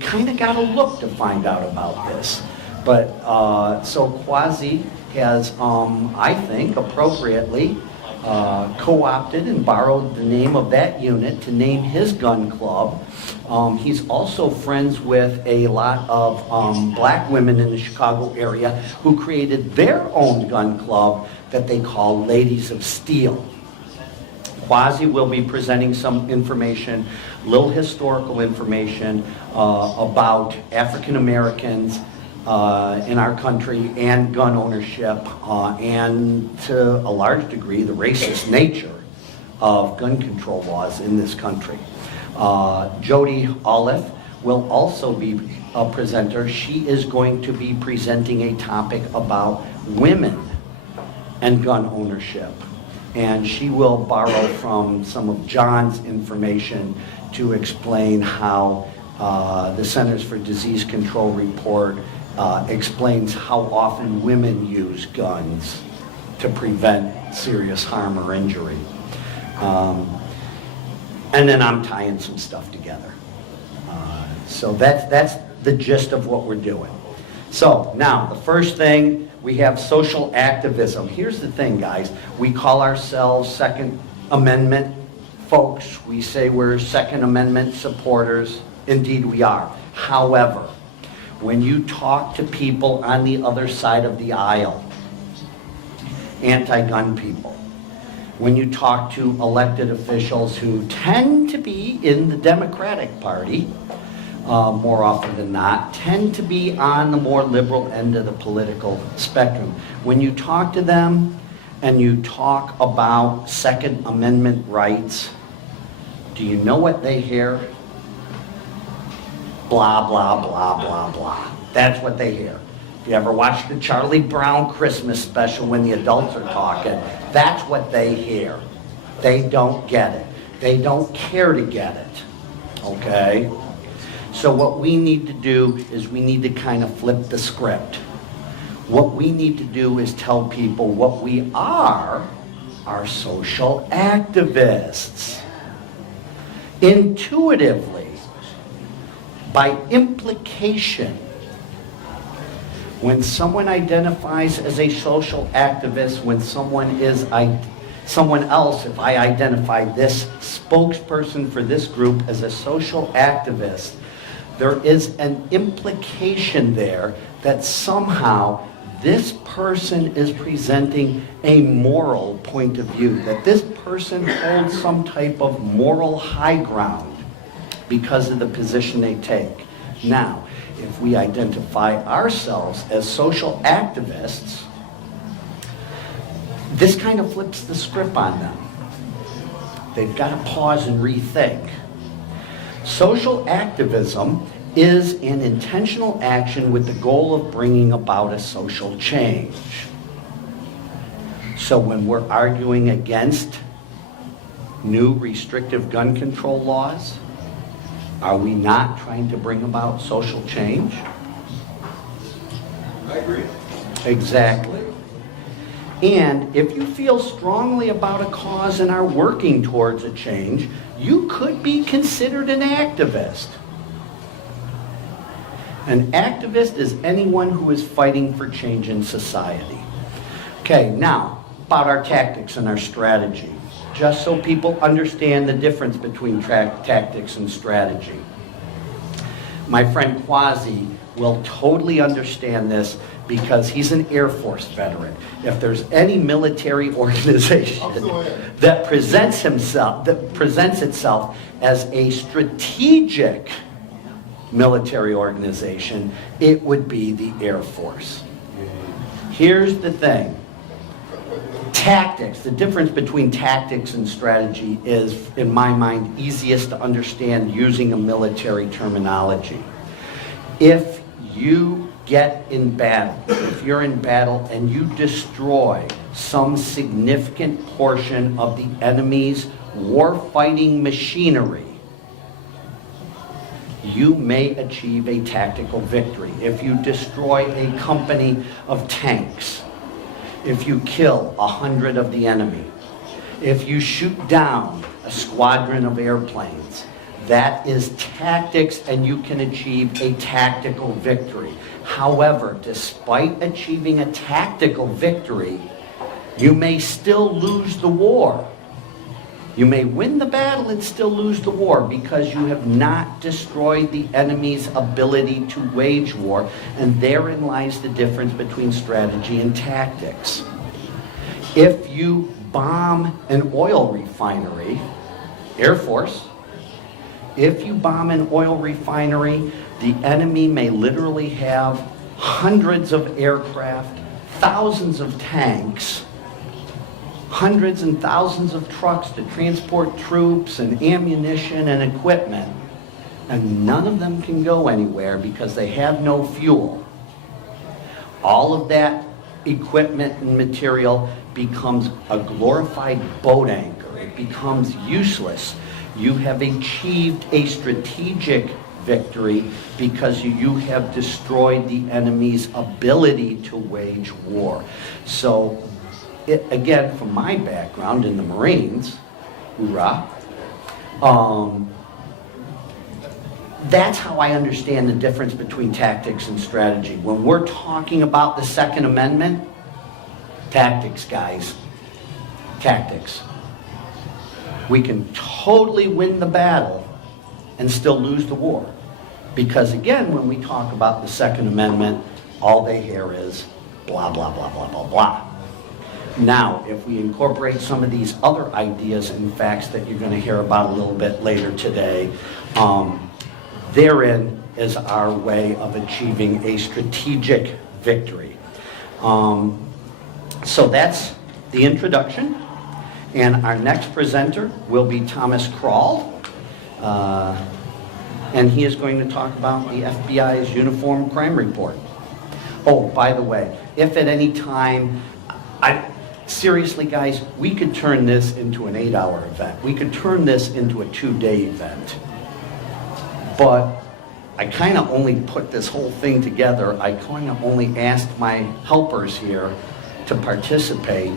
Kind of got to look to find out about this. But so Quasi has, I think, appropriately co-opted and borrowed the name of that unit to name his gun club. He's also friends with a lot of black women in the Chicago area who created their own gun club that they call Ladies of Steel. Quasi will be presenting some information, little historical information about African Americans in our country and gun ownership and to a large degree the racist nature of gun control laws in this country. Jody Olive will also be a presenter. She is going to be presenting a topic about women and gun ownership. And she will borrow from some of John's information to explain how the Centers for Disease Control report explains how often women use guns to prevent serious harm or injury. And then I'm tying some stuff together. So that's the gist of what we're doing. So now, the first thing, we have social activism. Here's the thing, guys. We call ourselves Second Amendment folks. We say we're Second Amendment supporters. Indeed, we are. However, when you talk to people on the other side of the aisle, anti-gun people, when you talk to elected officials who tend to be in the Democratic Party, more often than not, tend to be on the more liberal end of the political spectrum. When you talk to them and you talk about Second Amendment rights, do you know what they hear? Blah, blah, blah, blah, blah. That's what they hear. If you ever watched the Charlie Brown Christmas special when the adults are talking, that's what they hear. They don't get it. They don't care to get it. Okay? So what we need to do is we need to kind of flip the script. What we need to do is tell people what we are social activists. Intuitively, by implication, when someone identifies as a social activist, when someone else, if I identify this spokesperson for this group as a social activist, there is an implication there that somehow this person is presenting a moral point of view, that this person holds some type of moral high ground because of the position they take. Now, if we identify ourselves as social activists, this kind of flips the script on them. They've got to pause and rethink. Social activism is an intentional action with the goal of bringing about a social change. So when we're arguing against new restrictive gun control laws, are we not trying to bring about social change? I agree. Exactly. And if you feel strongly about a cause and are working towards a change, you could be considered an activist. An activist is anyone who is fighting for change in society. Okay, now, about our tactics and our strategy. Just so people understand the difference between tactics and strategy. My friend Quasi will totally understand this because he's an Air Force veteran. If there's any military organization that presents itself as a strategic military organization, it would be the Air Force. Here's the thing. Tactics, the difference between tactics and strategy is, in my mind, easiest to understand using a military terminology. If you get in battle, if you're in battle and you destroy some significant portion of the enemy's war-fighting machinery, you may achieve a tactical victory. If you destroy a company of tanks, if you kill 100 of the enemy, if you shoot down a squadron of airplanes, That is tactics, and you can achieve a tactical victory. However, despite achieving a tactical victory, you may still lose the war. You may win the battle and still lose the war because you have not destroyed the enemy's ability to wage war, and therein lies the difference between strategy and tactics. If you bomb an oil refinery, Air Force, if you bomb an oil refinery, the enemy may literally have hundreds of aircraft, thousands of tanks, hundreds and thousands of trucks to transport troops and ammunition and equipment, and none of them can go anywhere because they have no fuel. All of that equipment and material becomes a glorified boat anchor. It becomes useless. You have achieved a strategic victory because you have destroyed the enemy's ability to wage war. So, again, from my background in the Marines, hoorah, that's how I understand the difference between tactics and strategy. When we're talking about the Second Amendment, tactics, guys, tactics. We can totally win the battle and still lose the war. Because again, when we talk about the Second Amendment, all they hear is blah, blah, blah, blah, blah, blah. Now, if we incorporate some of these other ideas and facts that you're going to hear about a little bit later today, therein is our way of achieving a strategic victory. So that's the introduction. And our next presenter will be Thomas Krall. And he is going to talk about the FBI's Uniform Crime Report. Oh, by the way, if at any time, seriously guys, we could turn this into an 8-hour event. We could turn this into a 2-day event. But I kind of only put this whole thing together. I kind of only asked my helpers here to participate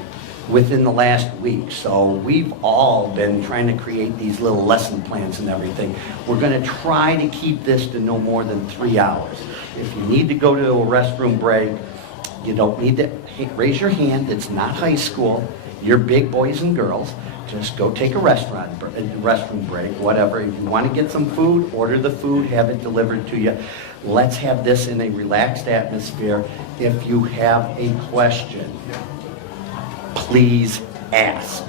within the last week. So we've all been trying to create these little lesson plans and everything. We're going to try to keep this to no more than 3 hours. If you need to go to a restroom break, you don't need to raise your hand. It's not high school. You're big boys and girls. Just go take a restroom break, whatever. If you want to get some food, order the food, have it delivered to you. Let's have this in a relaxed atmosphere. If you have a question, please ask.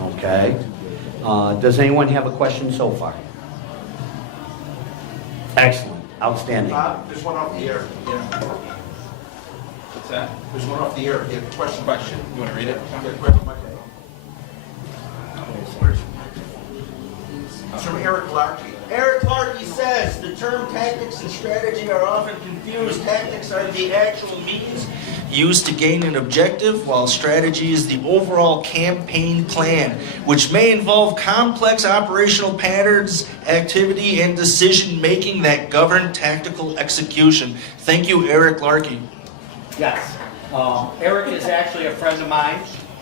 Okay? Does anyone have a question so far? Excellent. Outstanding. There's one off the air. Yeah. What's that? There's one off the air. You have a question? You want to read it? It's from Eric Larkey. Eric Larkey says, the term tactics and strategy are often confused. Tactics are the actual means used to gain an objective, while strategy is the overall campaign plan, which may involve complex operational patterns, activity, and decision-making that govern tactical execution. Thank you, Eric Larkey. Yes. Eric is actually a friend of mine,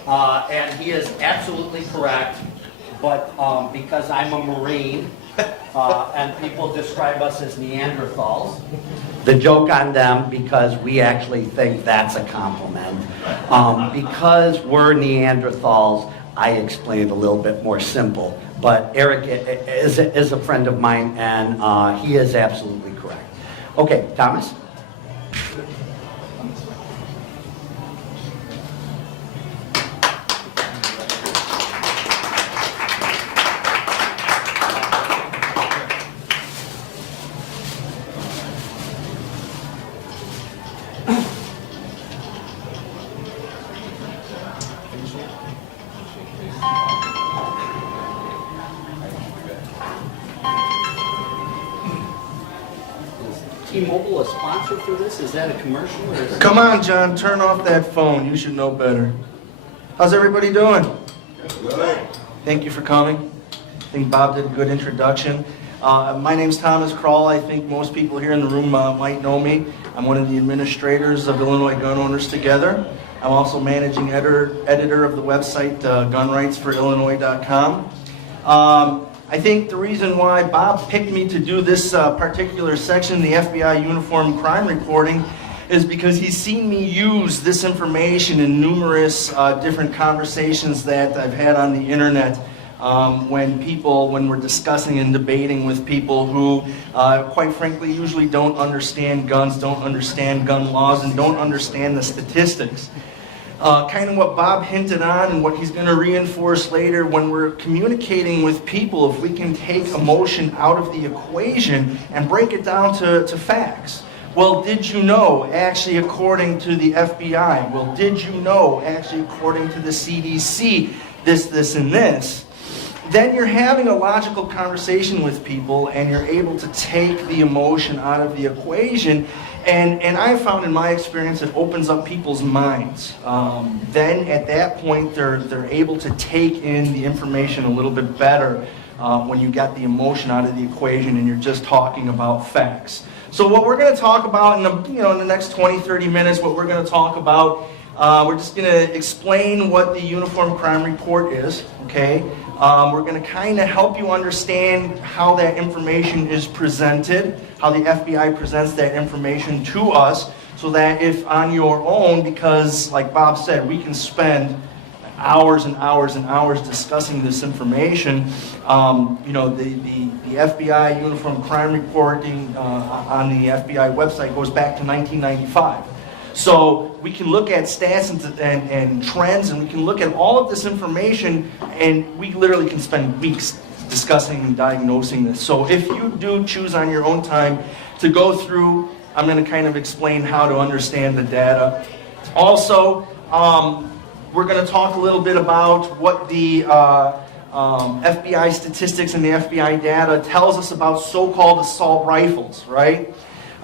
and he is absolutely correct. But because I'm a Marine, and people describe us as Neanderthals, the joke on them, because we actually think that's a compliment. Because we're Neanderthals, I explain it a little bit more simple. But Eric is a friend of mine, and he is absolutely correct. Okay, Thomas? T-Mobile a sponsor for this? Is that a commercial? Or is Come on, John, turn off that phone. You should know better. How's everybody doing? Good. Thank you for coming. I think Bob did a good introduction. My name's Thomas Krall. I think most people here in the room might know me. I'm one of the administrators of Illinois Gun Owners Together. I'm also managing editor of the website gunrightsforillinois.com. I think the reason why Bob picked me to do this particular section, the FBI Uniform Crime Reporting, is because he's seen me use this information in numerous different conversations that I've had on the internet when we're discussing and debating with people who, quite frankly, usually don't understand guns, don't understand gun laws, and don't understand the statistics. Kind of what Bob hinted on and what he's going to reinforce later, when we're communicating with people, if we can take emotion out of the equation and break it down to facts. Well, did you know, actually according to the FBI? Well, did you know, actually according to the CDC, this, and this? Then you're having a logical conversation with people and you're able to take the emotion out of the equation. And I found in my experience it opens up people's minds. Then at that point they're able to take in the information a little bit better when you got the emotion out of the equation and you're just talking about facts. So what we're going to talk about in the next 20-30 minutes, what we're going to talk about, we're just going to explain what the Uniform Crime Report is, okay? We're going to kind of help you understand how that information is presented, how the FBI presents that information to us, so that if on your own, because like Bob said, we can spend hours and hours and hours discussing this information. The FBI Uniform Crime Reporting on the FBI website goes back to 1995. So we can look at stats and trends, and we can look at all of this information, and we literally can spend weeks discussing and diagnosing this. So if you do choose on your own time to go through, I'm going to kind of explain how to understand the data. Also, we're going to talk a little bit about what the FBI statistics and the FBI data tells us about so-called assault rifles, right?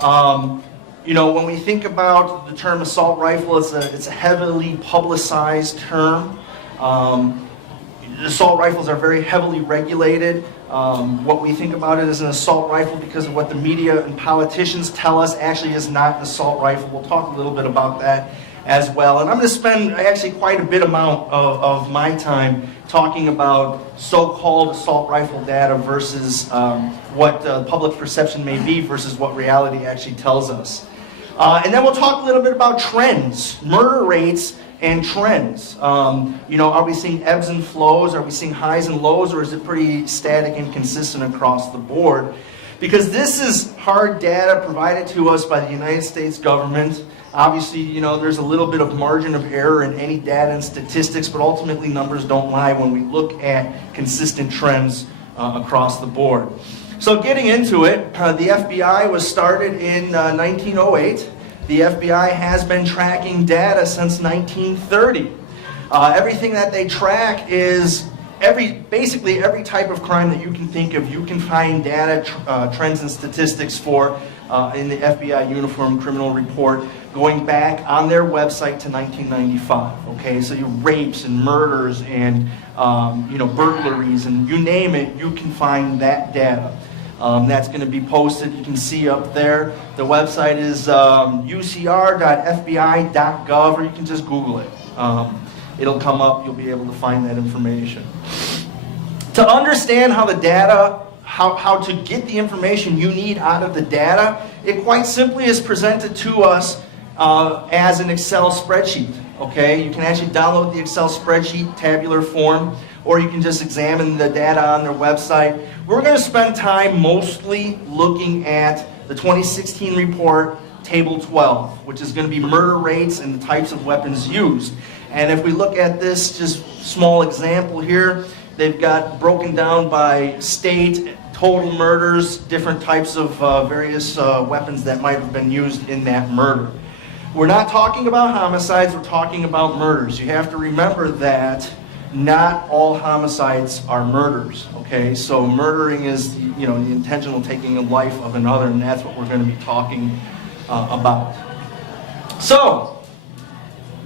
When we think about the term assault rifle, it's a heavily publicized term. Assault rifles are very heavily regulated. What we think about it as an assault rifle, because of what the media and politicians tell us, actually is not an assault rifle. We'll talk a little bit about that as well. And I'm going to spend actually quite a bit amount of my time talking about so-called assault rifle data versus what public perception may be versus what reality actually tells us. And then we'll talk a little bit about trends, murder rates and trends. Are we seeing ebbs and flows? Are we seeing highs and lows? Or is it pretty static and consistent across the board? Because this is hard data provided to us by the United States government. Obviously, there's a little bit of margin of error in any data and statistics, but ultimately numbers don't lie when we look at consistent trends across the board. So getting into it, the FBI was started in 1908. The FBI has been tracking data since 1930. Everything that they track is basically every type of crime that you can think of, you can find data, trends, and statistics for in the FBI Uniform Criminal Report, going back on their website to 1995. Okay, so your rapes and murders and burglaries and you name it, you can find that data. That's going to be posted. You can see up there. The website is ucr.fbi.gov, or you can just Google it. It'll come up. You'll be able to find that information. To understand how the data, how to get the information you need out of the data, it quite simply is presented to us as an Excel spreadsheet. Okay, you can actually download the Excel spreadsheet, tabular form, or you can just examine the data on their website. We're going to spend time mostly looking at the 2016 report, Table 12, which is going to be murder rates and the types of weapons used. And if we look at this just small example here, they've got broken down by state, total murders, different types of various weapons that might have been used in that murder. We're not talking about homicides, we're talking about murders. You have to remember that not all homicides are murders, okay? So murdering is, the intentional taking of life of another, and that's what we're going to be talking about. So,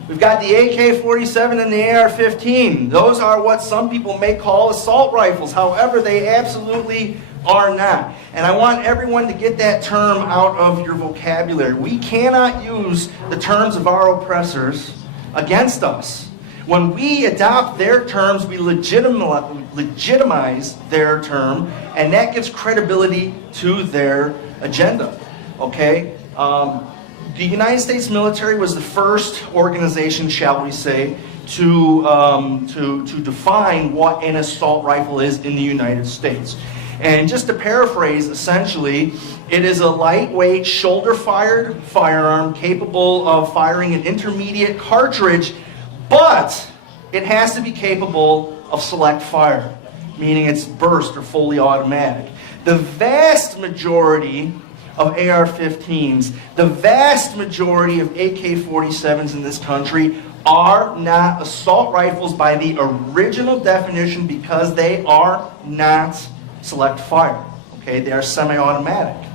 we've got the AK-47 and the AR-15. Those are what some people may call assault rifles. However, they absolutely are not. And I want everyone to get that term out of your vocabulary. We cannot use the terms of our oppressors against us. When we adopt their terms, we legitimize their term, and that gives credibility to their agenda. Okay? The United States military was the first organization, shall we say, to define what an assault rifle is in the United States. And just to paraphrase, essentially, it is a lightweight, shoulder-fired firearm capable of firing an intermediate cartridge, but it has to be capable of select fire, meaning it's burst or fully automatic. The vast majority of AR-15s, the vast majority of AK-47s in this country are not assault rifles by the original definition because they are not select fire. Okay, they are semi-automatic.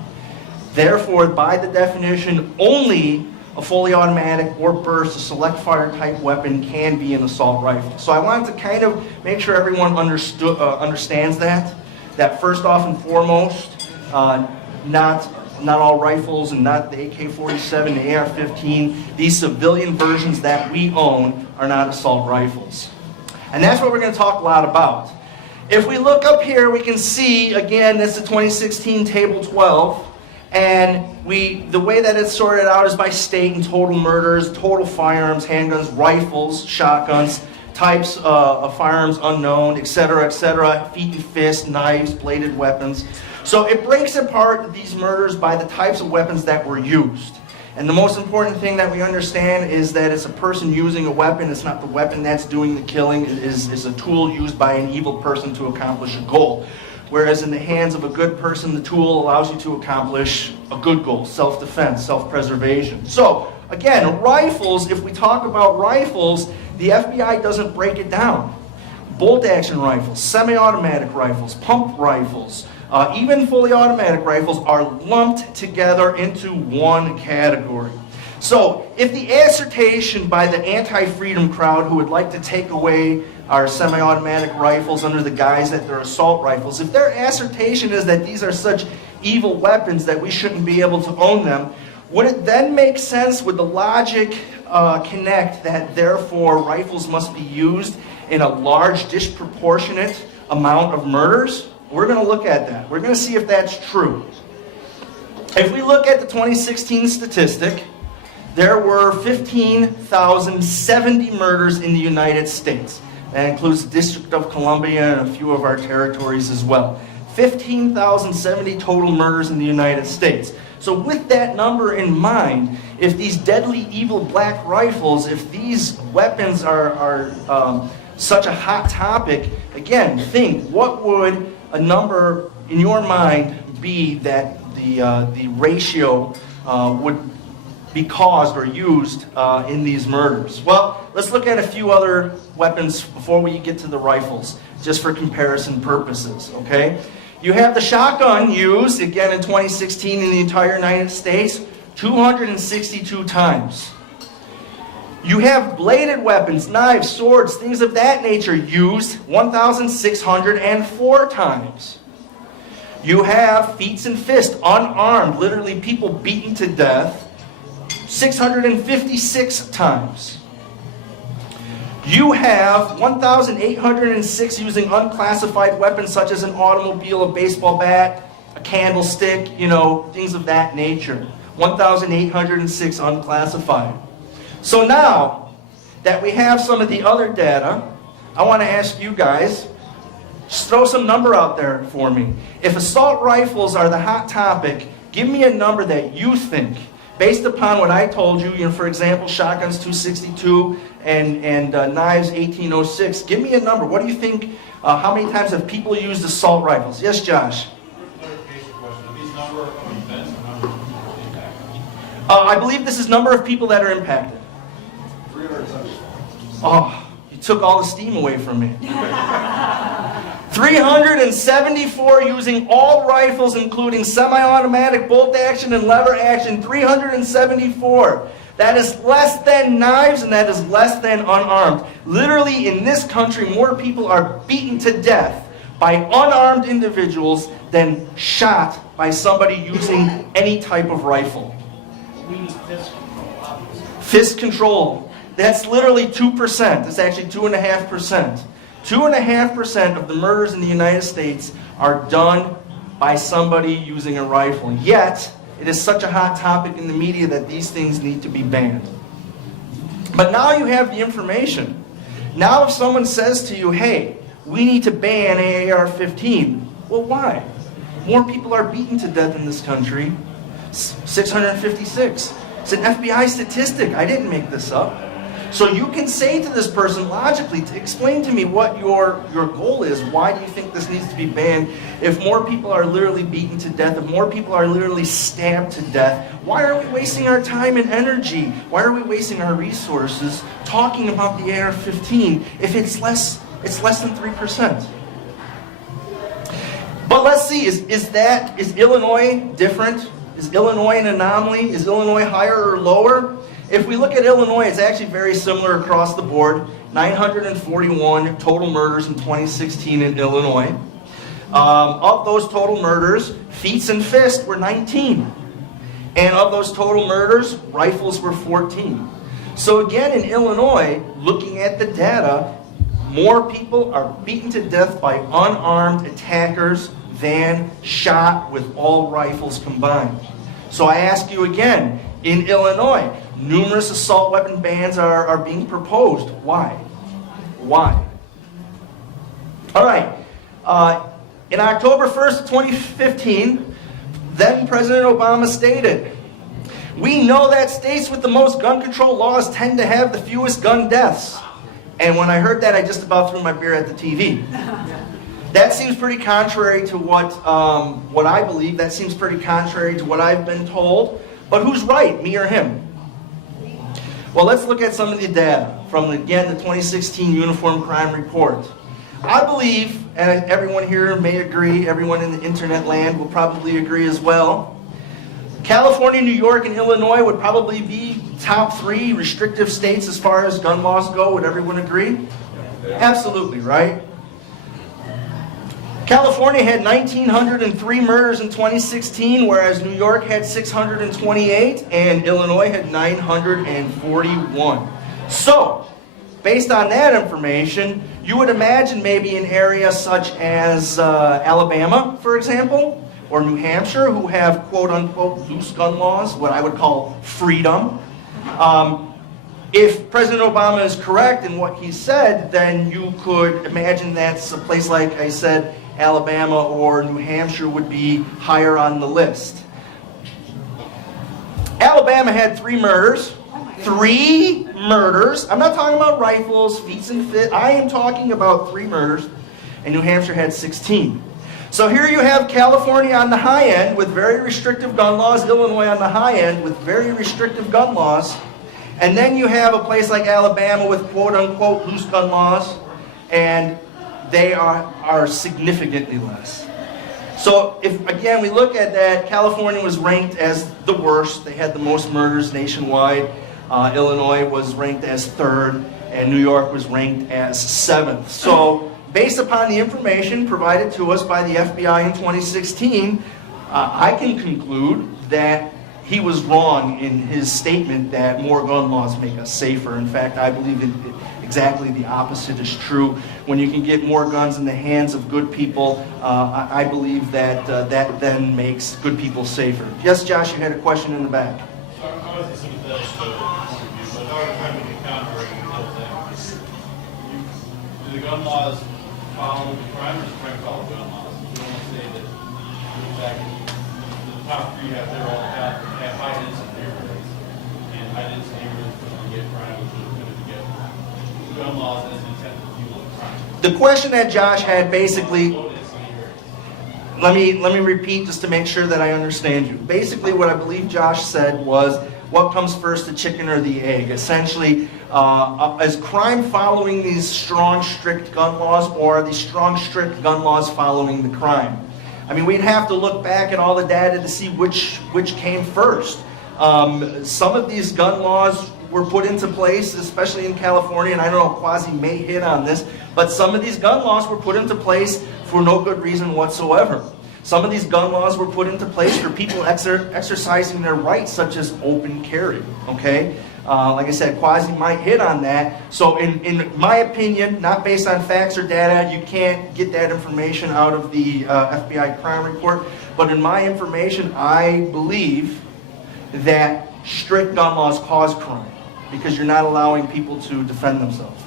Therefore, by the definition, only a fully automatic or burst, a select fire type weapon can be an assault rifle. So I wanted to kind of make sure everyone understands that first off and foremost, not all rifles and not the AK-47, the AR-15, these civilian versions that we own are not assault rifles. And that's what we're going to talk a lot about. If we look up here, we can see, again, this is 2016 Table 12. And the way that it's sorted out is by state and total murders, total firearms, handguns, rifles, shotguns, types of firearms unknown, etc., feet and fists, knives, bladed weapons. So it breaks apart these murders by the types of weapons that were used. And the most important thing that we understand is that it's a person using a weapon. It's not the weapon that's doing the killing. It is a tool used by an evil person to accomplish a goal. Whereas in the hands of a good person, the tool allows you to accomplish a good goal, self-defense, self-preservation. So, again, rifles, if we talk about rifles, the FBI doesn't break it down. Bolt-action rifles, semi-automatic rifles, pump rifles, even fully automatic rifles are lumped together into one category. So, if the assertion by the anti-freedom crowd who would like to take away our semi-automatic rifles under the guise that they're assault rifles, if their assertion is that these are such evil weapons that we shouldn't be able to own them, would it then make sense, would the logic connect that therefore rifles must be used in a large disproportionate amount of murders? We're going to look at that. We're going to see if that's true. If we look at the 2016 statistic, there were 15,070 murders in the United States. That includes the District of Columbia and a few of our territories as well. 15,070 total murders in the United States. So with that number in mind, if these deadly evil black rifles, if these weapons are such a hot topic, again, think, what would a number in your mind be that the ratio would be caused or used in these murders? Well, let's look at a few other weapons before we get to the rifles, just for comparison purposes, okay? You have the shotgun used, again in 2016 in the entire United States, 262 times. You have bladed weapons, knives, swords, things of that nature used 1,604 times. You have feet and fists, unarmed, literally people beaten to death, 656 times. You have 1,806 using unclassified weapons such as an automobile, a baseball bat, a candlestick, things of that nature. 1,806 unclassified. So now that we have some of the other data, I want to ask you guys, just throw some number out there for me. If assault rifles are the hot topic, give me a number that you think, based upon what I told you, for example, shotguns 262 and knives 1806. Give me a number. What do you think? How many times have people used assault rifles? Yes, Josh? I believe this is number of people that are impacted. 374. Oh, you took all the steam away from me. 374 using all rifles, including semi-automatic, bolt action, and lever action. 374. That is less than knives, and that is less than unarmed. Literally, in this country, more people are beaten to death by unarmed individuals than shot by somebody using any type of rifle. We need fist control, obviously. Fist control. That's literally 2%. It's actually 2.5%. 2.5% of the murders in the United States are done by somebody using a rifle. Yet, it is such a hot topic in the media that these things need to be banned. But now you have the information. Now if someone says to you, hey, we need to ban AR-15, well, why? More people are beaten to death in this country. 656. It's an FBI statistic. I didn't make this up. So you can say to this person logically, to explain to me what your goal is. Why do you think this needs to be banned? If more people are literally beaten to death, if more people are literally stabbed to death, why are we wasting our time and energy? Why are we wasting our resources talking about the AR-15 if it's less than 3%? But let's see, is Illinois different? Is Illinois an anomaly? Is Illinois higher or lower? If we look at Illinois, it's actually very similar across the board. 941 total murders in 2016 in Illinois. Of those total murders, feet and fists were 19. And of those total murders, rifles were 14. So again, in Illinois, looking at the data, more people are beaten to death by unarmed attackers than shot with all rifles combined. So I ask you again, in Illinois, numerous assault weapon bans are being proposed. Why? Why? All right. In October 1st, 2015, then President Obama stated, "We know that states with the most gun control laws tend to have the fewest gun deaths." And when I heard that, I just about threw my beer at the TV. That seems pretty contrary to what I believe. That seems pretty contrary to what I've been told. But who's right, me or him? Well, let's look at some of the data from, again, the 2016 Uniform Crime Report. I believe, and everyone here may agree, everyone in the internet land will probably agree as well, California, New York, and Illinois would probably be top 3 restrictive states as far as gun laws go. Would everyone agree? Absolutely, right? California had 1,903 murders in 2016, whereas New York had 628, and Illinois had 941. So, based on that information, you would imagine maybe an area such as Alabama, for example, or New Hampshire, who have quote-unquote loose gun laws, what I would call freedom. If President Obama is correct in what he said, then you could imagine that's a place like I said, Alabama or New Hampshire would be higher on the list. Alabama had 3 murders. 3 murders. I'm not talking about rifles, feet and fit. I am talking about 3 murders. And New Hampshire had 16. So here you have California on the high end with very restrictive gun laws, Illinois on the high end with very restrictive gun laws, and then you have a place like Alabama with quote-unquote loose gun laws, and they are significantly less. So if, again, we look at that, California was ranked as the worst. They had the most murders nationwide. Illinois was ranked as 3rd, and New York was ranked as 7th. So based upon the information provided to us by the FBI in 2016, I can conclude that he was wrong in his statement that more gun laws make us safer. In fact, I believe exactly the opposite is true. When you can get more guns in the hands of good people, I believe that that then makes good people safer. Yes, Josh, you had a question in the back. So I wasn't sympathetic to the point of view, but I was trying to be countering things. Do the gun laws follow the crime, or does the crime follow gun laws? You don't want to say that exactly the top 3 have their all have high density neighborhoods, and high density neighborhoods are going to get crime, which is going to get gun laws as an incentive to fuel crime. The question that Josh had basically, let me repeat just to make sure that I understand you. Basically what I believe Josh said was, what comes first, the chicken or the egg? Essentially, is crime following these strong, strict gun laws, or are these strong, strict gun laws following the crime? I mean, we'd have to look back at all the data to see which came first. Some of these gun laws were put into place, especially in California, and I don't know, Quasi may hit on this, but some of these gun laws were put into place for no good reason whatsoever. Some of these gun laws were put into place for people exercising their rights, such as open carry, okay? Like I said, Quasi might hit on that. So in my opinion, not based on facts or data, you can't get that information out of the FBI crime report. But in my information, I believe that strict gun laws cause crime because you're not allowing people to defend themselves.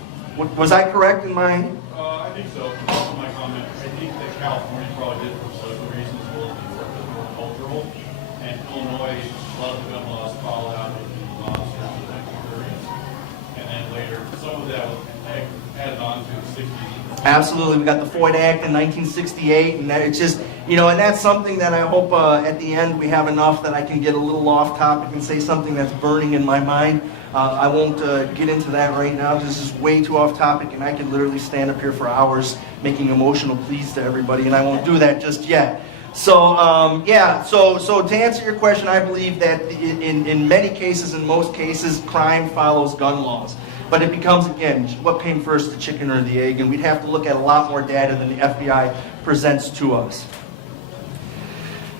Was I correct in my... I think so. Also my comment, I think that California probably did it for social reasons, more cultural, and Illinois, a lot of the gun laws fall out of the monsters in the 1930s, and then later, some of that was added on to the 60s. Absolutely, we got the Floyd Act in 1968, and that it's just, you know, and that's something that I hope at the end we have enough that I can get a little off topic and say something that's burning in my mind. I won't get into that right now. This is way too off topic, and I could literally stand up here for hours making emotional pleas to everybody, and I won't do that just yet. So, yeah, so to answer your question, I believe that in many cases, in most cases, crime follows gun laws. But it becomes, again, what came first, the chicken or the egg? And we'd have to look at a lot more data than the FBI presents to us.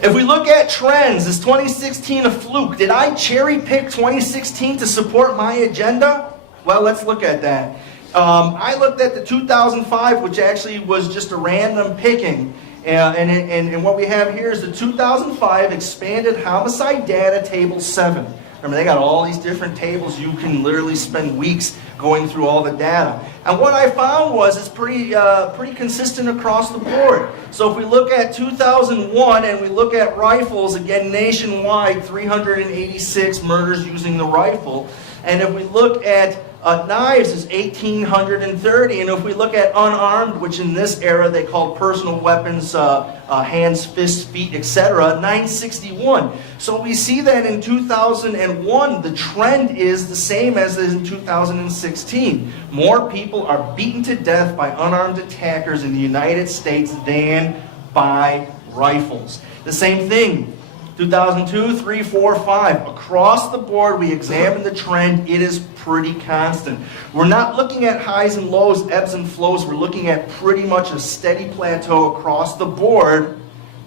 If we look at trends, is 2016 a fluke? Did I cherry pick 2016 to support my agenda? Well, let's look at that. I looked at the 2005, which actually was just a random picking. And what we have here is the 2005 Expanded Homicide Data Table 7. Remember, they got all these different tables. You can literally spend weeks going through all the data. And what I found was it's pretty consistent across the board. So if we look at 2001 and we look at rifles, again, nationwide, 386 murders using the rifle. And if we look at knives, it's 1,830. And if we look at unarmed, which in this era they called personal weapons, hands, fists, feet, etc., 961. So we see that in 2001, the trend is the same as in 2016. More people are beaten to death by unarmed attackers in the United States than by rifles. The same thing. 2002, 3, 4, 5. Across the board, we examine the trend. It is pretty constant. We're not looking at highs and lows, ebbs and flows. We're looking at pretty much a steady plateau across the board.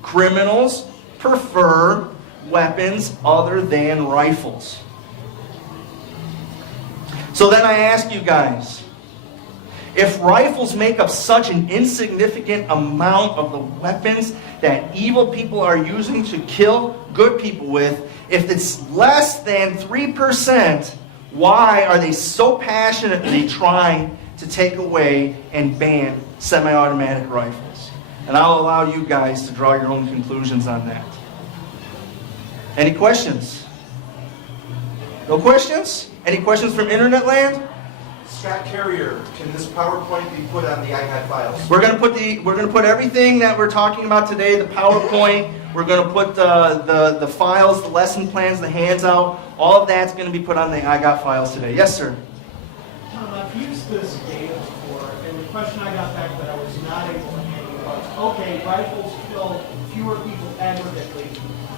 Criminals prefer weapons other than rifles. So then I ask you guys, if rifles make up such an insignificant amount of the weapons that evil people are using to kill good people with, if it's less than 3%, why are they so passionately trying to take away and ban semi-automatic rifles? And I'll allow you guys to draw your own conclusions on that. Any questions? No questions? Any questions from Internet land? Scott Carrier, can this PowerPoint be put on the IGOT files? We're gonna put everything that we're talking about today, the PowerPoint, we're gonna put the files, the lesson plans, the handout, all of that's gonna be put on the IGOT files today. Yes, sir. Tom, I've used this data before, and the question I got back that I was not able to answer was, okay, rifles kill fewer people aggregately,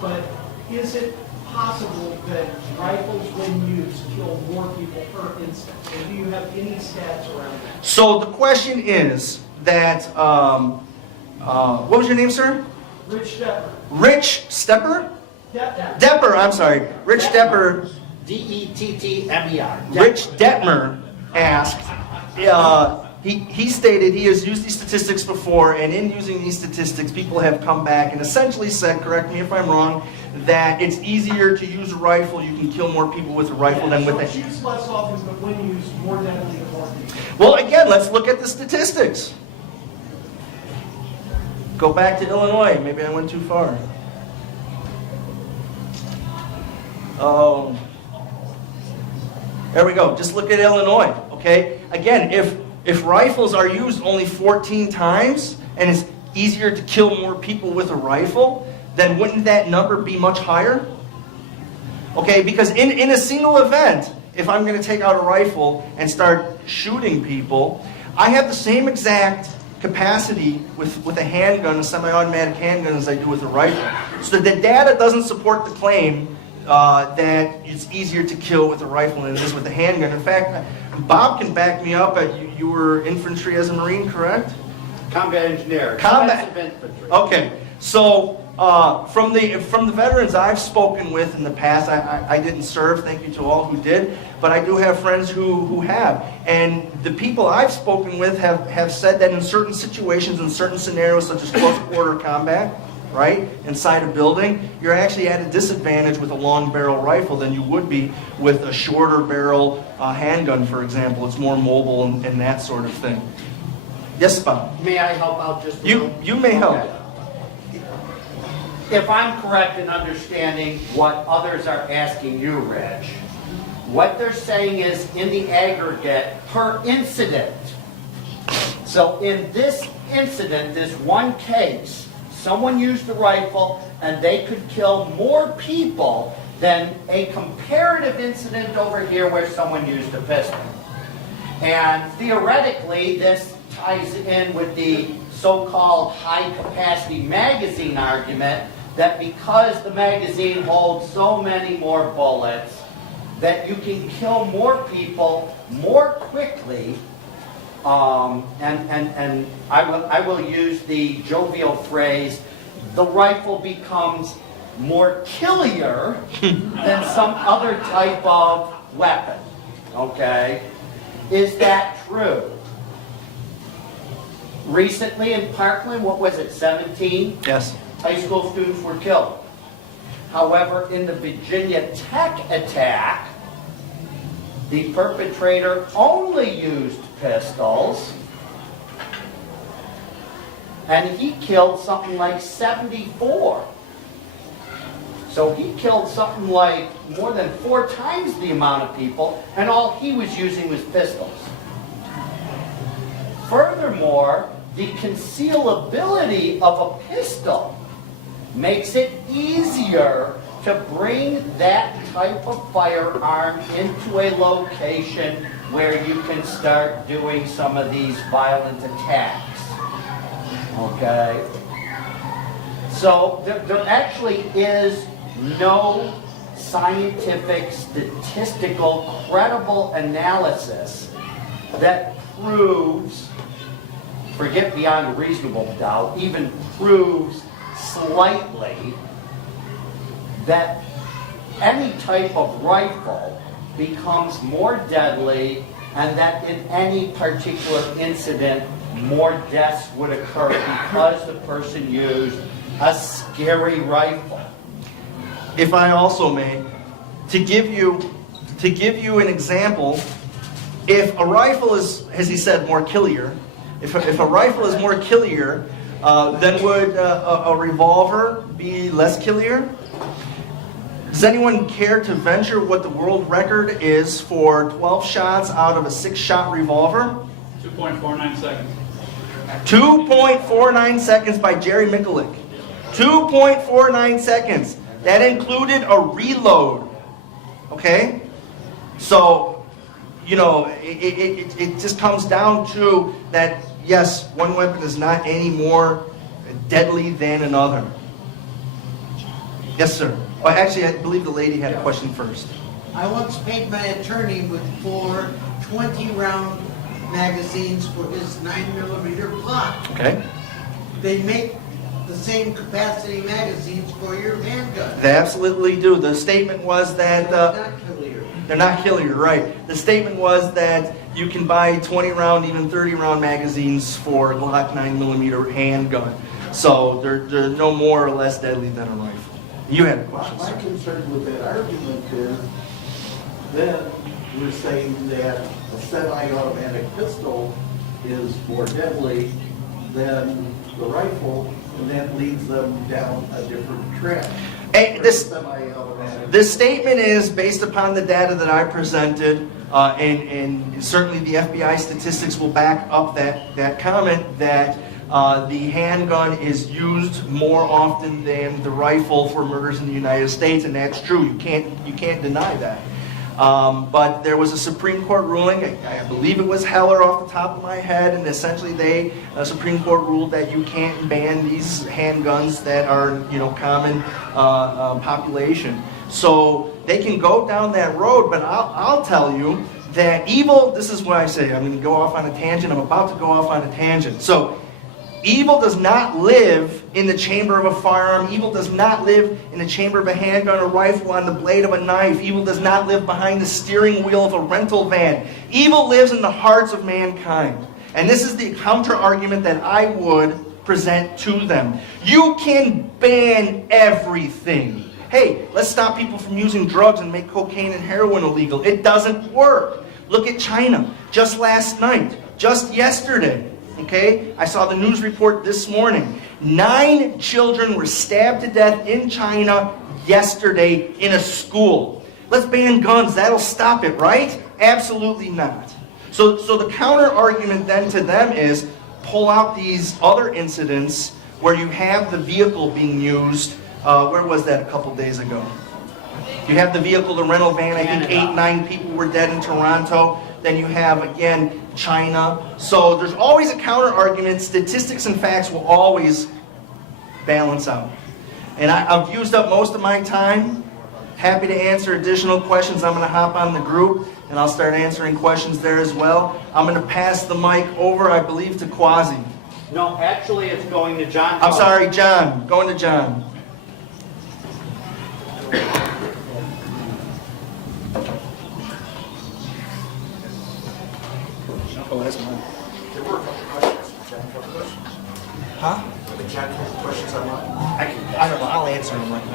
but is it possible that rifles, when used, kill more people per instance? And do you have any stats around that? So the question is that, what was your name, sir? Rich Depper. Rich Stepper? Depper. Depper, I'm sorry. Rich Depper. D-E-T-T-M-E-R. Rich Detmer asked, he stated he has used these statistics before, and in using these statistics, people have come back and essentially said, correct me if I'm wrong, that it's easier to use a rifle, you can kill more people with a rifle than with It's a... used less often, but when used, more deadly to more people. Well, again, let's look at the statistics. Go back to Illinois. Maybe I went too far. Oh, there we go. Just look at Illinois, okay? Again, if rifles are used only 14 times and it's easier to kill more people with a rifle, then wouldn't that number be much higher? Okay, because in a single event, if I'm going to take out a rifle and start shooting people, I have the same exact capacity with a handgun, a semi-automatic handgun, as I do with a rifle. So the data doesn't support the claim that it's easier to kill with a rifle than it is with a handgun. In fact, Bob can back me up. You were infantry as a Marine, correct? Combat engineer. Combat. Defensive infantry. Okay, so from the veterans I've spoken with in the past, I didn't serve, thank you to all who did, but I do have friends who have. And the people I've spoken with have said that in certain situations, in certain scenarios, such as close quarter combat, right, inside a building, you're actually at a disadvantage with a long barrel rifle than you would be with a shorter barrel handgun, for example. It's more mobile and that sort of thing. Yes, Bob? May I help out just a little? You may help. Okay. If I'm correct in understanding what others are asking you, Reg, what they're saying is in the aggregate per incident. So in this incident, this one case, someone used a rifle and they could kill more people than a comparative incident over here where someone used a pistol. And theoretically, this ties in with the so-called high-capacity magazine argument that because the magazine holds so many more bullets, that you can kill more people more quickly. And I will use the jovial phrase, the rifle becomes more killier than some other type of weapon. Okay? Is that true? Recently in Parkland, what was it, 17? Yes. High school students were killed. However, in the Virginia Tech attack, the perpetrator only used pistols, and he killed something like 74. So he killed something like more than 4 times the amount of people, and all he was using was pistols. Furthermore, the concealability of a pistol makes it easier to bring that type of firearm into a location where you can start doing some of these violent attacks. Okay? So there actually is no scientific, statistical, credible analysis that proves, forget beyond a reasonable doubt, even proves slightly that any type of rifle becomes more deadly and that in any particular incident more deaths would occur because the person used a scary rifle. If I also may, to give you an example, if a rifle is, as he said, more killier, if a rifle is more killier, then would a revolver be less killier? Does anyone care to venture what the world record is for 12 shots out of a 6-shot revolver? 2.49 seconds. 2.49 seconds by Jerry Mikulik. 2.49 seconds. That included a reload. Okay? So, you know, it just comes down to that, yes, one weapon is not any more deadly than another. Yes, sir. Oh, actually, I believe the lady had a question first. I once paid my attorney with 4 20-round magazines for his 9mm Glock. Okay. They make the same capacity magazines for your handgun. They absolutely do. The statement was that... Not clear. They're not killier, right. The statement was that you can buy 20-round, even 30-round magazines for a Glock 9mm handgun. So they're no more or less deadly than a rifle. You had a question, My sir. concern with that argument is, then we're saying that a semi-automatic pistol is more deadly than the rifle, and that leads them down a different track. Hey, this Semi-automatic. statement is based upon the data that I presented, and certainly the FBI statistics will back up that comment that the handgun is used more often than the rifle for murders in the United States, and that's true. You can't deny that. But there was a Supreme Court ruling, I believe it was Heller off the top of my head, and essentially the Supreme Court ruled that you can't ban these handguns that are, common population. So they can go down that road, but I'll tell you that evil, this is what I say, I'm going to go off on a tangent, I'm about to go off on a tangent. So evil does not live in the chamber of a firearm. Evil does not live in the chamber of a handgun or rifle, on the blade of a knife. Evil does not live behind the steering wheel of a rental van. Evil lives in the hearts of mankind. And this is the counter-argument that I would present to them. You can ban everything. Hey, let's stop people from using drugs and make cocaine and heroin illegal. It doesn't work. Look at China. Just last night, just yesterday, okay? I saw the news report this morning. 9 children were stabbed to death in China yesterday in a school. Let's ban guns. That'll stop it, right? Absolutely not. So the counter-argument then to them is pull out these other incidents where you have the vehicle being used. Where was that a couple days ago? You have the vehicle, the rental van. I think 8, 9 people were dead in Toronto. Then you have, again, China. So there's always a counter-argument. Statistics and facts will always balance out. And I've used up most of my time. Happy to answer additional questions. I'm going to hop on the group, and I'll start answering questions there as well. I'm going to pass the mic over, I believe, to Quasi. No, actually, it's going to John. I'm sorry, John. Going to John. There were a couple questions. John, a couple questions? Huh? Did John have questions on what? I don't know. I'll answer them right now.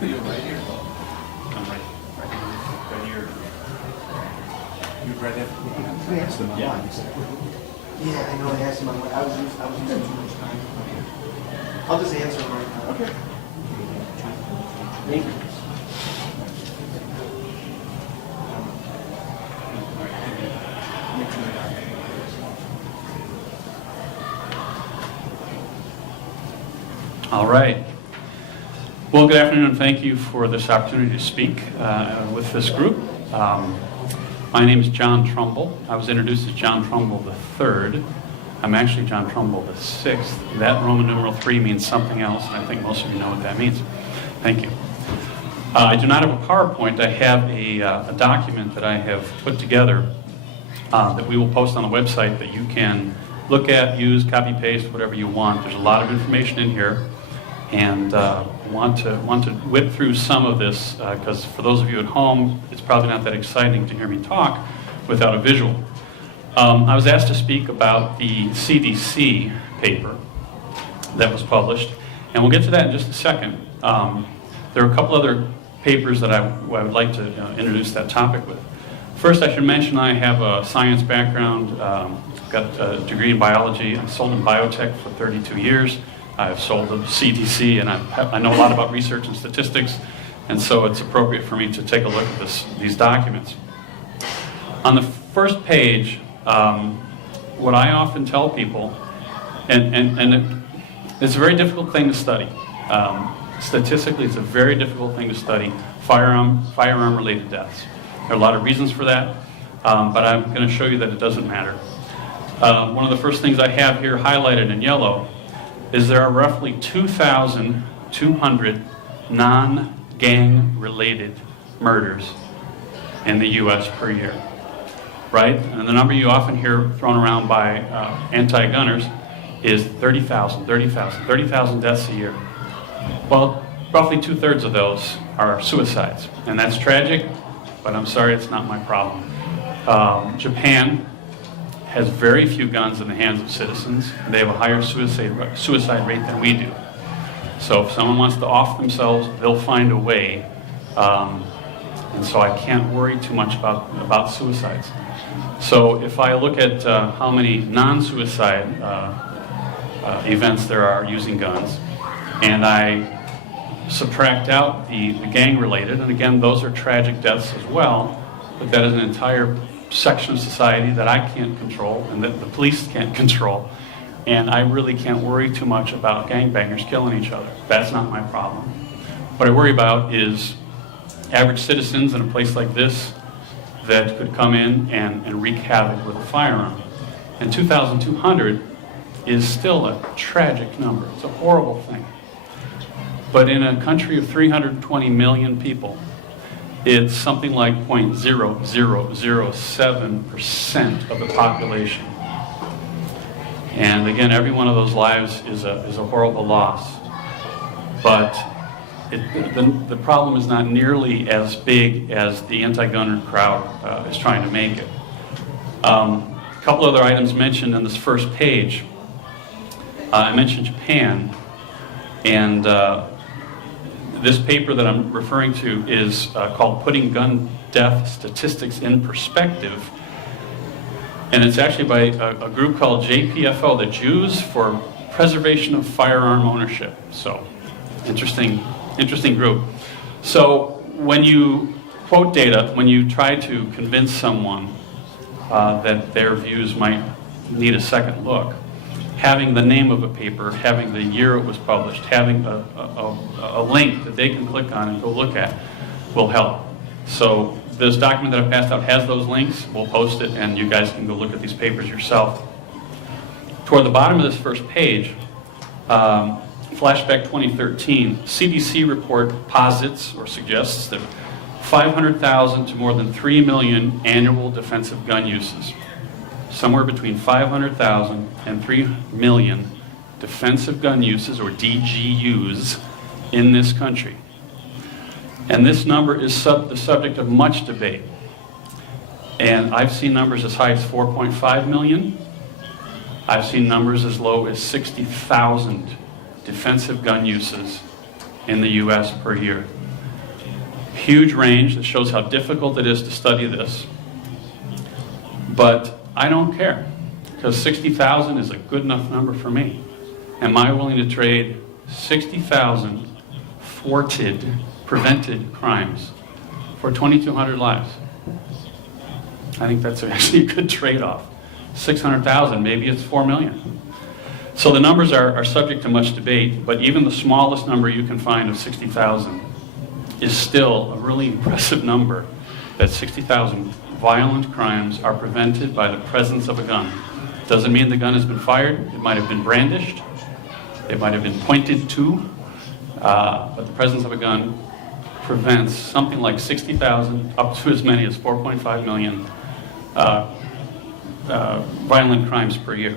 You're right here. I'm right here. You read it? We asked them online. Yeah, I know I asked them online. I was using too much time. I'll just answer them right now. Okay. Thank you. All right. Well, good afternoon, and thank you for this opportunity to speak with this group. My name is John Trumbull. I was introduced as John Trumbull III. I'm actually John Trumbull VI. That Roman numeral 3 means something else, and I think most of you know what that means. Thank you. I do not have a PowerPoint. I have a document that I have put together that we will post on the website that you can look at, use, copy, paste, whatever you want. There's a lot of information in here, and want to whip through some of this because for those of you at home, it's probably not that exciting to hear me talk without a visual. I was asked to speak about the CDC paper that was published, and we'll get to that in just a second. There are a couple other papers that I would like to introduce that topic with. First, I should mention I have a science background. Got a degree in biology. I sold in biotech for 32 years. I've sold at CDC, and I know a lot about research and statistics, and so it's appropriate for me to take a look at these documents. On the first page, what I often tell people, and it's a very difficult thing to study. Statistically, it's a very difficult thing to study, firearm-related deaths. There are a lot of reasons for that, but I'm going to show you that it doesn't matter. One of the first things I have here highlighted in yellow is there are roughly 2,200 non-gang related murders in the U.S. per year, right? And the number you often hear thrown around by anti-gunners is 30,000 deaths a year. Well, roughly 2/3 of those are suicides, and that's tragic, but I'm sorry, it's not my problem. Japan has very few guns in the hands of citizens. They have a higher suicide rate than we do. So if someone wants to off themselves, they'll find a way. And so I can't worry too much about suicides. So if I look at how many non-suicide events there are using guns, and I subtract out the gang-related, and again, those are tragic deaths as well, but that is an entire section of society that I can't control and that the police can't control. And I really can't worry too much about gangbangers killing each other. That's not my problem. What I worry about is average citizens in a place like this that could come in and wreak havoc with a firearm. And 2,200 is still a tragic number. It's a horrible thing. But in a country of 320 million people, it's something like 0.0007% of the population. And again, every one of those lives is a horrible loss. But the problem is not nearly as big as the anti-gun crowd is trying to make it. A couple other items mentioned in this first page. I mentioned Japan, and this paper that I'm referring to is called Putting Gun Death Statistics in Perspective. And it's actually by a group called JPFO, the Jews for Preservation of Firearm Ownership. So, interesting group. So, when you quote data, when you try to convince someone that their views might need a second look, having the name of a paper, having the year it was published, having a link that they can click on and go look at will help. So this document that I've passed out has those links. We'll post it, and you guys can go look at these papers yourself. Toward the bottom of this first page, flashback 2013, CDC report posits or suggests that 500,000 to more than 3 million annual defensive gun uses. Somewhere between 500,000 and 3 million defensive gun uses, or DGUs, in this country. And this number is the subject of much debate. And I've seen numbers as high as 4.5 million. I've seen numbers as low as 60,000 defensive gun uses in the U.S. per year. Huge range that shows how difficult it is to study this. But I don't care, because 60,000 is a good enough number for me. Am I willing to trade 60,000 prevented crimes for 2,200 lives? I think that's actually a good trade-off. 600,000, maybe it's 4 million. So the numbers are subject to much debate, but even the smallest number you can find of 60,000 is still a really impressive number, that 60,000 violent crimes are prevented by the presence of a gun. Doesn't mean the gun has been fired. It might have been brandished. It might have been pointed to. But the presence of a gun prevents something like 60,000 up to as many as 4.5 million violent crimes per year.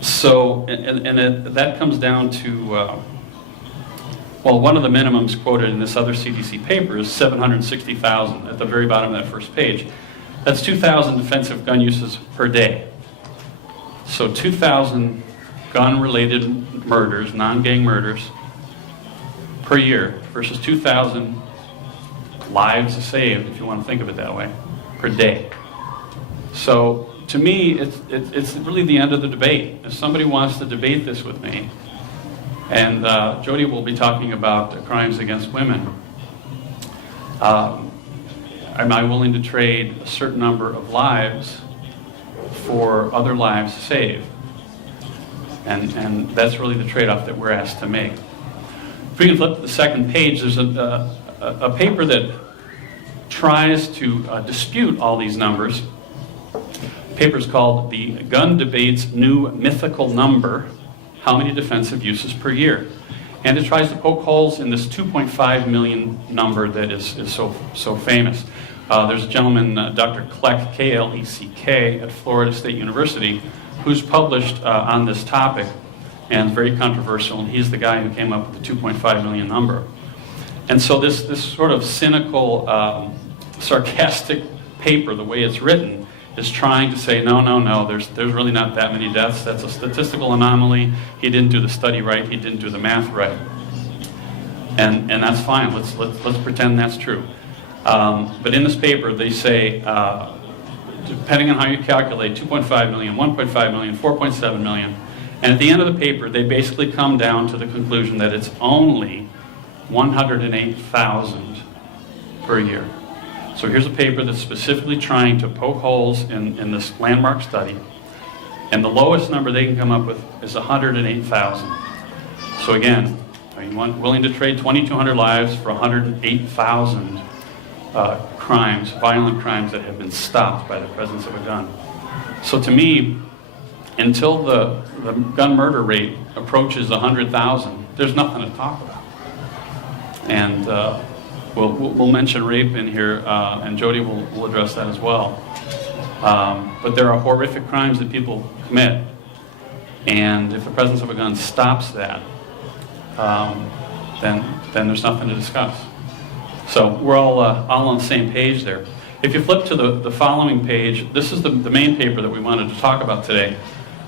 So, that comes down to, well, one of the minimums quoted in this other CDC paper is 760,000 at the very bottom of that first page. That's 2,000 defensive gun uses per day. So 2,000 gun-related murders, non-gang murders, per year versus 2,000 lives saved, if you want to think of it that way, per day. So to me, it's really the end of the debate. If somebody wants to debate this with me, and Jody will be talking about crimes against women, am I willing to trade a certain number of lives for other lives saved? And that's really the trade-off that we're asked to make. If we can flip to the second page, there's a paper that tries to dispute all these numbers. The paper is called The Gun Debate's New Mythical Number: How Many Defensive Uses Per Year? And it tries to poke holes in this 2.5 million number that is so famous. There's a gentleman, Dr. Kleck, K-L-E-C-K, at Florida State University, who's published on this topic, and very controversial, and he's the guy who came up with the 2.5 million number. And so this sort of cynical, sarcastic paper, the way it's written, is trying to say, no, there's really not that many deaths. That's a statistical anomaly. He didn't do the study right. He didn't do the math right. And that's fine. Let's pretend that's true. But in this paper, they say, depending on how you calculate, 2.5 million, 1.5 million, 4.7 million. And at the end of the paper, they basically come down to the conclusion that it's only 108,000 per year. So here's a paper that's specifically trying to poke holes in this landmark study. And the lowest number they can come up with is 108,000. So again, are you willing to trade 2,200 lives for 108,000 crimes, violent crimes that have been stopped by the presence of a gun? So to me, until the gun murder rate approaches 100,000, there's nothing to talk about. And we'll mention rape in here, and Jody will address that as well. But there are horrific crimes that people commit. And if the presence of a gun stops that, then there's nothing to discuss. So we're all on the same page there. If you flip to the following page, this is the main paper that we wanted to talk about today.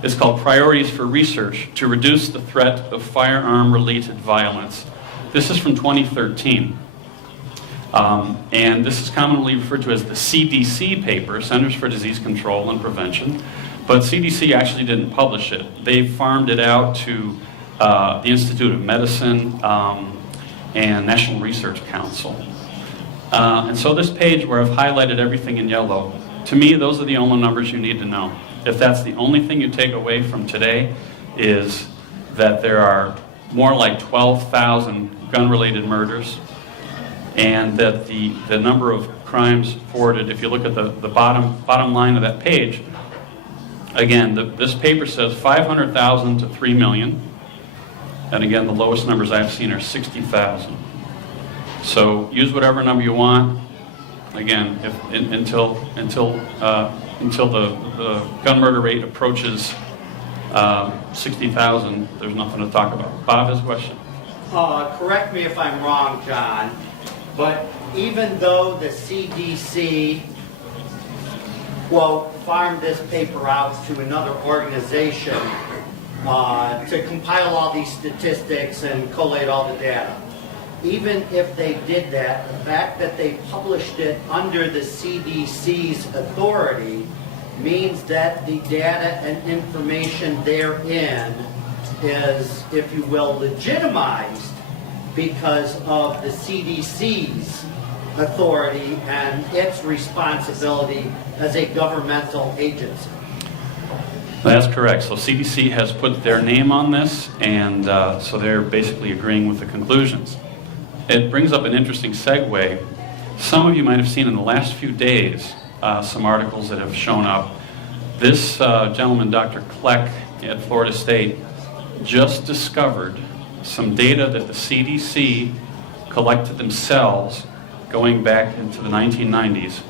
It's called Priorities for Research to Reduce the Threat of Firearm-Related Violence. This is from 2013. And this is commonly referred to as the CDC paper, Centers for Disease Control and Prevention. But CDC actually didn't publish it. They farmed it out to the Institute of Medicine and National Research Council. And so this page where I've highlighted everything in yellow, to me those are the only numbers you need to know. If that's the only thing you take away from today, is that there are more like 12,000 gun-related murders, and that the number of crimes reported, if you look at the bottom line of that page, again, this paper says 500,000 to 3 million, and again, the lowest numbers I've seen are 60,000. So use whatever number you want. Again, until the gun murder rate approaches 60,000, there's nothing to talk about. Bob has a question. Correct me if I'm wrong, John, but even though the CDC, quote, farmed this paper out to another organization to compile all these statistics and collate all the data, even if they did that, the fact that they published it under the CDC's authority means that the data and information therein is, if you will, legitimized because of the CDC's authority and its responsibility as a governmental agency. That's correct. So CDC has put their name on this, and so they're basically agreeing with the conclusions. It brings up an interesting segue. Some of you might have seen in the last few days some articles that have shown up. This gentleman, Dr. Kleck at Florida State, just discovered some data that the CDC collected themselves going back into the 1990s,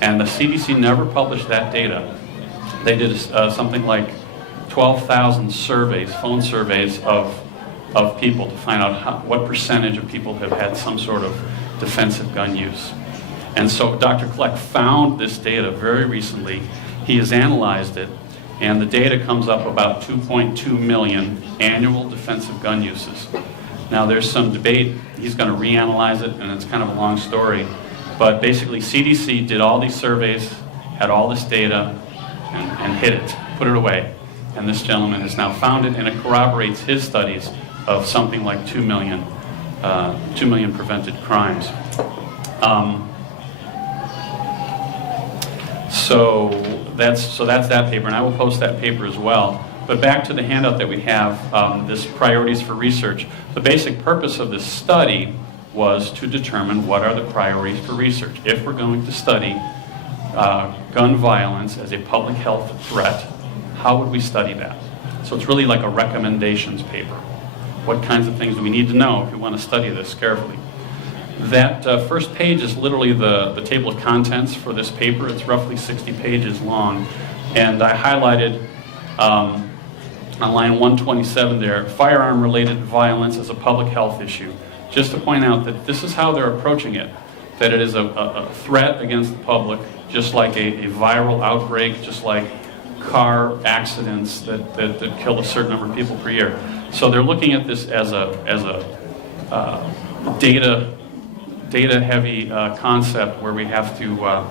and the CDC never published that data. They did something like 12,000 surveys, phone surveys of people to find out what percentage of people have had some sort of defensive gun use. And so Dr. Kleck found this data very recently. He has analyzed it, and the data comes up about 2.2 million annual defensive gun uses. Now there's some debate. He's going to reanalyze it, and it's kind of a long story. But basically CDC did all these surveys, had all this data, and hid it, put it away. And this gentleman has now found it, and it corroborates his studies of something like 2 million prevented crimes. So that's that paper, and I will post that paper as well. But back to the handout that we have, this Priorities for Research. The basic purpose of this study was to determine what are the priorities for research. If we're going to study gun violence as a public health threat, how would we study that? So it's really like a recommendations paper. What kinds of things do we need to know if we want to study this carefully? That first page is literally the table of contents for this paper. It's roughly 60 pages long. And I highlighted on line 127 there, firearm-related violence as a public health issue. Just to point out that this is how they're approaching it, that it is a threat against the public, just like a viral outbreak, just like car accidents that kill a certain number of people per year. So they're looking at this as a data-heavy concept where we have to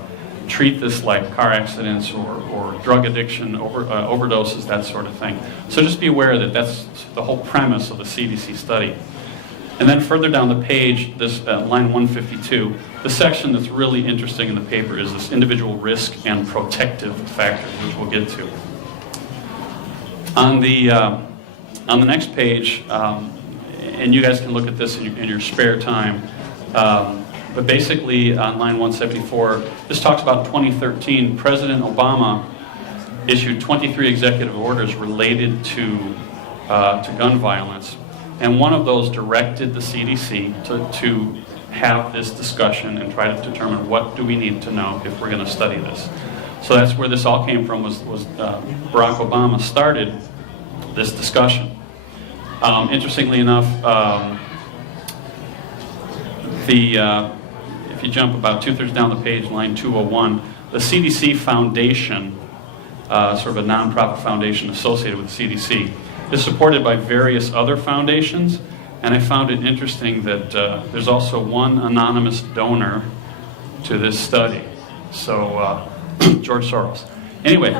treat this like car accidents or drug addiction, overdoses, that sort of thing. So just be aware that that's the whole premise of the CDC study. And then further down the page, this line 152, the section that's really interesting in the paper is this individual risk and protective factors, which we'll get to. On the next page, and you guys can look at this in your spare time, but basically on line 174, this talks about 2013, President Obama issued 23 executive orders related to gun violence. And one of those directed the CDC to have this discussion and try to determine what do we need to know if we're going to study this. So that's where this all came from, was Barack Obama started this discussion. Interestingly enough, if you jump about 2/3 down the page, line 201, the CDC Foundation, sort of a nonprofit foundation associated with the CDC, is supported by various other foundations, and I found it interesting that there's also one anonymous donor to this study. So, George Soros. Anyway, did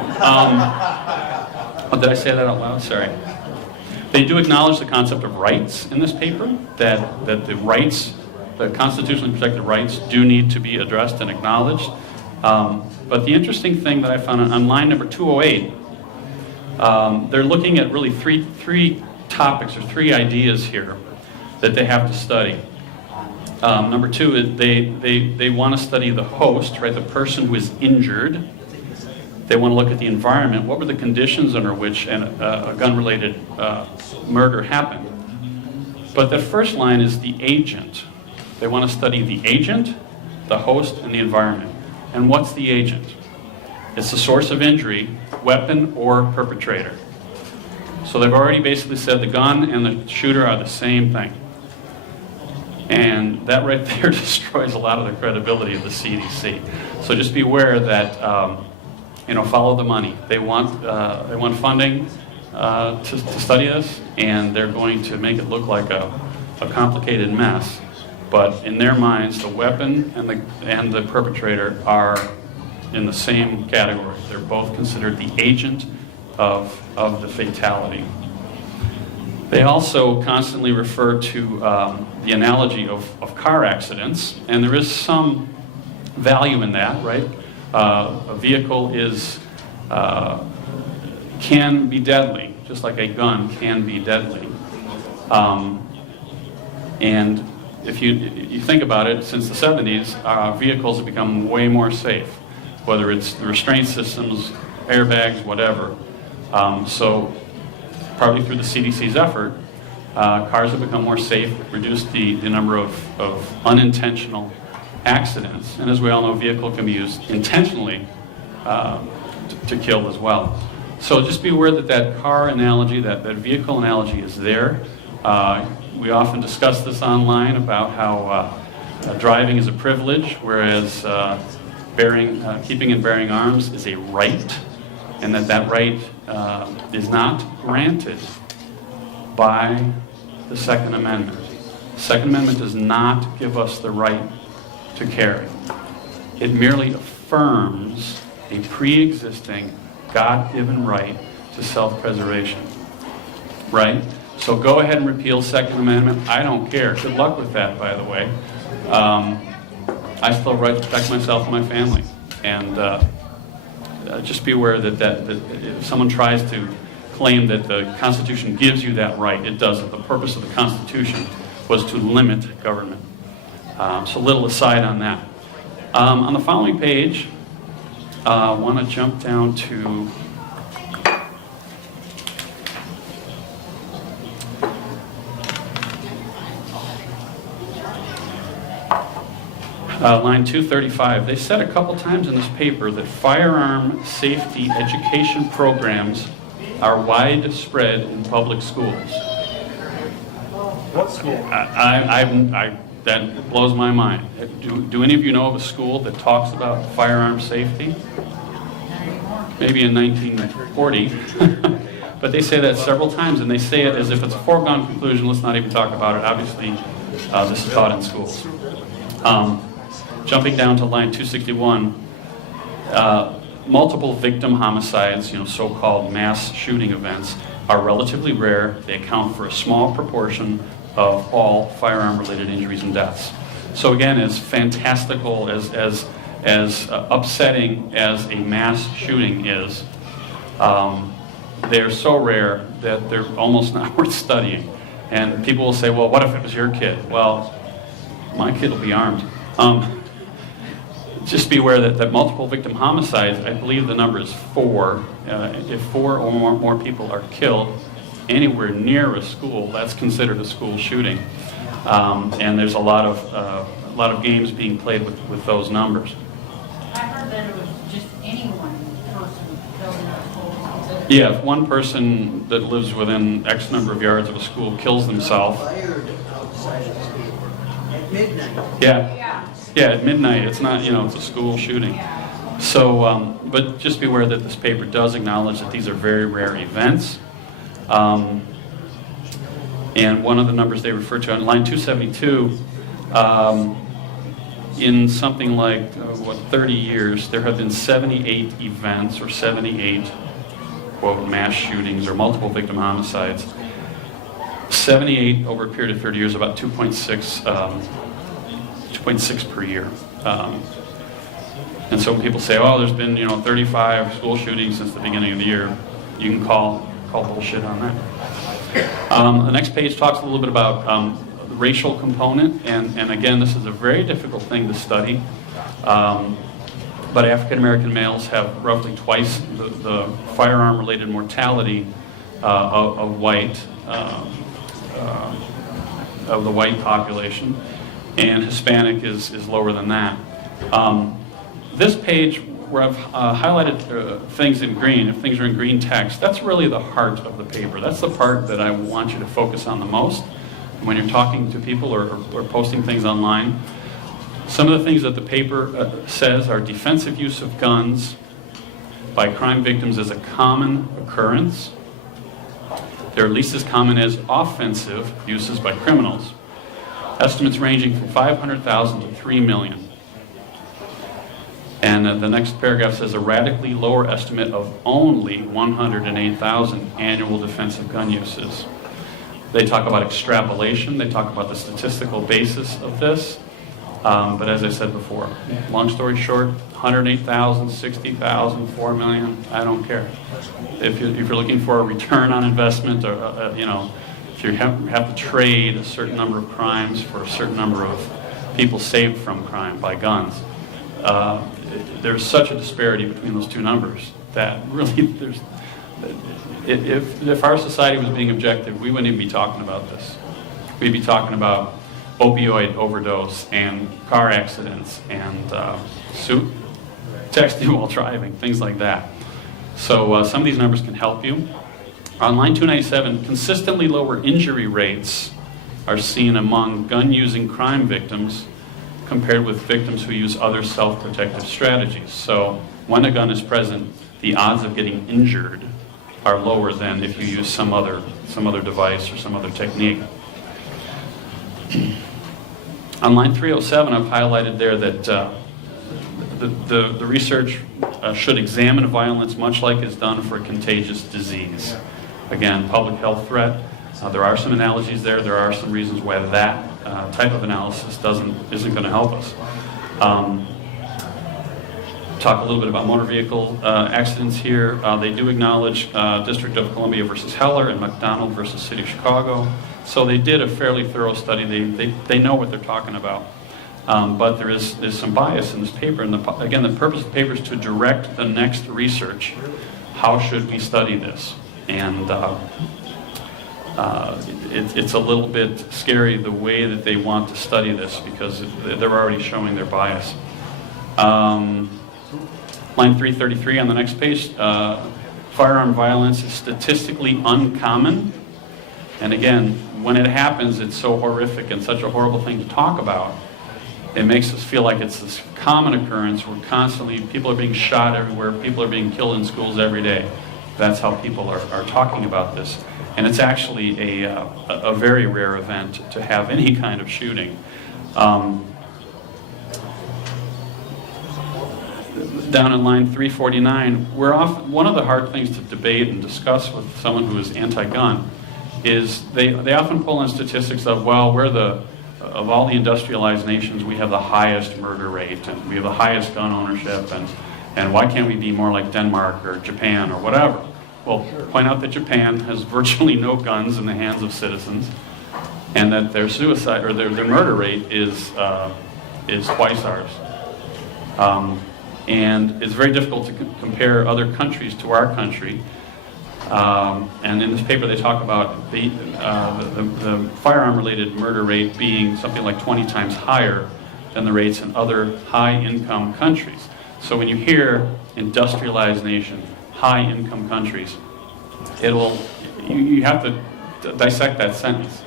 I say that out loud? Sorry. They do acknowledge the concept of rights in this paper, that the rights, the constitutionally protected rights, do need to be addressed and acknowledged. But the interesting thing that I found on line number 208, they're looking at really three topics or three ideas here that they have to study. Number two is they want to study the host, right, the person who is injured. They want to look at the environment. What were the conditions under which a gun-related murder happened? But the first line is the agent. They want to study the agent, the host, and the environment. And what's the agent? It's the source of injury, weapon, or perpetrator. So they've already basically said the gun and the shooter are the same thing. And that right there destroys a lot of the credibility of the CDC. So just be aware that, follow the money. They want funding to study this, and they're going to make it look like a complicated mess. But in their minds, the weapon and the perpetrator are in the same category. They're both considered the agent of the fatality. They also constantly refer to the analogy of car accidents, and there is some value in that, right? A vehicle can be deadly, just like a gun can be deadly. And if you think about it, since the 70s, vehicles have become way more safe, whether it's the restraint systems, airbags, whatever. So partly through the CDC's effort, cars have become more safe, reduced the number of unintentional accidents. And as we all know, a vehicle can be used intentionally to kill as well. So just be aware that car analogy, that vehicle analogy is there. We often discuss this online about how driving is a privilege, whereas keeping and bearing arms is a right, and that right is not granted by the Second Amendment. The Second Amendment does not give us the right to carry. It merely affirms a pre-existing God-given right to self-preservation. Right? So go ahead and repeal Second Amendment. I don't care. Good luck with that, by the way. I still have a right to protect myself and my family. And just be aware that if someone tries to claim that the Constitution gives you that right, it doesn't. The purpose of the Constitution was to limit government. So little aside on that. On the following page, I want to jump down to line 235. They said a couple times in this paper that firearm safety education programs are widespread in public schools. What school? That blows my mind. Do any of you know of a school that talks about firearm safety? Maybe in 1940. But they say that several times, and they say it as if it's a foregone conclusion. Let's not even talk about it. Obviously, this is taught in schools. Jumping down to line 261, multiple victim homicides, so-called mass shooting events, are relatively rare. They account for a small proportion of all firearm-related injuries and deaths. So again, as fantastical, as upsetting as a mass shooting is, they're so rare that they're almost not worth studying. And people will say, well, what if it was your kid? Well, my kid will be armed. Just be aware that multiple victim homicides, I believe the number is 4. If 4 or more people are killed anywhere near a school, that's considered a school shooting. And there's a lot of games being played with those numbers. I heard that it was just anyone Yeah, if one person that lives within X number of yards of a school kills themselves, Fired outside of school at midnight. yeah, at midnight, it's not, it's a school shooting. So, but just be aware that this paper does acknowledge that these are very rare events. And one of the numbers they refer to on line 272, in something like, 30 years, there have been 78 events or 78, quote, mass shootings or multiple victim homicides. 78 over a period of 30 years, about 2.6 per year. And so when people say, oh, there's been 35 school shootings since the beginning of the year, you can call bullshit on that. The next page talks a little bit about the racial component, and again, this is a very difficult thing to study. But African American males have roughly twice the firearm-related mortality of the white population, and Hispanic is lower than that. This page, where I've highlighted things in green, if things are in green text, that's really the heart of the paper. That's the part that I want you to focus on the most when you're talking to people or posting things online. Some of the things that the paper says are defensive use of guns by crime victims is a common occurrence. They're at least as common as offensive uses by criminals. Estimates ranging from 500,000 to 3 million. And the next paragraph says a radically lower estimate of only 108,000 annual defensive gun uses. They talk about extrapolation. They talk about the statistical basis of this. But as I said before, long story short, 108,000, 60,000, 4 million, I don't care. If you're looking for a return on investment, or if you have to trade a certain number of crimes for a certain number of people saved from crime by guns, there's such a disparity between those two numbers that really if our society was being objective, we wouldn't even be talking about this. We'd be talking about opioid overdose and car accidents and texting while driving, things like that. So some of these numbers can help you. On line 297, consistently lower injury rates are seen among gun-using crime victims compared with victims who use other self-protective strategies. So when a gun is present, the odds of getting injured are lower than if you use some other device or some other technique. On line 307, I've highlighted there that the research should examine violence much like it's done for a contagious disease. Again, public health threat. There are some analogies there. There are some reasons why that type of analysis isn't going to help us. Talk a little bit about motor vehicle accidents here. They do acknowledge District of Columbia versus Heller and McDonald versus City of Chicago. So they did a fairly thorough study. They know what they're talking about. But there's some bias in this paper. And again, the purpose of the paper is to direct the next research. How should we study this? And it's a little bit scary the way that they want to study this because they're already showing their bias. Line 333 on the next page, firearm violence is statistically uncommon. And again, when it happens, it's so horrific and such a horrible thing to talk about. It makes us feel like it's this common occurrence where constantly people are being shot everywhere, people are being killed in schools every day. That's how people are talking about this. And it's actually a very rare event to have any kind of shooting. Down in line 349, one of the hard things to debate and discuss with someone who is anti-gun is they often pull in statistics of, well, of all the industrialized nations, we have the highest murder rate, and we have the highest gun ownership, and why can't we be more like Denmark or Japan or whatever? Well, point out that Japan has virtually no guns in the hands of citizens, and that their suicide or their murder rate is twice ours. And it's very difficult to compare other countries to our country. And in this paper, they talk about the firearm-related murder rate being something like 20 times higher than the rates in other high-income countries. So when you hear industrialized nation, high-income countries, you have to dissect that sentence.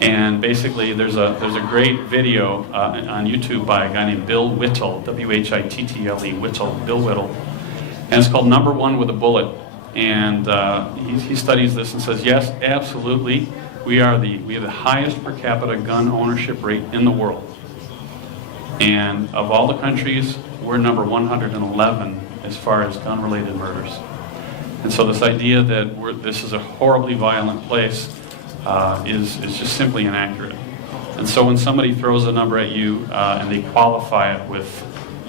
And basically, there's a great video on YouTube by a guy named Bill Whittle, W-H-I-T-T-L-E, Whittle, Bill Whittle, and it's called Number One with a Bullet. And he studies this and says, yes, absolutely, we have the highest per capita gun ownership rate in the world. And of all the countries, we're number 111 as far as gun-related murders. And so this idea that this is a horribly violent place is just simply inaccurate. And so when somebody throws a number at you and they qualify it with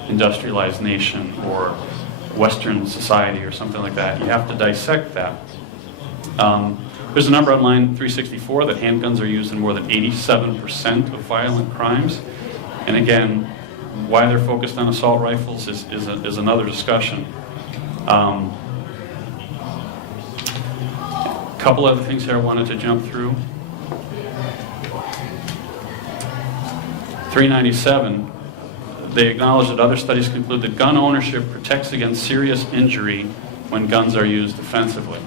industrialized nation or Western society or something like that, you have to dissect that. There's a number on line 364 that handguns are used in more than 87% of violent crimes. And again, why they're focused on assault rifles is another discussion. A couple other things here I wanted to jump through. 397, they acknowledge that other studies conclude that gun ownership protects against serious injury when guns are used defensively.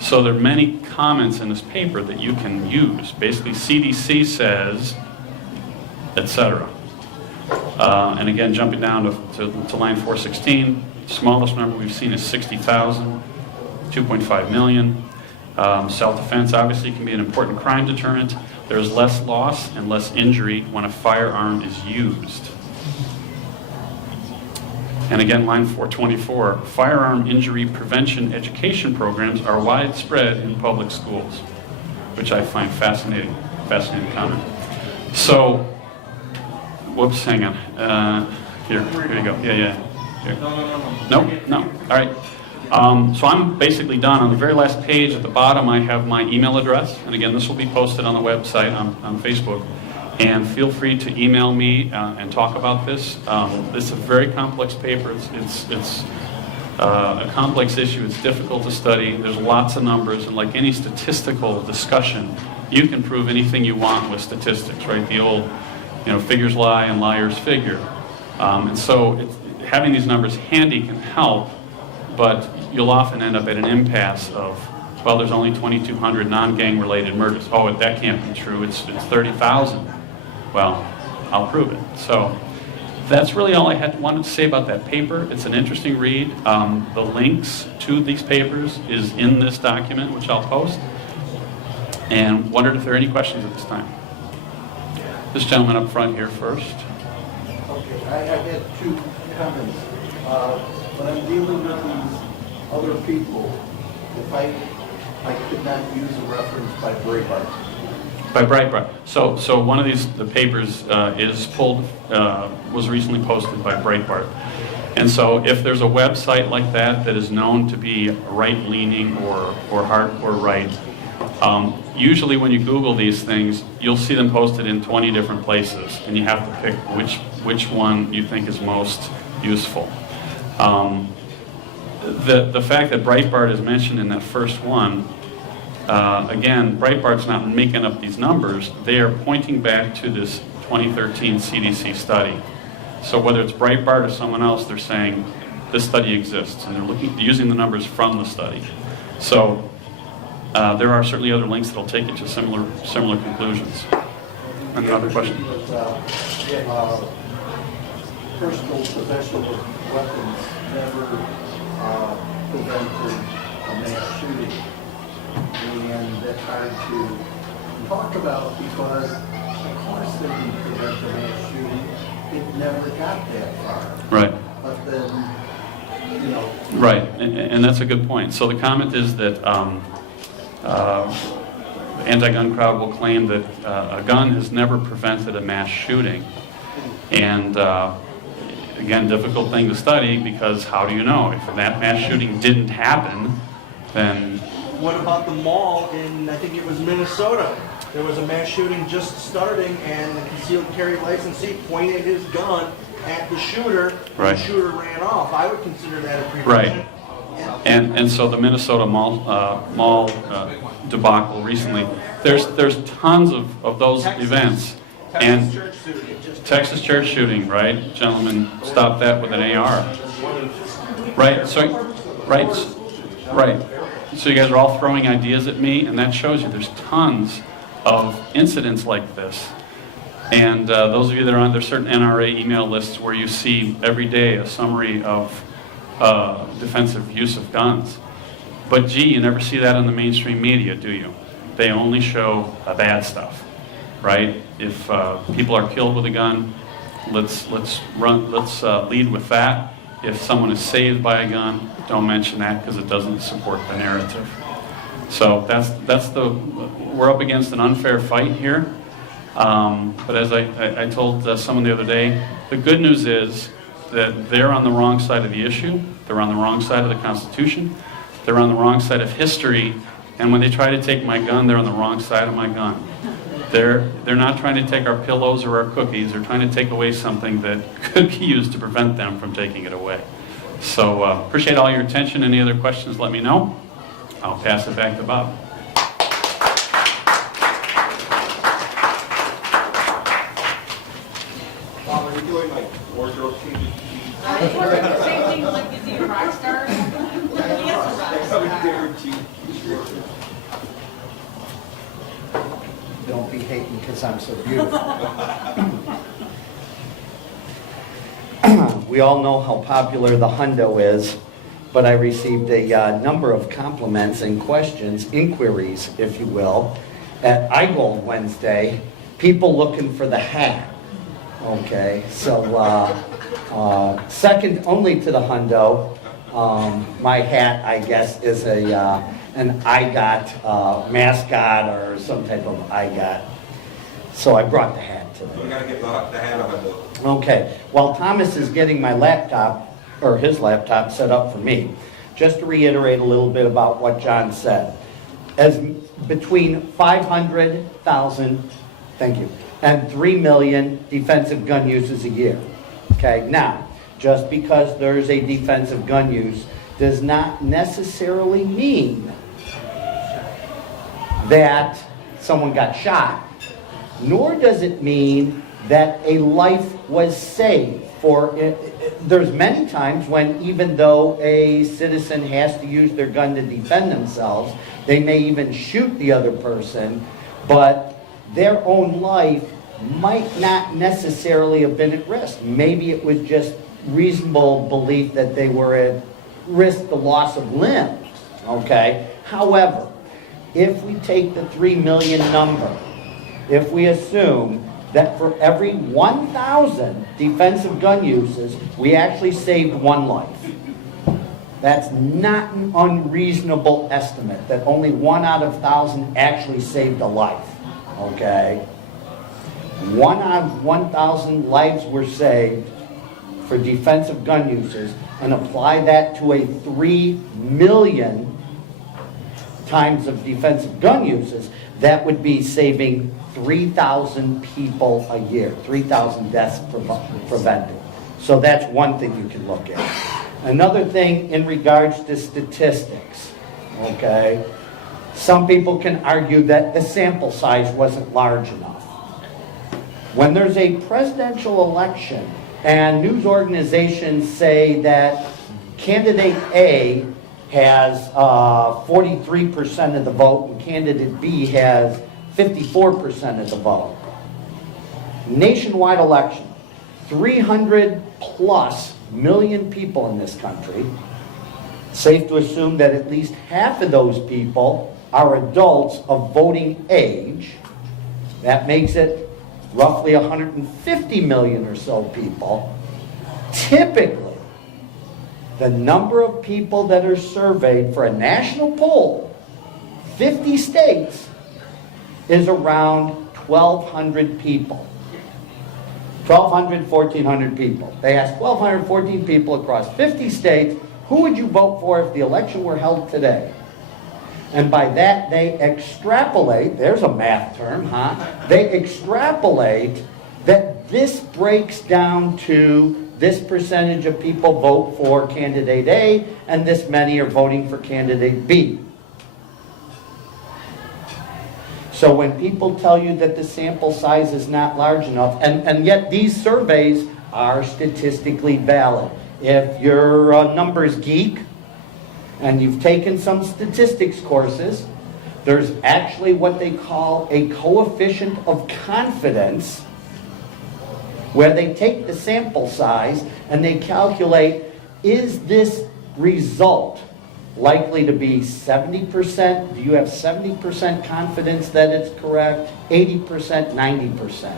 So there are many comments in this paper that you can use. Basically, CDC says, etc. And again, jumping down to line 416, smallest number we've seen is 60,000, 2.5 million. Self-defense obviously can be an important crime deterrent. There's less loss and less injury when a firearm is used. And again, line 424, firearm injury prevention education programs are widespread in public schools, which I find fascinating comment. So, whoops, hang on. Here you go. Yeah. Here. No. All right. So I'm basically done. On the very last page at the bottom, I have my email address. And again, this will be posted on the website, on Facebook. And feel free to email me and talk about this. It's a very complex paper. It's a complex issue. It's difficult to study. There's lots of numbers. And like any statistical discussion, you can prove anything you want with statistics, right? The old, figures lie and liars figure. And so having these numbers handy can help, but you'll often end up at an impasse of, well, there's only 2,200 non-gang related murders. Oh, that can't be true. It's 30,000. Well, I'll prove it. So that's really all I wanted to say about that paper. It's an interesting read. The links to these papers is in this document, which I'll post. And wondered if there are any questions at this time. This gentleman up front here first. Okay, I had two comments. When I'm dealing with these other people, if I could not use a reference by Breitbart. By Breitbart. So one of the papers was recently posted by Breitbart. And so if there's a website like that is known to be right-leaning or hardcore right, usually when you Google these things, you'll see them posted in 20 different places, and you have to pick which one you think is most useful. The fact that Breitbart is mentioned in that first one, again, Breitbart's not making up these numbers. They are pointing back to this 2013 CDC study. So whether it's Breitbart or someone else, they're saying this study exists, and they're using the numbers from the study. So there are certainly other links that'll take you to similar conclusions. Another question? Personal possession of weapons never prevented a mass shooting. And that's hard to talk about because, of course, they didn't prevent the mass shooting. It never got that far. Right. But then, Right, and that's a good point. So the comment is that the anti-gun crowd will claim that a gun has never prevented a mass shooting. And again, difficult thing to study because how do you know? If that mass shooting didn't happen, then... What about the mall in, I think it was Minnesota? There was a mass shooting just starting, and the concealed carry licensee pointed his gun at the shooter, Right. and the shooter ran off. I would consider that a prevention. Right. And so the Minnesota mall debacle recently, there's tons of those events. And Church shooting. Texas church shooting, right? Gentlemen stopped that with an AR. Right. So, right. So you guys are all throwing ideas at me, and that shows you there's tons of incidents like this. And those of you that are on, there's certain NRA email lists where you see every day a summary of defensive use of guns. But gee, you never see that in the mainstream media, do you? They only show bad stuff, right? If people are killed with a gun, let's lead with that. If someone is saved by a gun, don't mention that because it doesn't support the narrative. So we're up against an unfair fight here. But as I told someone the other day, the good news is that they're on the wrong side of the issue. They're on the wrong side of the Constitution. They're on the wrong side of history. And when they try to take my gun, they're on the wrong side of my gun. They're not trying to take our pillows or our cookies. They're trying to take away something that could be used to prevent them from taking it away. So appreciate all your attention. Any other questions, let me know. I'll pass it back to Bob. Bob, are you doing like wardrobe changes? I was wondering the same thing, like, is he a rock star? He is a rock star. Don't be hating because I'm so beautiful. We all know how popular the hundo is, but I received a number of compliments and questions, inquiries, if you will, at IGOT Wednesday. People looking for the hat. Okay, so second only to the hundo, my hat, I guess, is an IGOT mascot or some type of IGOT. So I brought the hat today. We gotta get the hat on the. Okay, while Thomas is getting my laptop, or his laptop, set up for me, just to reiterate a little bit about what John said. As between 500,000, thank you, and 3 million defensive gun uses a year. Okay, now, just because there's a defensive gun use does not necessarily mean that someone got shot, nor does it mean that a life was saved. There's many times when, even though a citizen has to use their gun to defend themselves, they may even shoot the other person, but their own life might not necessarily have been at risk. Maybe it was just reasonable belief that they were at risk the loss of limbs, okay? However, if we take the 3 million number, if we assume that for every 1,000 defensive gun uses, we actually saved one life. That's not an unreasonable estimate, that only 1 out of 1,000 actually saved a life, okay? 1 out of 1,000 lives were saved for defensive gun uses, and apply that to a 3 million times of defensive gun uses, that would be saving 3,000 people a year, 3,000 deaths prevented. So that's one thing you can look at. Another thing in regards to statistics, okay? Some people can argue that the sample size wasn't large enough. When there's a presidential election and news organizations say that candidate A has 43% of the vote and candidate B has 54% of the vote. Nationwide election, 300 plus million people in this country. Safe to assume that at least half of those people are adults of voting age. That makes it roughly 150 million or so people. Typically, the number of people that are surveyed for a national poll, 50 states, is around 1,200 people. 1,200, 1,400 people. They asked 1,200, 1,400 people across 50 states, who would you vote for if the election were held today? And by that, they extrapolate, there's a math term, huh? They extrapolate that this breaks down to this percentage of people vote for candidate A, and this many are voting for candidate B. So when people tell you that the sample size is not large enough, and yet these surveys are statistically valid. If you're a numbers geek, and you've taken some statistics courses, there's actually what they call a coefficient of confidence, where they take the sample size and they calculate, is this result likely to be 70%? Do you have 70% confidence that it's correct? 80%, 90%?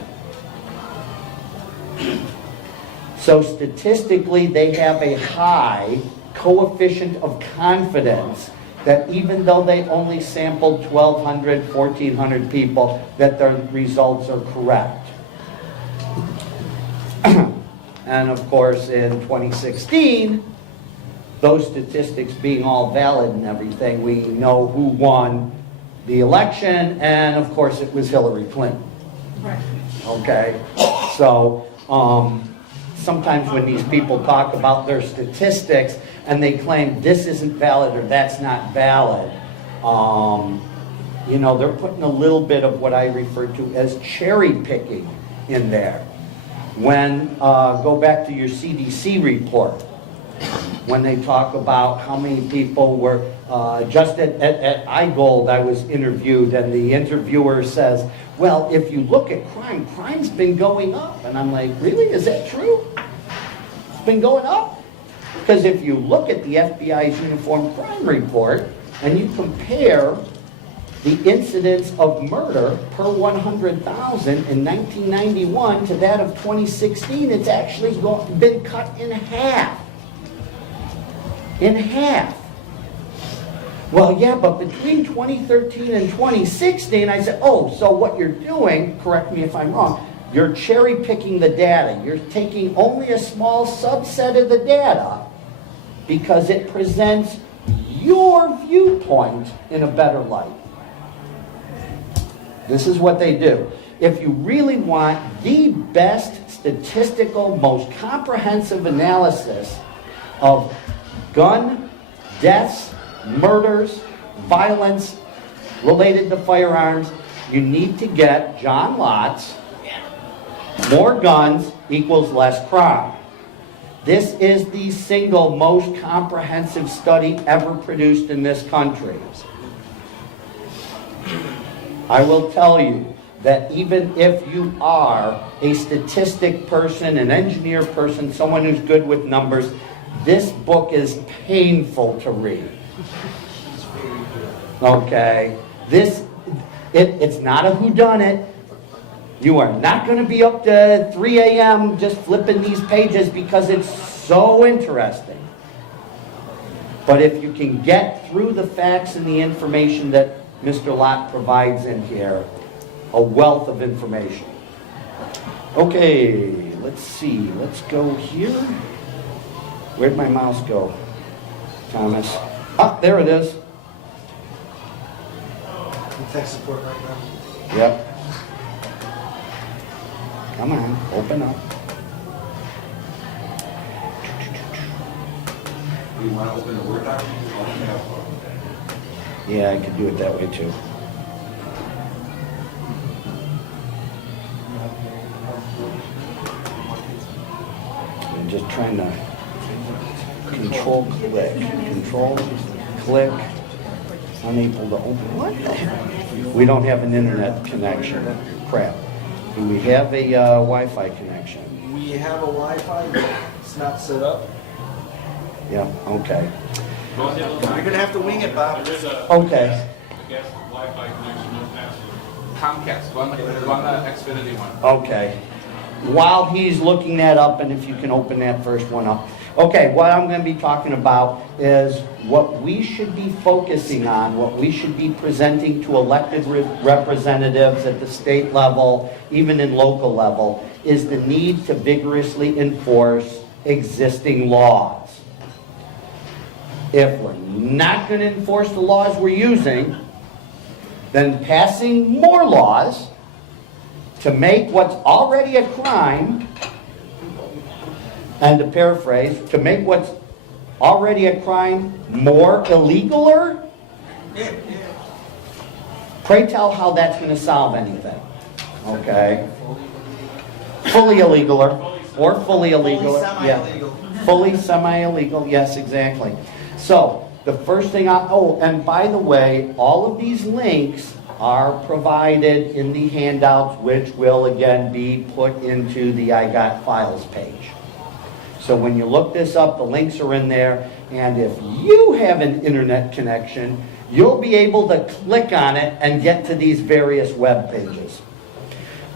So statistically, they have a high coefficient of confidence that even though they only sampled 1,200, 1,400 people, that their results are correct. And of course, in 2016, those statistics being all valid and everything, we know who won the election, and of course it was Hillary Clinton. Okay? So, sometimes when these people talk about their statistics and they claim this isn't valid or that's not valid, you know, they're putting a little bit of what I refer to as cherry picking in there. When, go back to your CDC report, when they talk about how many people were, just at IGOT I was interviewed, and the interviewer says, well, if you look at crime, crime's been going up. And I'm like, really? Is that true? It's been going up? Because if you look at the FBI's Uniform Crime Report, and you compare the incidence of murder per 100,000 in 1991 to that of 2016, it's actually been cut in half. In half. Well, yeah, but between 2013 and 2016, I said, oh, so what you're doing, correct me if I'm wrong, you're cherry picking the data. You're taking only a small subset of the data because it presents your viewpoint in a better light. This is what they do. If you really want the best statistical, most comprehensive analysis of gun deaths, murders, violence related to firearms, you need to get John Lott's More Guns Equals Less Crime. This is the single most comprehensive study ever produced in this country. I will tell you that even if you are a statistic person, an engineer person, someone who's good with numbers, this book is painful to read. Okay? It's not a whodunit. You are not going to be up to 3 a.m. just flipping these pages because it's so interesting. But if you can get through the facts and the information that Mr. Lott provides in here, a wealth of information. Okay, let's see. Let's go here. Where'd my mouse go, Thomas? Ah, there it is. Tech support right now. Yep. Come on, open up. Do you want to open the Word document? Yeah, I could do it that way too. I'm just trying to control click, unable to open. What the heck? We don't have an internet connection. Crap. Do we have a Wi-Fi connection? We have a Wi-Fi, but it's not set up. Yeah, okay. You're gonna have to wing it, Bob. There's a Okay. I guess Wi-Fi connection, no password. Comcast, go on the Xfinity one. Okay. While he's looking that up, and if you can open that first one up. Okay, what I'm going to be talking about is what we should be focusing on, what we should be presenting to elected representatives at the state level, even in local level, is the need to vigorously enforce existing laws. If we're not going to enforce the laws we're using, then passing more laws to make what's already a crime, and to paraphrase, to make what's already a crime more illegaler? Pray tell how that's going to solve anything. Okay? Fully illegaler, or fully illegal. Fully semi-illegal. Yeah. Fully semi-illegal, yes, exactly. So, the first thing oh, and by the way, all of these links are provided in the handouts, which will again be put into the IGOT files page. So when you look this up, the links are in there, and if you have an internet connection, you'll be able to click on it and get to these various web pages.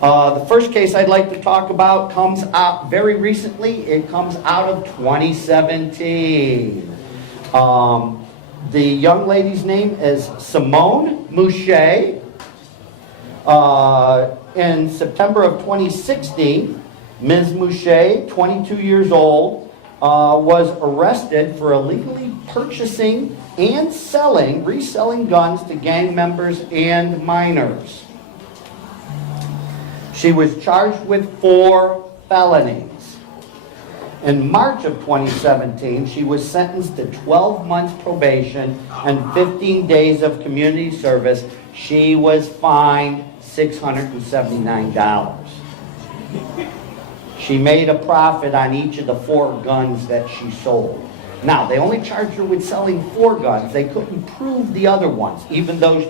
The first case I'd like to talk about comes out very recently. It comes out of 2017. The young lady's name is Simone Mouche. In September of 2016, Ms. Mouche, 22 years old, was arrested for illegally purchasing and reselling guns to gang members and minors. She was charged with 4 felonies. In March of 2017, she was sentenced to 12 months probation and 15 days of community service. She was fined $679. She made a profit on each of the 4 guns that she sold. Now, they only charged her with selling 4 guns. They couldn't prove the other ones, even though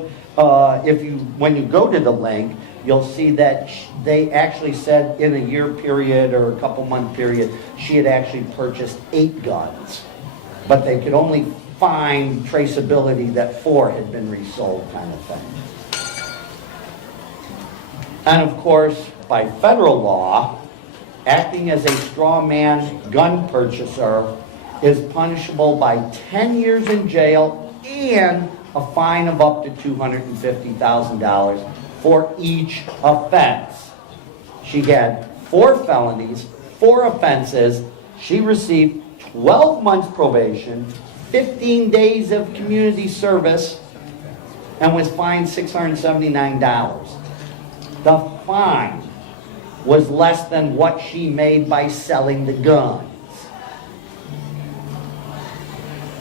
when you go to the link, you'll see that they actually said in a year period or a couple month period, she had actually purchased 8 guns. But they could only find traceability that 4 had been resold, kind of thing. And of course, by federal law, acting as a straw man gun purchaser is punishable by 10 years in jail and a fine of up to $250,000 for each offense. She had 4 felonies, 4 offenses. She received 12 months probation, 15 days of community service, and was fined $679. The fine was less than what she made by selling the guns.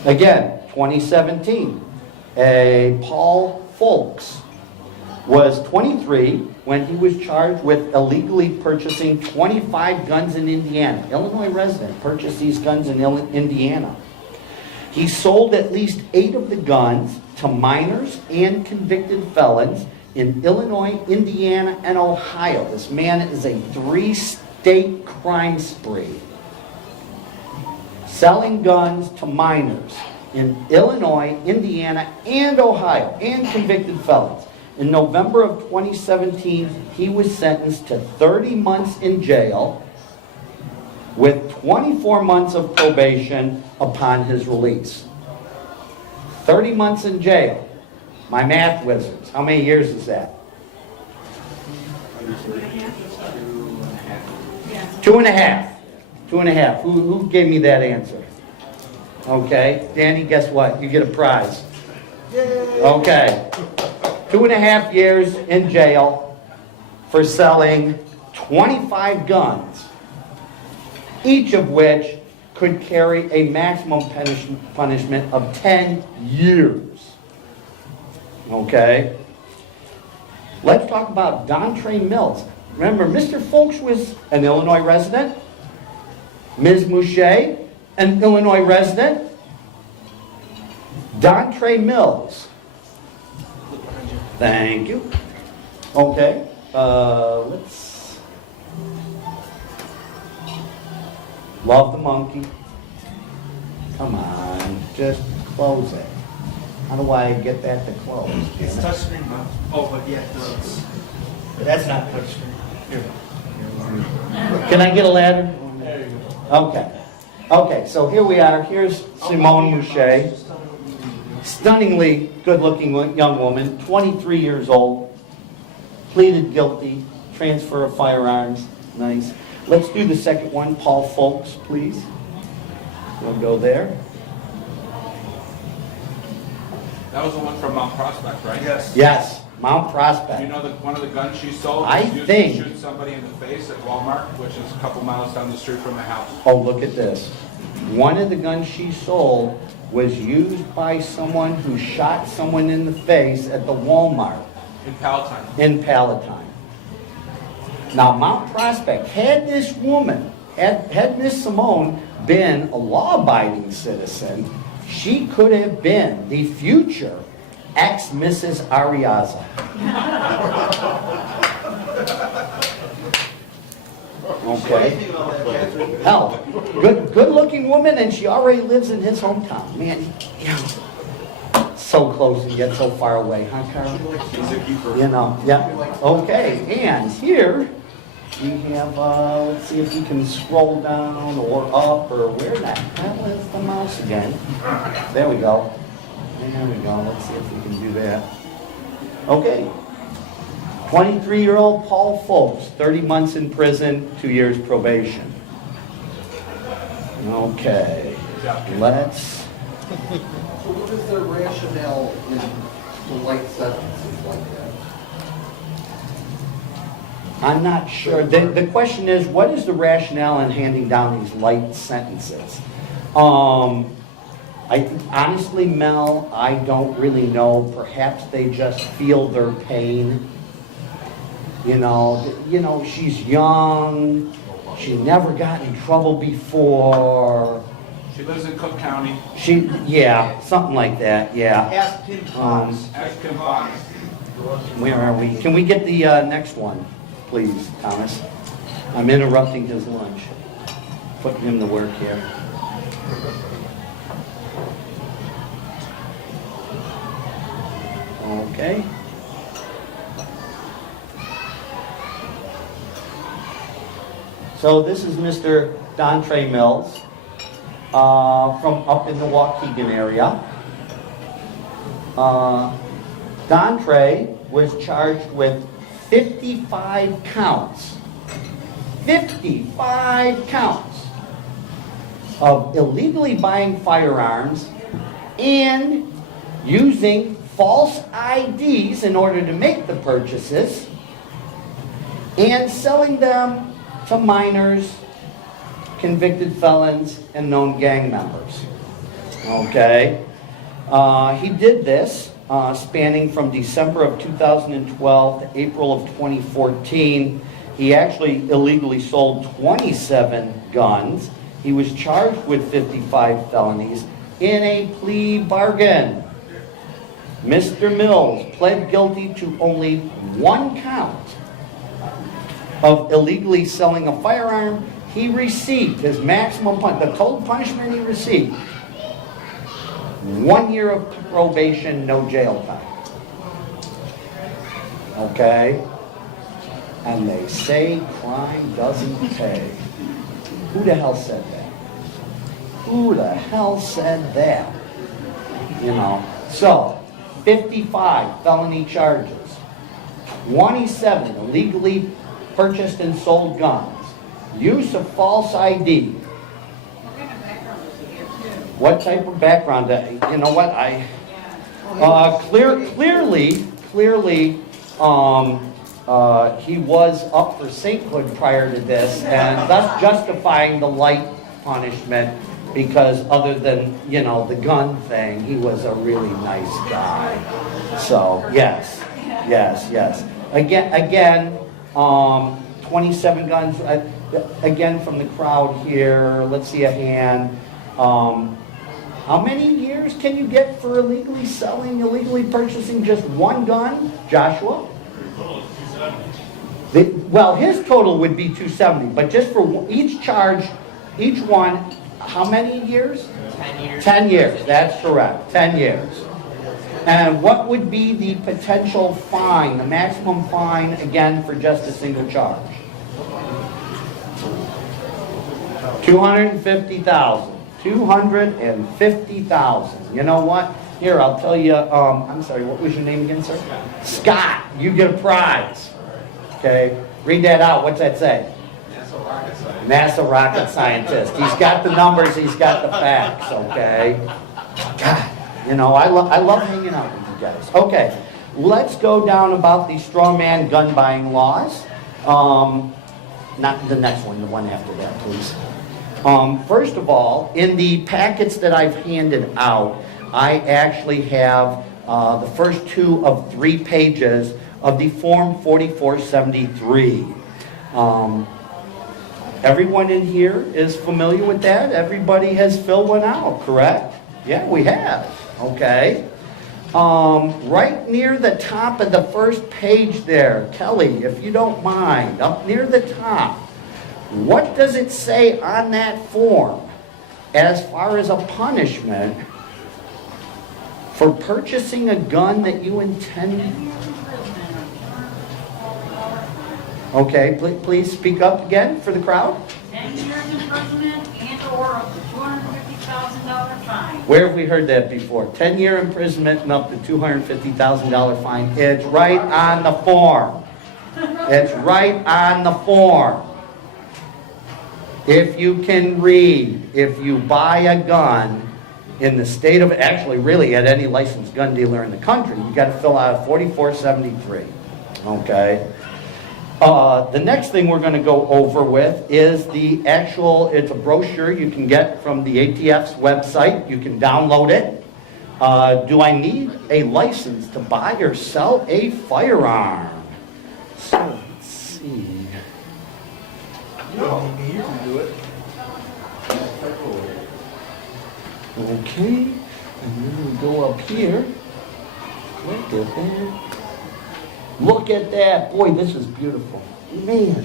Again, 2017, Paul Folks was 23 when he was charged with illegally purchasing 25 guns in Indiana. Illinois resident purchased these guns in Indiana. He sold at least 8 of the guns to minors and convicted felons in Illinois, Indiana, and Ohio. This man is a 3-state crime spree. Selling guns to minors in Illinois, Indiana, and Ohio, and convicted felons. In November of 2017, he was sentenced to 30 months in jail with 24 months of probation upon his release. 30 months in jail. My math wizards, how many years is that? 2.5. 2.5. Who gave me that answer? Okay. Danny, guess what? You get a prize. Okay. 2.5 years in jail for selling 25 guns, each of which could carry a maximum punishment of 10 years. Okay? Let's talk about Dontre Mills. Remember, Mr. Folks was an Illinois resident. Ms. Mouche, an Illinois resident. Dontre Mills. Thank you. Okay. Let's... Love the monkey. Come on. Just close it. How do I get that to close? It's touchscreen, huh? Oh, but yeah, that's not touchscreen. Here. Can I get a ladder? There you go. Okay. Okay, so here we are. Here's Simone Mouche. Stunningly good-looking young woman, 23 years old. Pleaded guilty. Transfer of firearms. Nice. Let's do the second one. Paul Folks, please. We'll go there. That was the one from Mount Prospect, right? Yes. Yes, Mount Prospect. You know one of the guns she sold I was used think- to shoot somebody in the face at Walmart, which is a couple miles down the street from the house. Oh, look at this. One of the guns she sold was used by someone who shot someone in the face at the Walmart In Palatine. in Palatine. Now, Mount Prospect, had this woman, had Miss Simone been a law-abiding citizen, She could have been the future ex-Mrs. Ariaza. Okay. Hell, good-looking woman, and she already lives in his hometown. Man, you know, so close and yet so far away, huh, Carl? You know, yeah. Okay, and here we have, let's see if we can scroll down or up or where the hell is the mouse again? There we go. There we go. Let's see if we can do that. Okay. 23-year-old Paul Folks, 30 months in prison, 2 years probation. Okay. Let's. So what is their rationale in the light sentences like that? I'm not sure. The question is, what is the rationale in handing down these light sentences? Honestly, Mel, I don't really know. Perhaps they just feel their pain. You know, she's young. She never got in trouble before. She lives in Cook County. Yeah, something like that. Yeah. Ask Tim Fox. Ask Kim Fox. Where are we? Can we get the next one, please, Thomas? I'm interrupting his lunch. Putting him to work here. Okay. So this is Mr. Dontre Mills from up in the Waukegan area. Dontre was charged with 55 counts. 55 counts of illegally buying firearms and using false IDs in order to make the purchases and selling them to minors, convicted felons, and known gang members. Okay? He did this spanning from December of 2012 to April of 2014. He actually illegally sold 27 guns. He was charged with 55 felonies in a plea bargain. Mr. Mills pled guilty to only one count of illegally selling a firearm. He received his maximum the total punishment he received. 1 year of probation, no jail time. Okay? And they say crime doesn't pay. Who the hell said that? Who the hell said that? You know. So, 55 felony charges. 27 illegally purchased and sold guns. Use of false ID. What kind of background does he have too? What type of background? You know what? Clearly, he was up for sainthood prior to this, and thus justifying the light punishment. Because other than, you know, the gun thing, he was a really nice guy. So, yes. Again, 27 guns. Again, from the crowd here, let's see a hand. How many years can you get for illegally selling, illegally purchasing just one gun, Joshua? Well, his total would be 270, but just for each charge, each one, how many years? 10 years. 10 years, that's correct, 10 years. And what would be the potential fine, the maximum fine, again, for just a single charge? $250,000. $250,000. You know what? Here, I'll tell you, I'm sorry, what was your name again, sir? Scott, you get a prize. Okay, read that out. What's that say? NASA rocket scientist. He's got the numbers, he's got the facts, okay? God, you know, I love hanging out with you guys. Okay, let's go down about the straw man gun buying laws. Not the next one, the one after that, please. First of all, in the packets that I've handed out, I actually have the first 2 of 3 pages of the Form 4473. Everyone in here is familiar with that? Everybody has filled one out, correct? Yeah, we have, okay. Right near the top of the first page there, Kelly, if you don't mind, up near the top, what does it say on that form as far as a punishment for purchasing a gun that you intend? Okay, please speak up again for the crowd. 10 years imprisonment and/or up to $250,000 fine. Where have we heard that before? 10-year imprisonment and up to $250,000 fine. It's right on the form. It's right on the form. If you can read, if you buy a gun in the state of, actually really at any licensed gun dealer in the country, you got to fill out a 4473. Okay? The next thing we're going to go over with is the actual, it's a brochure you can get from the ATF's website. You can download it. Do I need a license to buy or sell a firearm? So, let's see. No, you can do it. Okay, and then we go up here. Look at that. Look at that. Boy, this is beautiful. Man.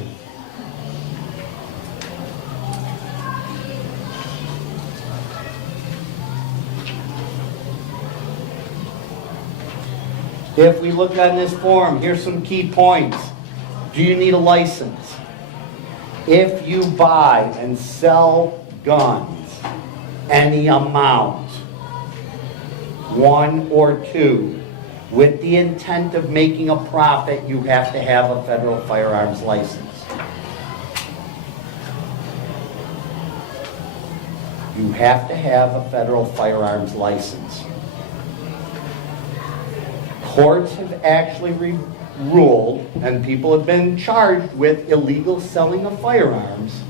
If we look on this form, here's some key points. Do you need a license? If you buy and sell guns, any amount, one or two, with the intent of making a profit, you have to have a federal firearms license. You have to have a federal firearms license. Courts have actually ruled, and people have been charged with illegal selling of firearms.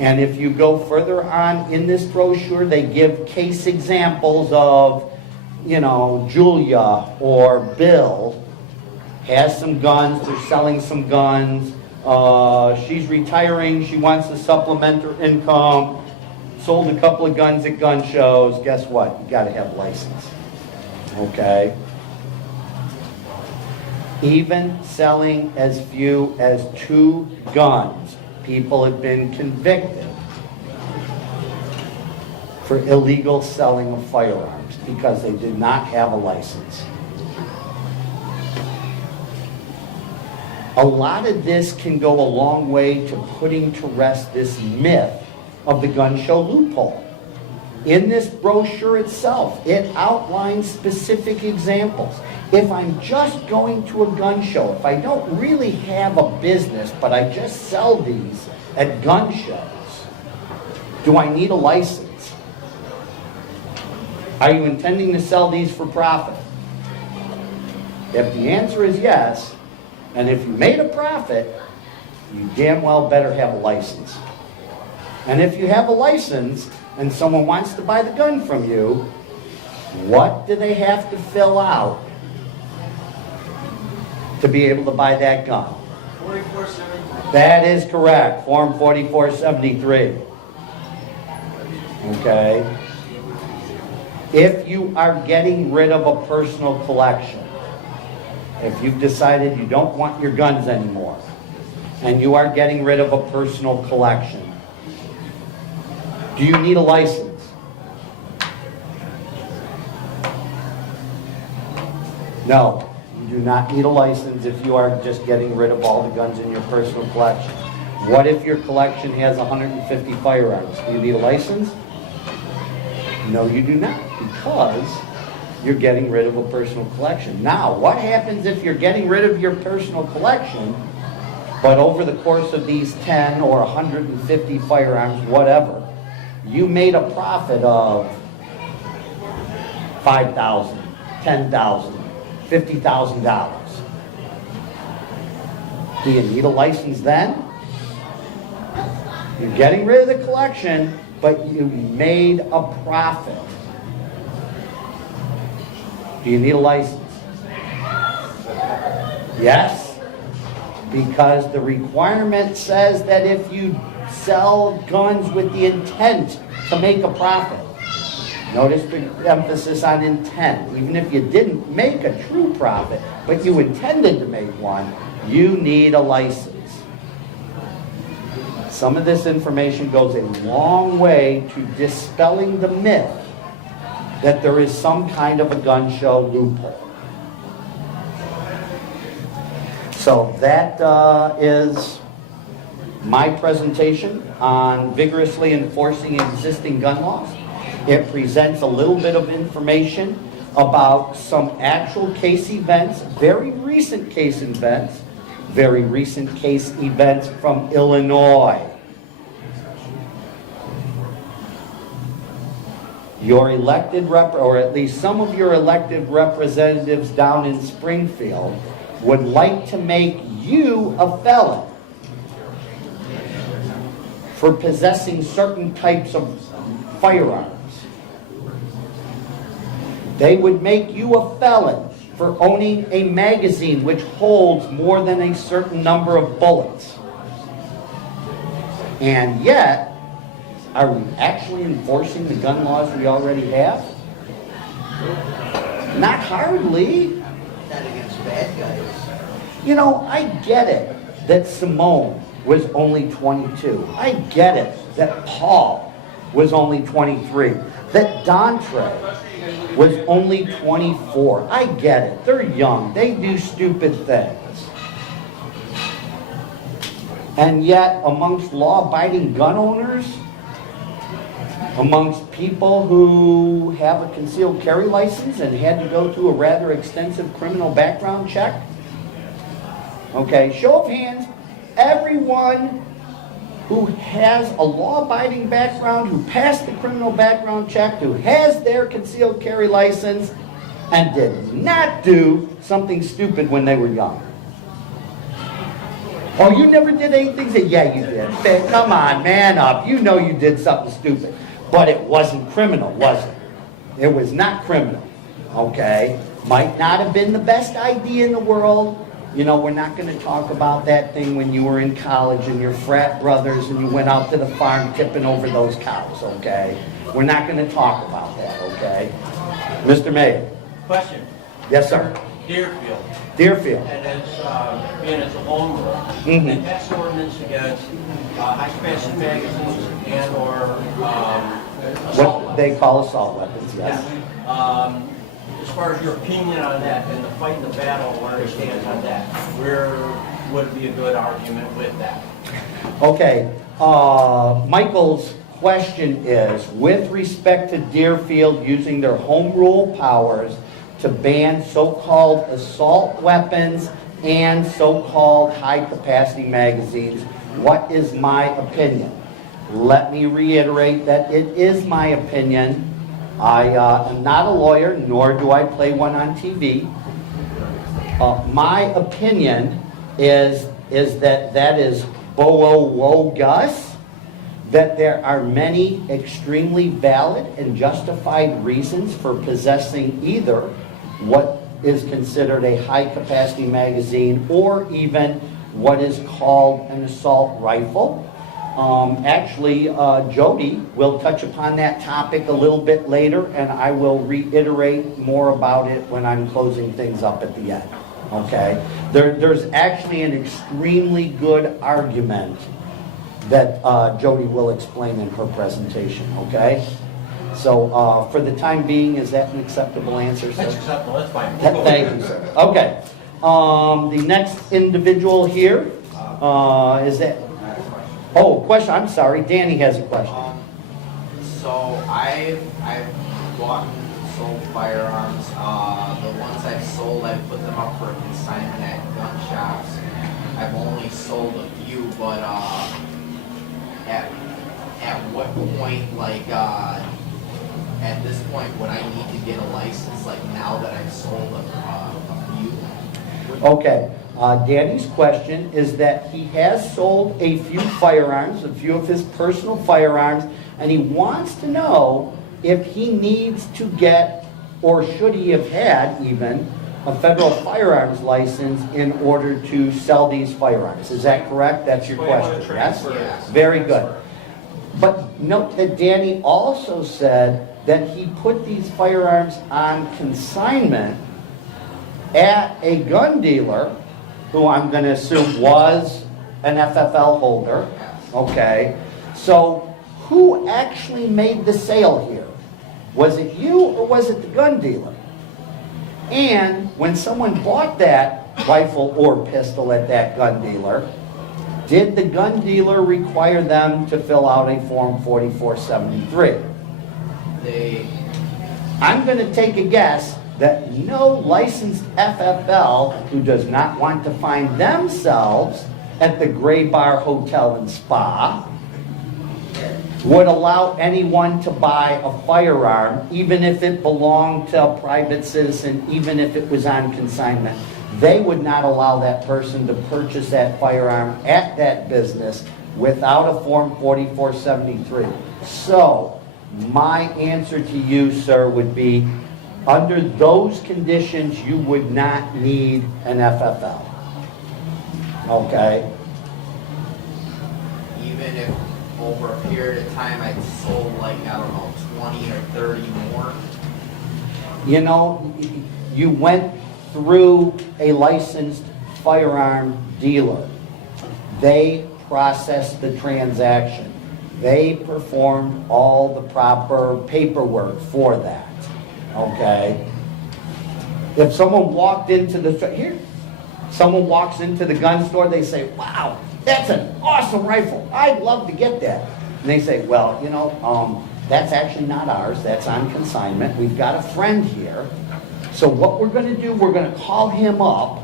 And if you go further on in this brochure, they give case examples of, you know, Julia or Bill has some guns, they're selling some guns, she's retiring, she wants to supplement her income, sold a couple of guns at gun shows. Guess what? You got to have a license. Okay? Even selling as few as 2 guns, people have been convicted for illegal selling of firearms because they did not have a license. A lot of this can go a long way to putting to rest this myth of the gun show loophole. In this brochure itself, it outlines specific examples. If I'm just going to a gun show, if I don't really have a business, but I just sell these at gun shows, do I need a license? Are you intending to sell these for profit? If the answer is yes, and if you made a profit, you damn well better have a license. And if you have a license and someone wants to buy the gun from you, what do they have to fill out to be able to buy that gun? 4473. That is correct, Form 4473. Okay? If you are getting rid of a personal collection, if you've decided you don't want your guns anymore, and you are getting rid of a personal collection, do you need a license? No, you do not need a license if you are just getting rid of all the guns in your personal collection. What if your collection has 150 firearms? Do you need a license? No, you do not, because you're getting rid of a personal collection. Now, what happens if you're getting rid of your personal collection, but over the course of these 10 or 150 firearms, whatever, you made a profit of $5,000, $10,000, $50,000. Do you need a license then? You're getting rid of the collection, but you made a profit. Do you need a license? Yes, because the requirement says that if you sell guns with the intent to make a profit, Notice the emphasis on intent. Even if you didn't make a true profit, but you intended to make one, you need a license. Some of this information goes a long way to dispelling the myth that there is some kind of a gun show loophole. So that is my presentation on vigorously enforcing existing gun laws. It presents a little bit of information about some actual case events, very recent case events from Illinois. Your elected or at least some of your elected representatives down in Springfield would like to make you a felon for possessing certain types of firearms. They would make you a felon for owning a magazine which holds more than a certain number of bullets. And yet, are we actually enforcing the gun laws we already have? Not hardly. Not against bad guys. You know, I get it that Simone was only 22. I get it that Paul was only 23. That Dontre was only 24. I get it. They're young. They do stupid things. And yet, amongst law-abiding gun owners, amongst people who have a concealed carry license and had to go through a rather extensive criminal background check, okay, show of hands, everyone who has a law-abiding background, who passed the criminal background check, who has their concealed carry license, and did not do something stupid when they were young. Oh, you never did anything? Yeah, you did. Come on, man up. You know you did something stupid. But it wasn't criminal, was it? It was not criminal, okay? Might not have been the best idea in the world. You know, we're not going to talk about that thing when you were in college and your frat brothers and you went out to the farm tipping over those cows, okay? We're not going to talk about that, okay? Mr. Mayor. Question. Yes, sir. Deerfield. Deerfield. And it's, being it's a home rule. Mhm. That's ordinance against high-capacity magazines and or assault What they call assault weapons, yes. As far as your opinion on that and the fight and the battle, where it stands on that, where would be a good argument with that? Okay, Michael's question is, with respect to Deerfield using their home rule powers to ban so-called assault weapons and so-called high-capacity magazines, what is my opinion? Let me reiterate that it is my opinion. I am not a lawyer, nor do I play one on TV. My opinion is that is bogus, that there are many extremely valid and justified reasons for possessing either what is considered a high-capacity magazine or even what is called an assault rifle. Actually, Jody will touch upon that topic a little bit later, and I will reiterate more about it when I'm closing things up at the end. Okay? There's actually an extremely good argument that Jody will explain in her presentation. Okay? So, for the time being, is that an acceptable answer, sir? That's acceptable, that's fine. Thank you, sir. Okay. The next individual here is that... Oh, question. I'm sorry. Danny has a question. So I've bought and sold firearms. The ones I've sold, I've put them up for consignment at gun shops. I've only sold a few, but at what point, like at this point, would I need to get a license? Like now that I've sold a few? Okay. Danny's question is that he has sold a few firearms, a few of his personal firearms, and he wants to know if he needs to get, or should he have had even, a federal firearms license in order to sell these firearms. Is that correct? That's your question, yes? Yes. Very good. But note that Danny also said that he put these firearms on consignment at a gun dealer, who I'm going to assume was an FFL holder. Okay, so who actually made the sale here? Was it you or was it the gun dealer? And when someone bought that rifle or pistol at that gun dealer, did the gun dealer require them to fill out a Form 4473? I'm going to take a guess that no licensed FFL who does not want to find themselves at the Gray Bar Hotel and Spa would allow anyone to buy a firearm, even if it belonged to a private citizen, even if it was on consignment. They would not allow that person to purchase that firearm at that business without a Form 4473. So, my answer to you, sir, would be, under those conditions, you would not need an FFL. Okay? Even if over a period of time I sold like, I don't know, 20 or 30 more. You know, you went through a licensed firearm dealer. They processed the transaction. They performed all the proper paperwork for that. Okay? If someone walked into someone walks into the gun store, they say, wow, that's an awesome rifle. I'd love to get that. And they say, well, you know, that's actually not ours. That's on consignment. We've got a friend here. So what we're going to do, we're going to call him up,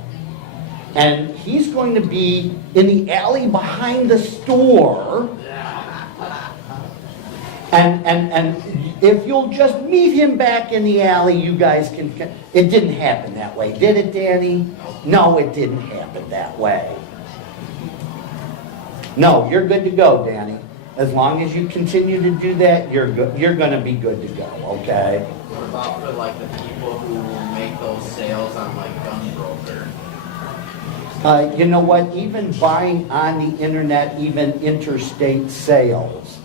and he's going to be in the alley behind the store. And if you'll just meet him back in the alley, you guys can... It didn't happen that way, did it, Danny? No, it didn't happen that way. No, you're good to go, Danny. As long as you continue to do that, you're good. You're going to be good to go, okay? What about for like the people who make those sales on like Gunbroker? You know what? Even buying on the internet, even interstate sales,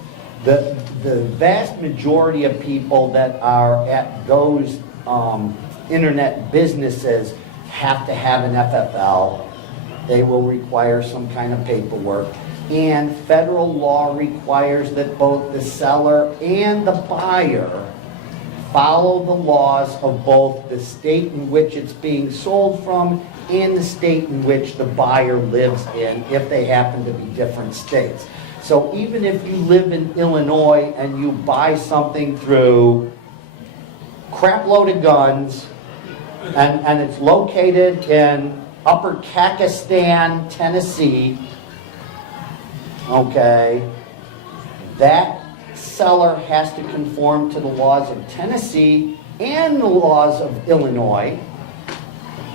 the vast majority of people that are at those internet businesses have to have an FFL. They will require some kind of paperwork. And federal law requires that both the seller and the buyer follow the laws of both the state in which it's being sold from and the state in which the buyer lives in, if they happen to be different states. So even if you live in Illinois and you buy something through Crap Loaded Guns, and it's located in Upper Kakistan, Tennessee, okay, that seller has to conform to the laws of Tennessee and the laws of Illinois,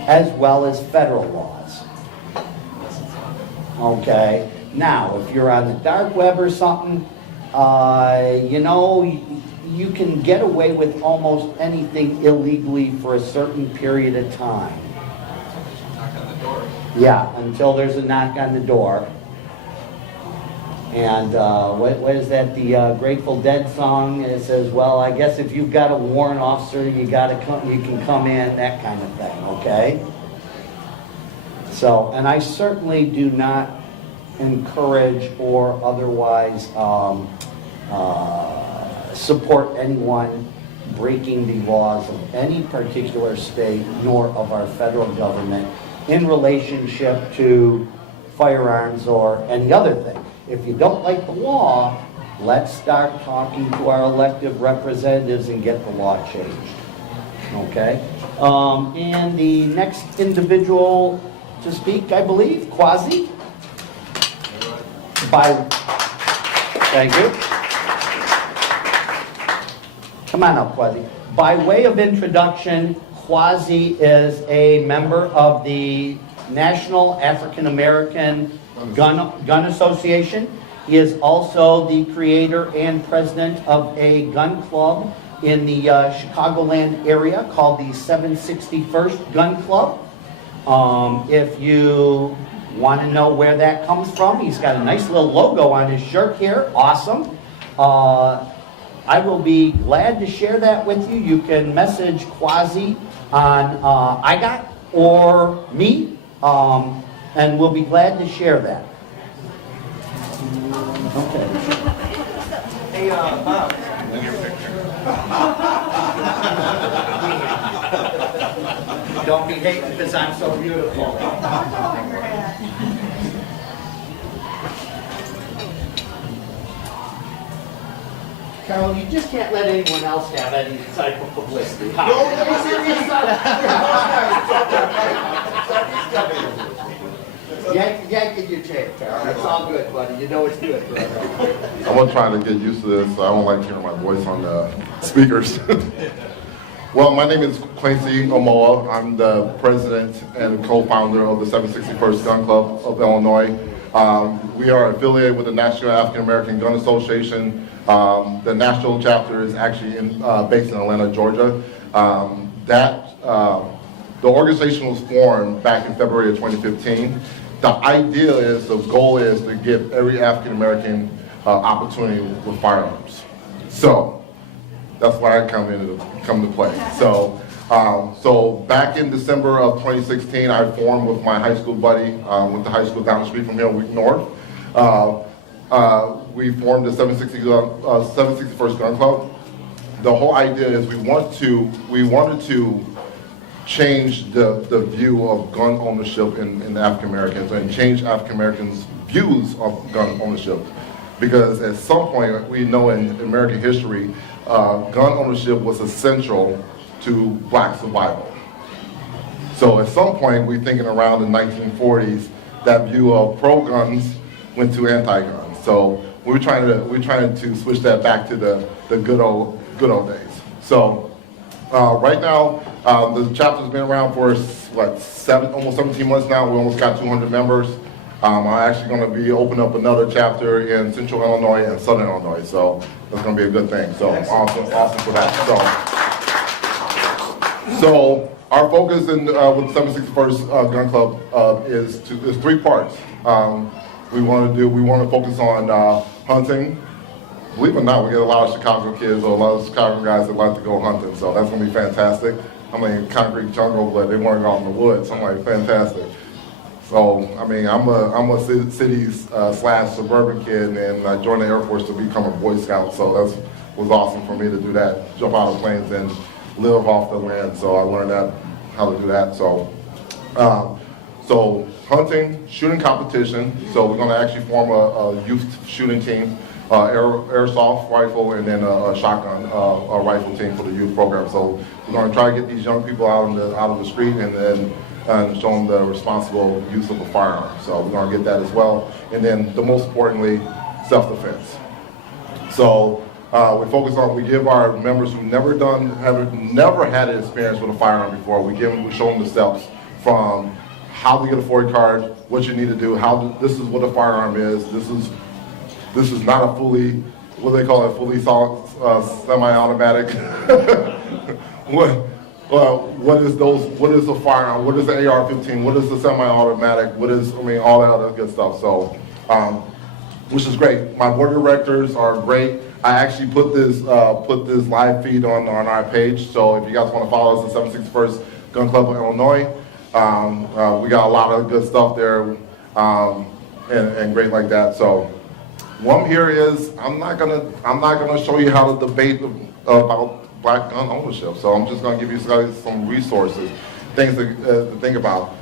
as well as federal laws. Okay, now if you're on the dark web or something, you know, you can get away with almost anything illegally for a certain period of time. Knock on the door. Yeah, until there's a knock on the door. And what is that, the Grateful Dead song? It says, well, I guess if you've got a warrant officer, you can come in, that kind of thing, okay? So, and I certainly do not encourage or otherwise support anyone breaking the laws of any particular state nor of our federal government in relationship to firearms or any other thing. If you don't like the law, let's start talking to our elected representatives and get the law changed. Okay? And the next individual to speak, I believe, Quasi. Thank you. Come on up, Quasi. By way of introduction, Quasi is a member of the National African American Gun Association. He is also the creator and president of a gun club in the Chicagoland area called the 761st Gun Club. If you want to know where that comes from, he's got a nice little logo on his shirt here. Awesome. I will be glad to share that with you. You can message Quasi on IGOT or me, and we'll be glad to share that. Okay. Hey, Bob. Don't be hating because I'm so beautiful. Carol, you just can't let anyone else have any type of publicity. Yank in your chair, Carol. It's all good, buddy. You know it's good, brother. I'm gonna try to get used to this. I don't like hearing my voice on the speakers. Well, my name is Quincy Omoa. I'm the president and co-founder of the 761st Gun Club of Illinois. We are affiliated with the National African American Gun Association. The national chapter is actually based in Atlanta, Georgia. The organization was formed back in February of 2015. The idea is, the goal is to give every African American opportunity with firearms. So that's why I come to play. So back in December of 2016, I formed with my high school buddy, went to high school down the street from here, Week North. We formed the 761st Gun Club. The whole idea is we wanted to change the view of gun ownership in African Americans and change African Americans' views of gun ownership. Because at some point, we know in American history, gun ownership was essential to black survival. So at some point, we're thinking around the 1940s, that view of pro-guns went to anti-guns. So we're trying to switch that back to the good old days. So right now, the chapter's been around for almost 17 months now. We almost got 200 members. I'm actually going to be opening up another chapter in Central Illinois and Southern Illinois. So that's going to be a good thing. So awesome for that. So our focus with the 761st Gun Club is 3 parts. We want to focus on hunting. Believe it or not, we get a lot of Chicago kids or a lot of Chicago guys that like to go hunting, so that's going to be fantastic. I mean, concrete jungle, but they want to go out in the woods. I'm like, fantastic. So, I mean, I'm a cities slash suburban kid, and I joined the Air Force to become a Boy Scout, so that was awesome for me to do that, jump out of planes and live off the land. So I learned how to do that. So hunting, shooting competition. So we're going to actually form a youth shooting team. Airsoft rifle, and then a shotgun a rifle team for the youth program. So we're going to try to get these young people out of the street and then show them the responsible use of a firearm. So we're going to get that as well. And then, the most importantly, self-defense. So we give our members who never had an experience with a firearm before, we show them the steps from how to get a FOID card, what you need to do, this is what a firearm is. This is not a fully, what they call it, fully semi-automatic. What is a firearm? What is the AR-15? What is the semi-automatic? All that other good stuff. So, which is great. My board of directors are great. I actually put this live feed on our page. So if you guys want to follow us at 761st Gun Club of Illinois, we got a lot of good stuff there, and great like that. So. One here is I'm not gonna show you how to debate about black gun ownership. So I'm just gonna give you some resources, things to think about.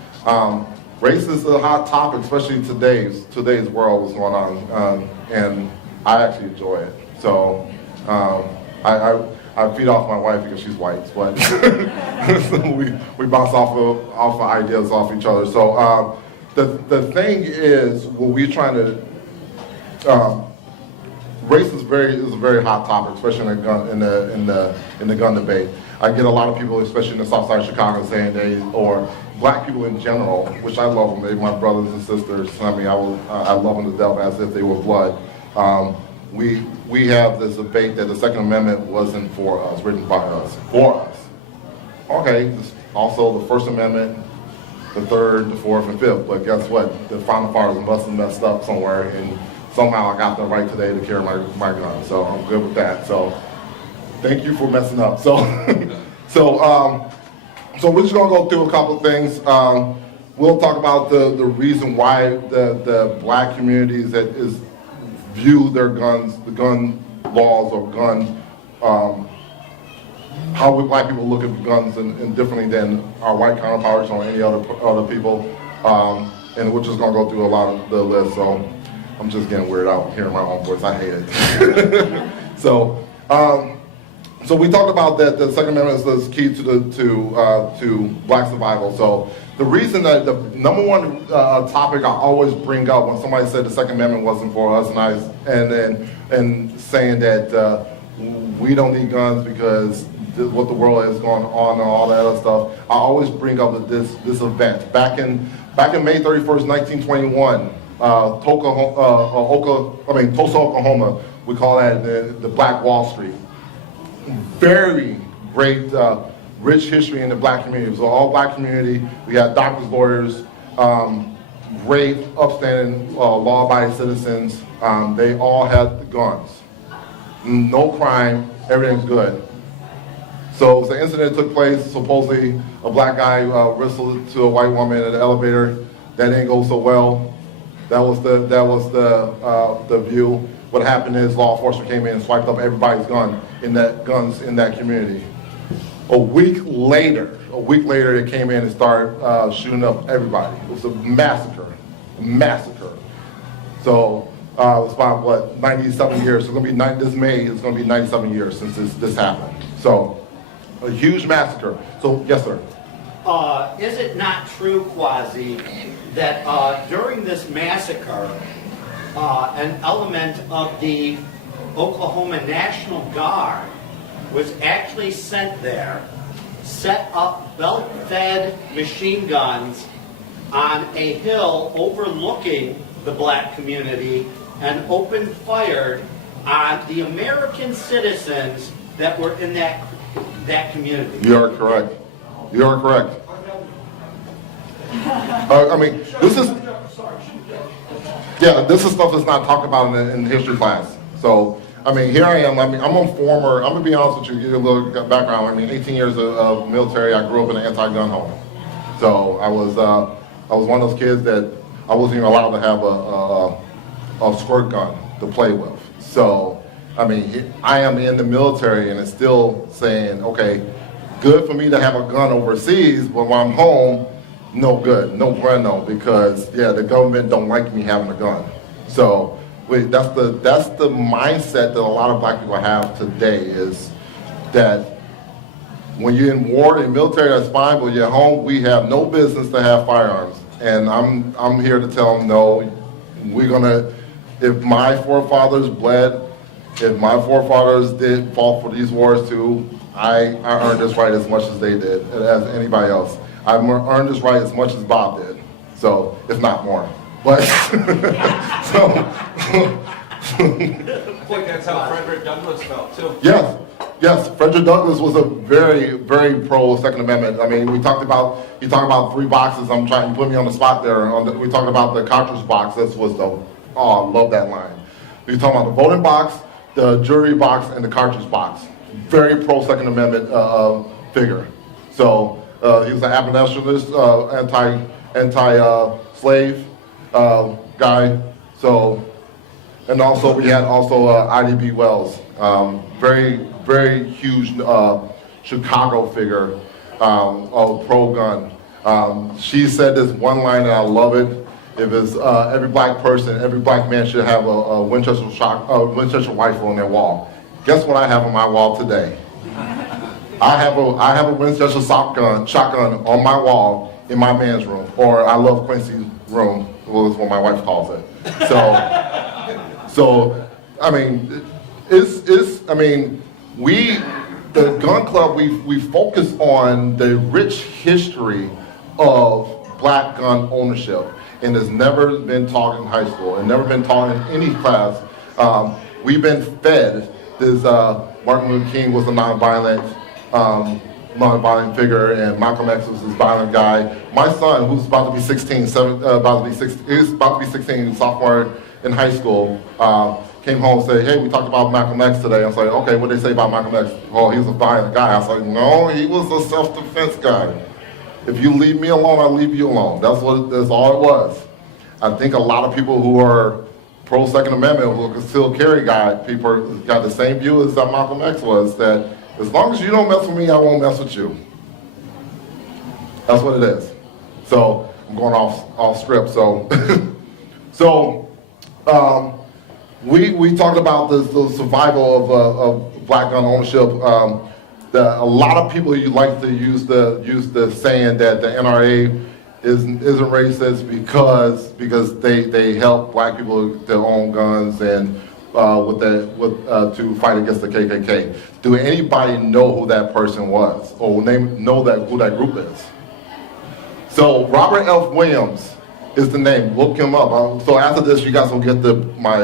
Race is a hot topic, especially in today's world. What's going on, and I actually enjoy it. So I feed off my wife because she's white, but so we bounce off of ideas off each other. So the thing is, what we're trying to race is a very hot topic, especially in the gun debate. I get a lot of people, especially in the South Side of Chicago, saying or black people in general, which I love them. They're my brothers and sisters. I mean, I love them to death as if they were blood. We have this debate that the Second Amendment wasn't for us, written by us, for us. Okay, also the First Amendment, the Third, the Fourth, and Fifth. But guess what? The Founding Fathers must have messed up somewhere, and somehow I got the right today to carry my gun. So I'm good with that. So Thank you for messing up. So, so we're just gonna go through a couple of things. We'll talk about the reason why the black communities that is view their guns, the gun laws or guns, how we black people look at guns and differently than our white counterparts or any other people. And we're just gonna go through a lot of the list. So I'm just getting weirded out hearing my own voice. I hate it. So we talked about that the Second Amendment is key to black survival. So the reason that the number one topic I always bring up when somebody said the Second Amendment wasn't for us, and saying that we don't need guns because what the world is going on and all that other stuff, I always bring up this event back in May 31st, 1921. Tulsa, Oklahoma. We call that the Black Wall Street. Very great, rich history in the black community. So all black community. We had doctors, lawyers, great, upstanding, law-abiding citizens. They all had guns. No crime. Everything's good. So the incident took place. Supposedly, a black guy wrestled to a white woman in an elevator. That didn't go so well. That was the view. What happened is law enforcement came in and swiped up everybody's guns in that community. A week later, they came in and started shooting up everybody. It was a massacre. So it was about 97 years. So it's gonna be this May. It's gonna be 97 years since this happened. So a huge massacre. So yes, sir. Is it not true, Quasi, that during this massacre, an element of the Oklahoma National Guard was actually sent there, set up belt-fed machine guns on a hill overlooking the black community and opened fire on the American citizens that were in that community? You are correct. You are correct. I mean, this is stuff that's not talked about in history class. So, I mean, here I am. I mean, I'm gonna be honest with you, give you a little background. I mean, 18 years of military. I grew up in an anti-gun home. So I was one of those kids that I wasn't even allowed to have a squirt gun to play with. So, I mean, I am in the military and it's still saying, okay, good for me to have a gun overseas, but when I'm home, no good, no bueno, because the government don't like me having a gun. So that's the mindset that a lot of black people have today, is that when you're in war, in military, that's fine, but you're home, we have no business to have firearms. And I'm here to tell them, no, if my forefathers bled, if my forefathers did fought for these wars too, I earned this right as much as they did, as anybody else. I earned this right as much as Bob did, so if not more. But so I think that's how Frederick Douglass felt too. Yes. Frederick Douglass was a very, very pro Second Amendment. I mean, you talk about 3 boxes. You put me on the spot there. We talked about the cartridge box. I love that line. We talk about the voting box, the jury box, and the cartridge box. Very pro Second Amendment figure. So. He was an abolitionist, anti-slave guy. So, and also we had I.D.B. Wells, very, very huge Chicago figure, pro-gun. She said this one line, and I love it. If it's every black man should have a Winchester rifle on their wall. Guess what I have on my wall today? I have a Winchester shotgun on my wall in my man's room, or I love Quincy's room. Well, that's what my wife calls it. So I mean, the gun club, we focus on the rich history of black gun ownership, and it's never been taught in high school, and never been taught in any class. We've been fed this. Martin Luther King was a nonviolent figure, and Malcolm X was this violent guy. My son, who's about to be 16, sophomore in high school, came home and said, hey, we talked about Malcolm X today. I was like, okay, what did they say about Malcolm X? Oh, he was a violent guy. I was like, no, he was a self-defense guy. If you leave me alone, I'll leave you alone. That's all it was. I think a lot of people who are pro-Second Amendment will still carry people got the same view as Malcolm X was, that as long as you don't mess with me, I won't mess with you. That's what it is. So I'm going off script. So, we talked about the survival of black gun ownership. A lot of people like to use the saying that the NRA isn't racist because they help black people to own guns and to fight against the KKK. Do anybody know who that person was, or know who that group is? So Robert F. Williams is the name. Look him up. So after this, you guys will get my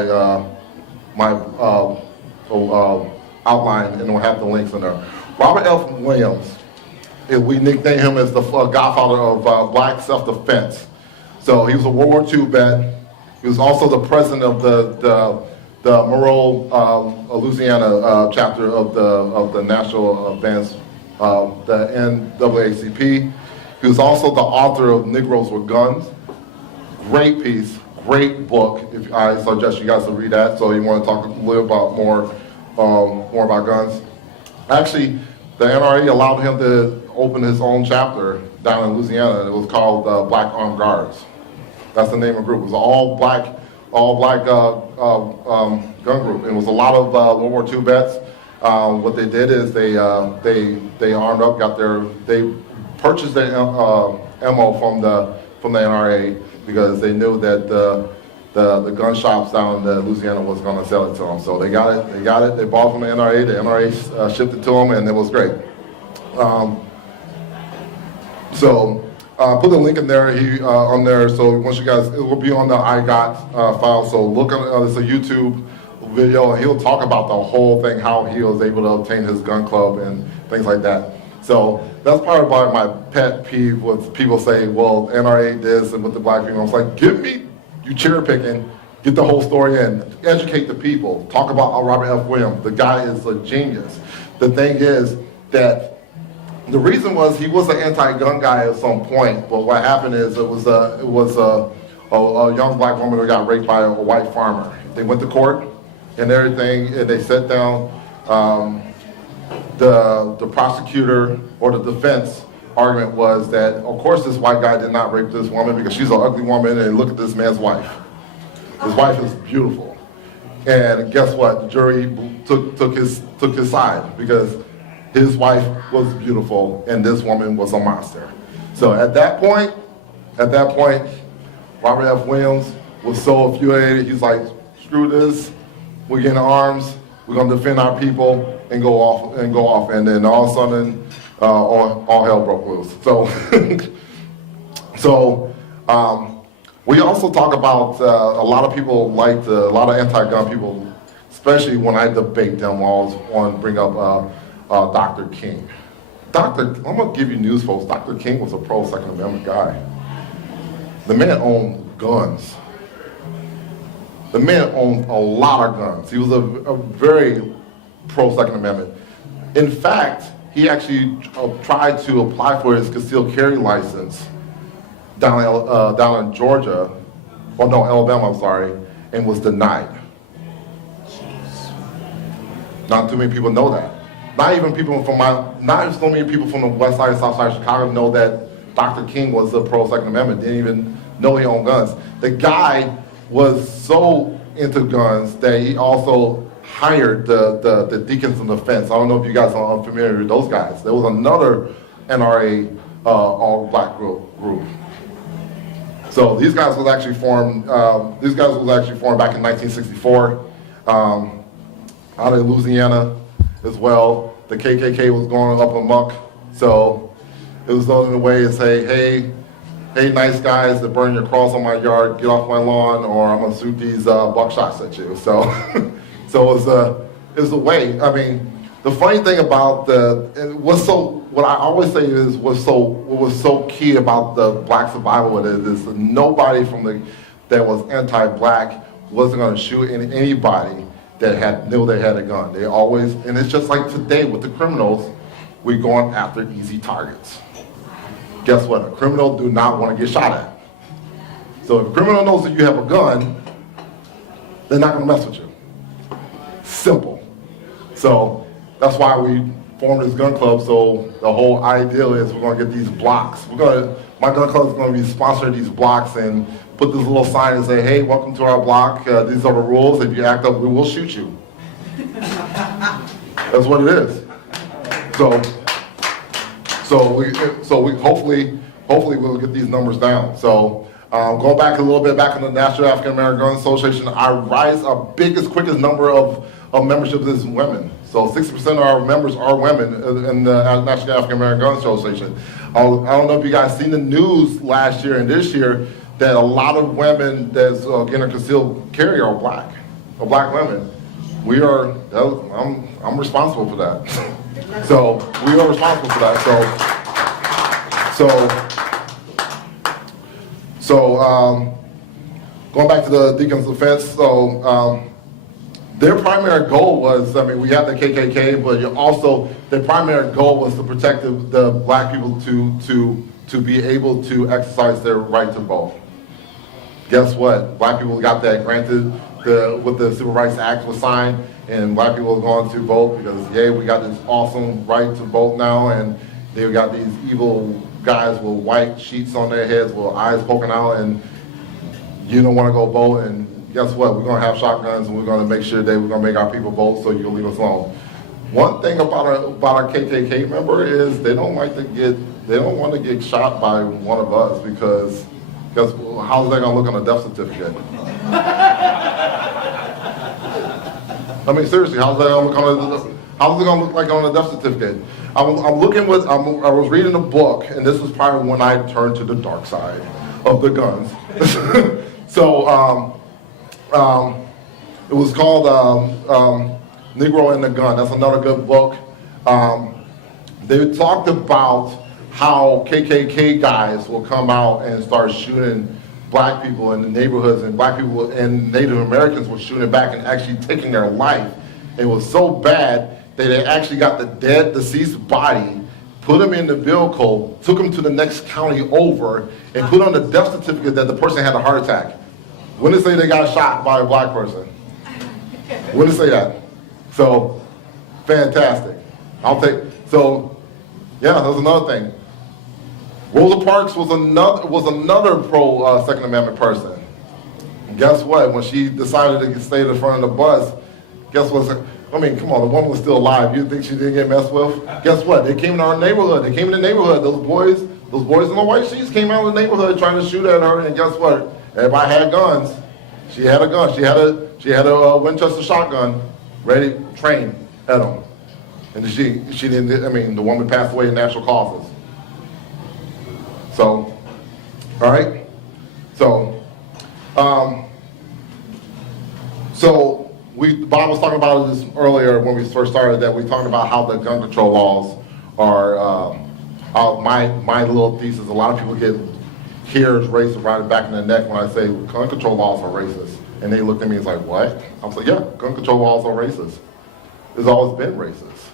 outline, and we'll have the links in there. Robert F. Williams, we nickname him as the godfather of black self-defense. So he was a World War II vet. He was also the president of the Monroe, Louisiana chapter of the National Advance, the NAACP. He was also the author of Negroes with Guns. Great piece, great book. I suggest you guys to read that. So you want to talk a little about more about guns. Actually, the NRA allowed him to open his own chapter down in Louisiana. It was called Black Armed Guards. That's the name of the group. It was all black gun group. It was a lot of World War II vets. What they did is they armed up, they purchased their ammo from the NRA because they knew that the gun shops down in Louisiana was going to sell it to them. So they got it, they bought from the NRA, shipped it to them, and it was great. Put the link in there on there, so once you guys, it will be on the IGOT file, so look on it's a YouTube video, and he'll talk about the whole thing, how he was able to obtain his gun club and things like that. So that's part of my pet peeve with people say, well, NRA this and with the black people. I was like, you cherry picking, get the whole story in, educate the people, talk about Robert F. Williams. The guy is a genius. The thing is that the reason was he was an anti-gun guy at some point, but what happened is it was a young black woman who got raped by a white farmer. They went to court and everything, and they sat down. The prosecutor or the defense argument was that, of course, this white guy did not rape this woman because she's an ugly woman, and look at this man's wife. His wife is beautiful. And guess what? The jury took his side because his wife was beautiful and this woman was a monster. So at that point, Robert F. Williams was so infuriated, he's like, screw this, we're getting arms, we're gonna defend our people and go off, and then all of a sudden, all hell broke loose. So, we also talk about a lot of people a lot of anti-gun people, especially when I debate them, always want to bring up Dr. King. I'm gonna give you news, folks. Dr. King was a pro-Second Amendment guy. The man owned guns. The man owned a lot of guns. He was a very pro-Second Amendment. In fact, he actually tried to apply for his concealed carry license down in Georgia, Alabama, I'm sorry, and was denied. Not too many people know that. Not so many people from the west side and south side of Chicago know that Dr. King was a pro-Second Amendment, didn't even know he owned guns. The guy was so into guns that he also hired the deacons in the fence. I don't know if you guys are familiar with those guys. There was another NRA all-black group. So these guys was actually formed. Back in 1964 out of Louisiana as well. The KKK was going up amok, so it was done in a way to say, hey, nice guys that burn your cross on my yard, get off my lawn, or I'm gonna shoot these buckshots at you. So, it was a way. I mean, the funny thing about what I always say is what was so key about the black survival is nobody that was anti-black wasn't going to shoot anybody that knew they had a gun. They always, and it's just like today with the criminals, we're going after easy targets. Guess what? A criminal do not want to get shot at. So if a criminal knows that you have a gun, they're not going to mess with you. Simple. So that's why we formed this gun club. So the whole ideal is we're going to get these blocks. My gun club is going to be sponsoring these blocks and put this little sign and say, hey, welcome to our block. These are the rules. If you act up, we will shoot you. That's what it is. So we hopefully we'll get these numbers down. So going back a little bit, back in the National African American Gun Association, our biggest, quickest number of membership is women. So 60% of our members are women in the National African American Gun Association. I don't know if you guys seen the news last year and this year that a lot of women that's getting a concealed carry are black women. I'm responsible for that. So we are responsible for that. So going back to the Deacons Defense, so their primary goal was, we have the KKK, but also their primary goal was to protect the black people to be able to exercise their right to vote. Guess what? Black people got that granted with the Civil Rights Act was signed, and black people are going to vote because, we got this awesome right to vote now, and they got these evil guys with white sheets on their heads with eyes poking out, and you don't want to go vote, and guess what? We're going to have shotguns, and we're going to make sure we're going to make our people vote, so you can leave us alone. One thing about a KKK member is they don't want to get shot by one of us because how's that going to look on a death certificate? Seriously, how's it going to look like on a death certificate? I was reading a book, and this was probably when I turned to the dark side of the guns. So it was called Negro and the Gun. That's another good book. They talked about how KKK guys will come out and start shooting black people in the neighborhoods, and black people and Native Americans were shooting back and actually taking their life. It was so bad that they actually got the dead, deceased body, put them in the vehicle, took them to the next county over, and put on the death certificate that the person had a heart attack. Wouldn't say they got shot by a black person. Wouldn't say that. So, fantastic. That was another thing. Rosa Parks was another pro Second Amendment person. And guess what? When she decided to stay in the front of the bus, guess what? Come on, the woman was still alive. You think she didn't get messed with? Guess what? They came in our neighborhood. They came in the neighborhood. Those boys in the white sheets came out of the neighborhood trying to shoot at her. And guess what? Everybody had guns. She had a gun. She had a Winchester shotgun, ready, trained at them. And she didn't. The woman passed away in natural causes. So, all right. So, Bob was talking about this earlier when we first started, that we talked about how the gun control laws are, my little thesis, a lot of people get hairs raised right back in the neck when I say gun control laws are racist. And they looked at me and was like, what? I was like, yeah, gun control laws are racist. It's always been racist.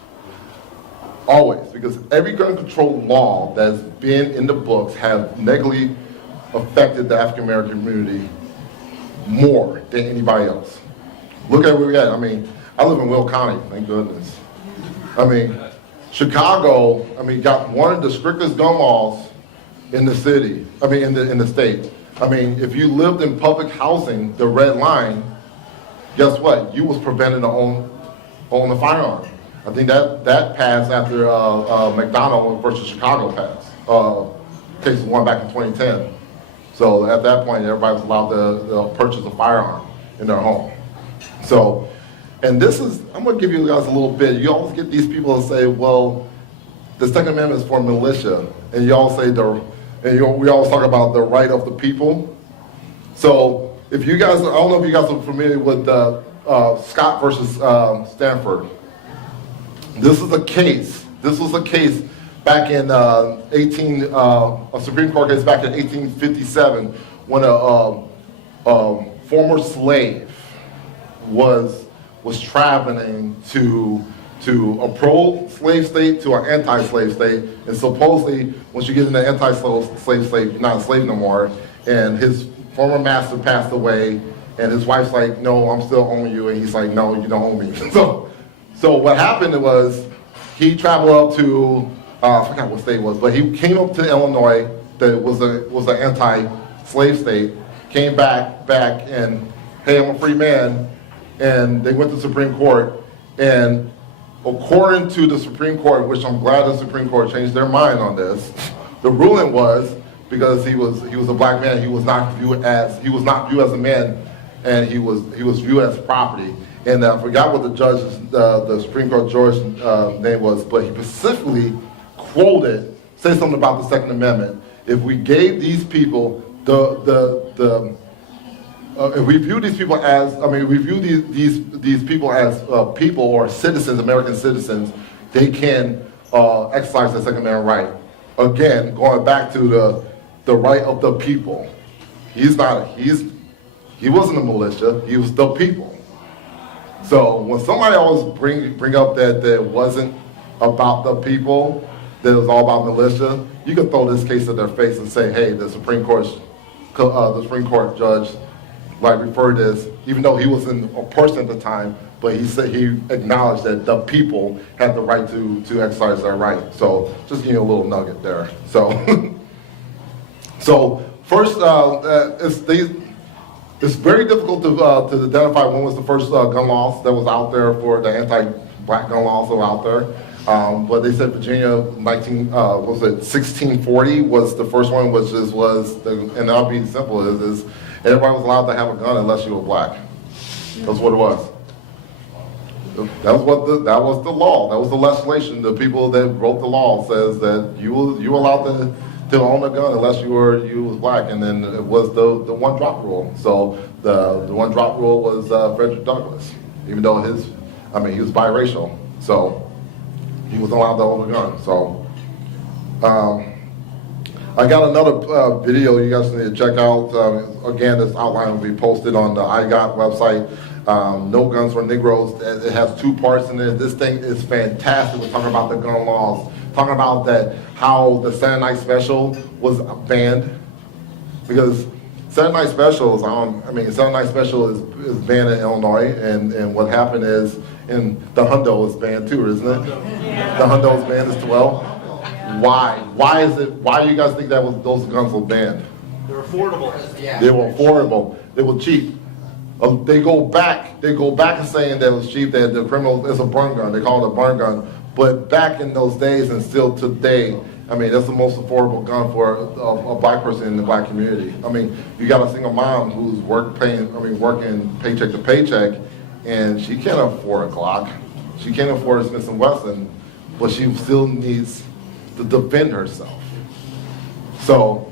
Always, because every gun control law that's been in the books have negatively affected the African American community more than anybody else. Look at where we're at. I live in Will County, thank goodness. Chicago, got one of the strictest gun laws in the city, in the state. If you lived in public housing, the red line, guess what? You was prevented to own a firearm. I think that passed after McDonald versus Chicago passed. Case won back in 2010. So at that point, everybody was allowed to purchase a firearm in their home. So, and this is, I'm going to give you guys a little bit. You always get these people that say, well, the Second Amendment is for militia. And you all say, we always talk about the right of the people. So if you guys, I don't know if you guys are familiar with Scott versus Stanford. This was a case back in a Supreme Court case back in 1857 when a former slave was traveling to a pro-slave state to an anti-slave state, and supposedly once you get in the anti-slave state, you're not a slave no more. And his former master passed away, and his wife's like, "No, I'm still owing you," and he's like, "No, you don't owe me." So what happened was he traveled up to I forgot what state it was, but he came up to Illinois, that was an anti-slave state, came back, and hey, I'm a free man, and they went to the Supreme Court, and according to the Supreme Court, which I'm glad the Supreme Court changed their mind on this, the ruling was because he was a black man, he was not viewed as a man, and he was viewed as property. And I forgot what the Supreme Court judge's name was, but he specifically said something about the Second Amendment. If we gave these people if we view these people as, these people as people or citizens, American citizens, they can exercise their Second Amendment right. Again, going back to the right of the people. He wasn't a militia, he was the people. So when somebody always bring up that it wasn't about the people, that it was all about militia, you can throw this case in their face and say, hey, the Supreme Court judge referred this, even though he wasn't a person at the time, but he acknowledged that the people had the right to exercise their right. So just give you a little nugget there. So, first, it's very difficult to identify when was the first gun laws that was out there for the anti-black gun laws that were out there. But they said Virginia 1640 was the first one, which and I'll be simple, is everybody was allowed to have a gun unless you were black. That's what it was. That was the law. That was the legislation. The people that wrote the law says that you were allowed to own a gun unless you was black. And then it was the one drop rule. So the one drop rule was Frederick Douglass, even though he was biracial. So he was allowed to own a gun. So I got another video you guys need to check out. Again, this outline will be posted on the IGOT website. No Guns for Negroes. It has two parts in it. This thing is fantastic. We're talking about the gun laws. Talking about how the Saturday Night Special was banned. Because Saturday Night Special Saturday Night Special is banned in Illinois, and what happened is, and the hundo is banned too, isn't it? Yeah. The hundo is banned as well. Why? Why do you guys think those guns were banned? They're affordable. They were affordable. They were cheap. They go back and saying that it was cheap, that the criminal is a burn gun. They call it a burn gun. But back in those days and still today, that's the most affordable gun for a black person in the black community. You got a single mom who's working paycheck to paycheck, and she can't afford a Glock. She can't afford a Smith & Wesson, but she still needs to defend herself. So,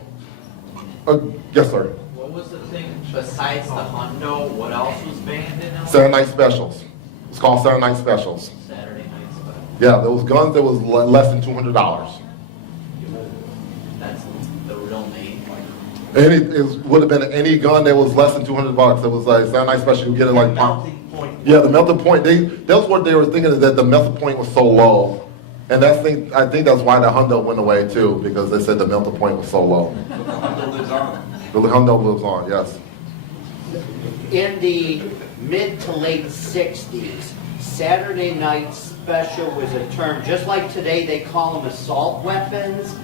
yes, sir. What was the thing besides the hundo? What else was banned in Illinois? Saturday Night Specials. It's called Saturday Night Specials. Saturday Night Specials. Yeah, there was guns that was less than $200. That's the real name. It would have been any gun that was less than $200. It was like Saturday Night Special. You get it like Melting point. Yeah, the melting point. That's what they were thinking, is that the melting point was so low. And I think that's why the hundo went away too, because they said the melting point was so low. The hundo lives on. The hundo lives on, yes. In the mid to late 60s, Saturday Night Special was a term, just like today they call them assault weapons.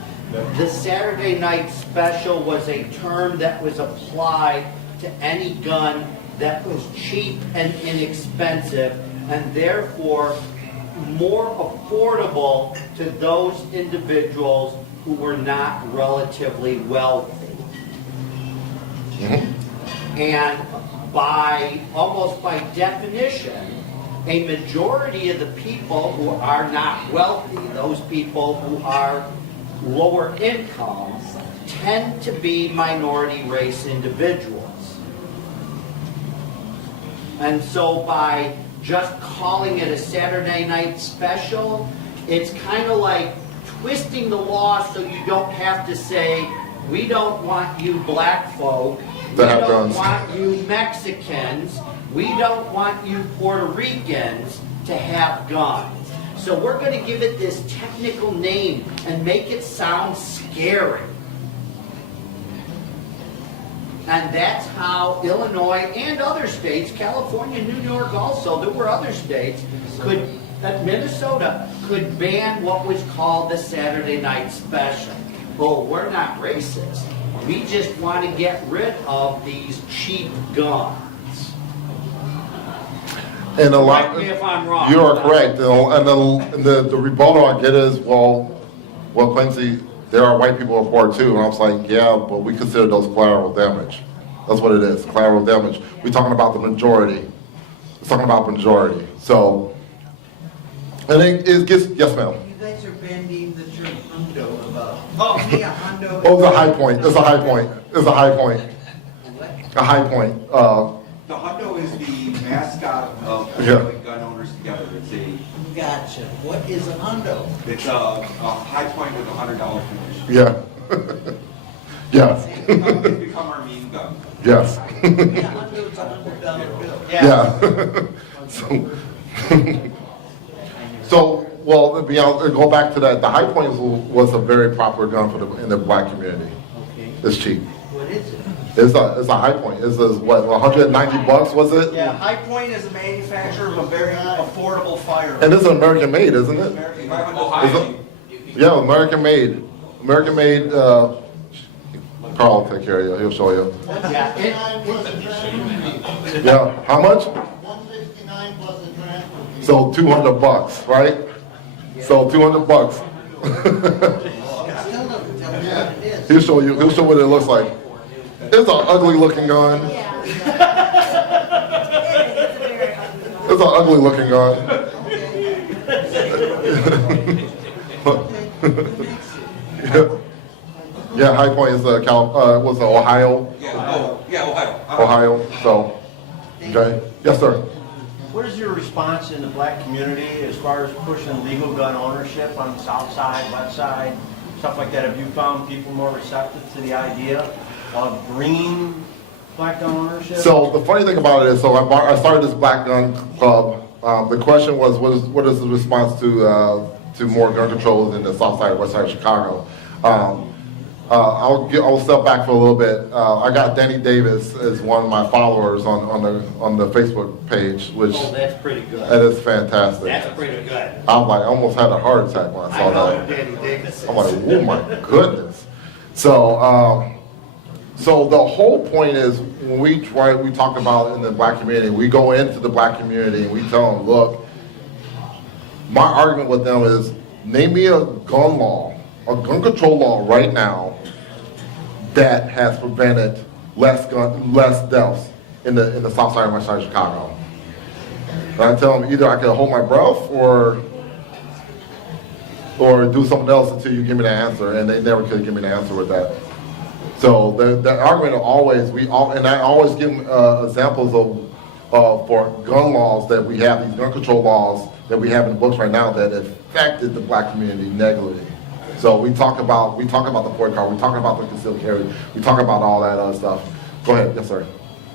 The Saturday Night Special was a term that was applied to any gun that was cheap and inexpensive, and therefore more affordable to those individuals who were not relatively wealthy. And almost by definition, a majority of the people who are not wealthy, those people who are lower income, tend to be minority race individuals. And so by just calling it a Saturday Night Special, it's kind of like twisting the law so you don't have to say We don't want you black folk. We To have don't guns. want you Mexicans. We don't want you Puerto Ricans to have guns. So we're going to give it this technical name and make it sound scary. And that's how Illinois and other states, California, New York also, there were other states, Minnesota could ban what was called the Saturday night special. Oh, we're not racist. We just want to get rid of these cheap guns. And a lot, Correct me if I'm wrong. you are correct. And the rebuttal I get is, well, Quincy, there are white people in Florida too. And I was like, yeah, but we consider those collateral damage. That's what it is, collateral damage. We're talking about the majority. We're talking about majority. So, and it gets, yes, ma'am. You guys are bending the term hundo about. Oh, yeah, hundo. Oh, it's a high point. It's a high point. It's a high point. A high point. The hundo is the mascot of Yeah. gun owners together. Gotcha. What is a hundo? It's a high point with $100 finish. Yeah. Yes. It's become our meme gun. Yes. Yeah, hundo's a $100 bill. Yeah. So, well, to be honest, go back to that. The High Point was a very popular gun in the black community. Okay. It's cheap. What is it? It's a High Point. It's what, $190 was it? Yeah, High Point is a manufacturer of a very affordable firearm. And it's an American made, isn't it? Ohio. Yeah, American made. American made. Carl will take care of you. He'll show you. Yeah, Yeah. How much? 169 plus the transfer fee. So $200, right? So $200. Still doesn't tell me what it is. He'll show you. He'll show what it looks like. It's an ugly looking gun. It's an ugly looking gun. Yeah, High Point is was Ohio. Yeah, Ohio. Ohio. So, okay. Yes, sir. What is your response in the black community as far as pushing legal gun ownership on the south side, west side, stuff like that? Have you found people more receptive to the idea of bringing black gun ownership? So the funny thing about it is, so I started this Black Gun Club. The question was, what is the response to more gun controls in the south side, west side of Chicago? I'll step back for a little bit. I got Danny Davis as one of my followers on the Facebook page, which oh, that's pretty good. that is fantastic. That's pretty good. I'm like, I almost had a heart attack when I saw I know that. who Danny Davis is. I'm like, oh my goodness. So, so the whole point is when we talk about in the black community, we go into the black community and we tell them, look, my argument with them is, name me a gun law, a gun control law right now that has prevented less deaths in the south side and west side of Chicago. And I tell them either I can hold my breath or do something else until you give me the answer, and they never could give me the answer with that. So the argument and I always give examples of for gun laws that we have, these gun control laws that we have in the books right now that affected the black community negatively. So we talk about the FOIA card, we talk about the concealed carry, we talk about all that other stuff. Go ahead, yes sir.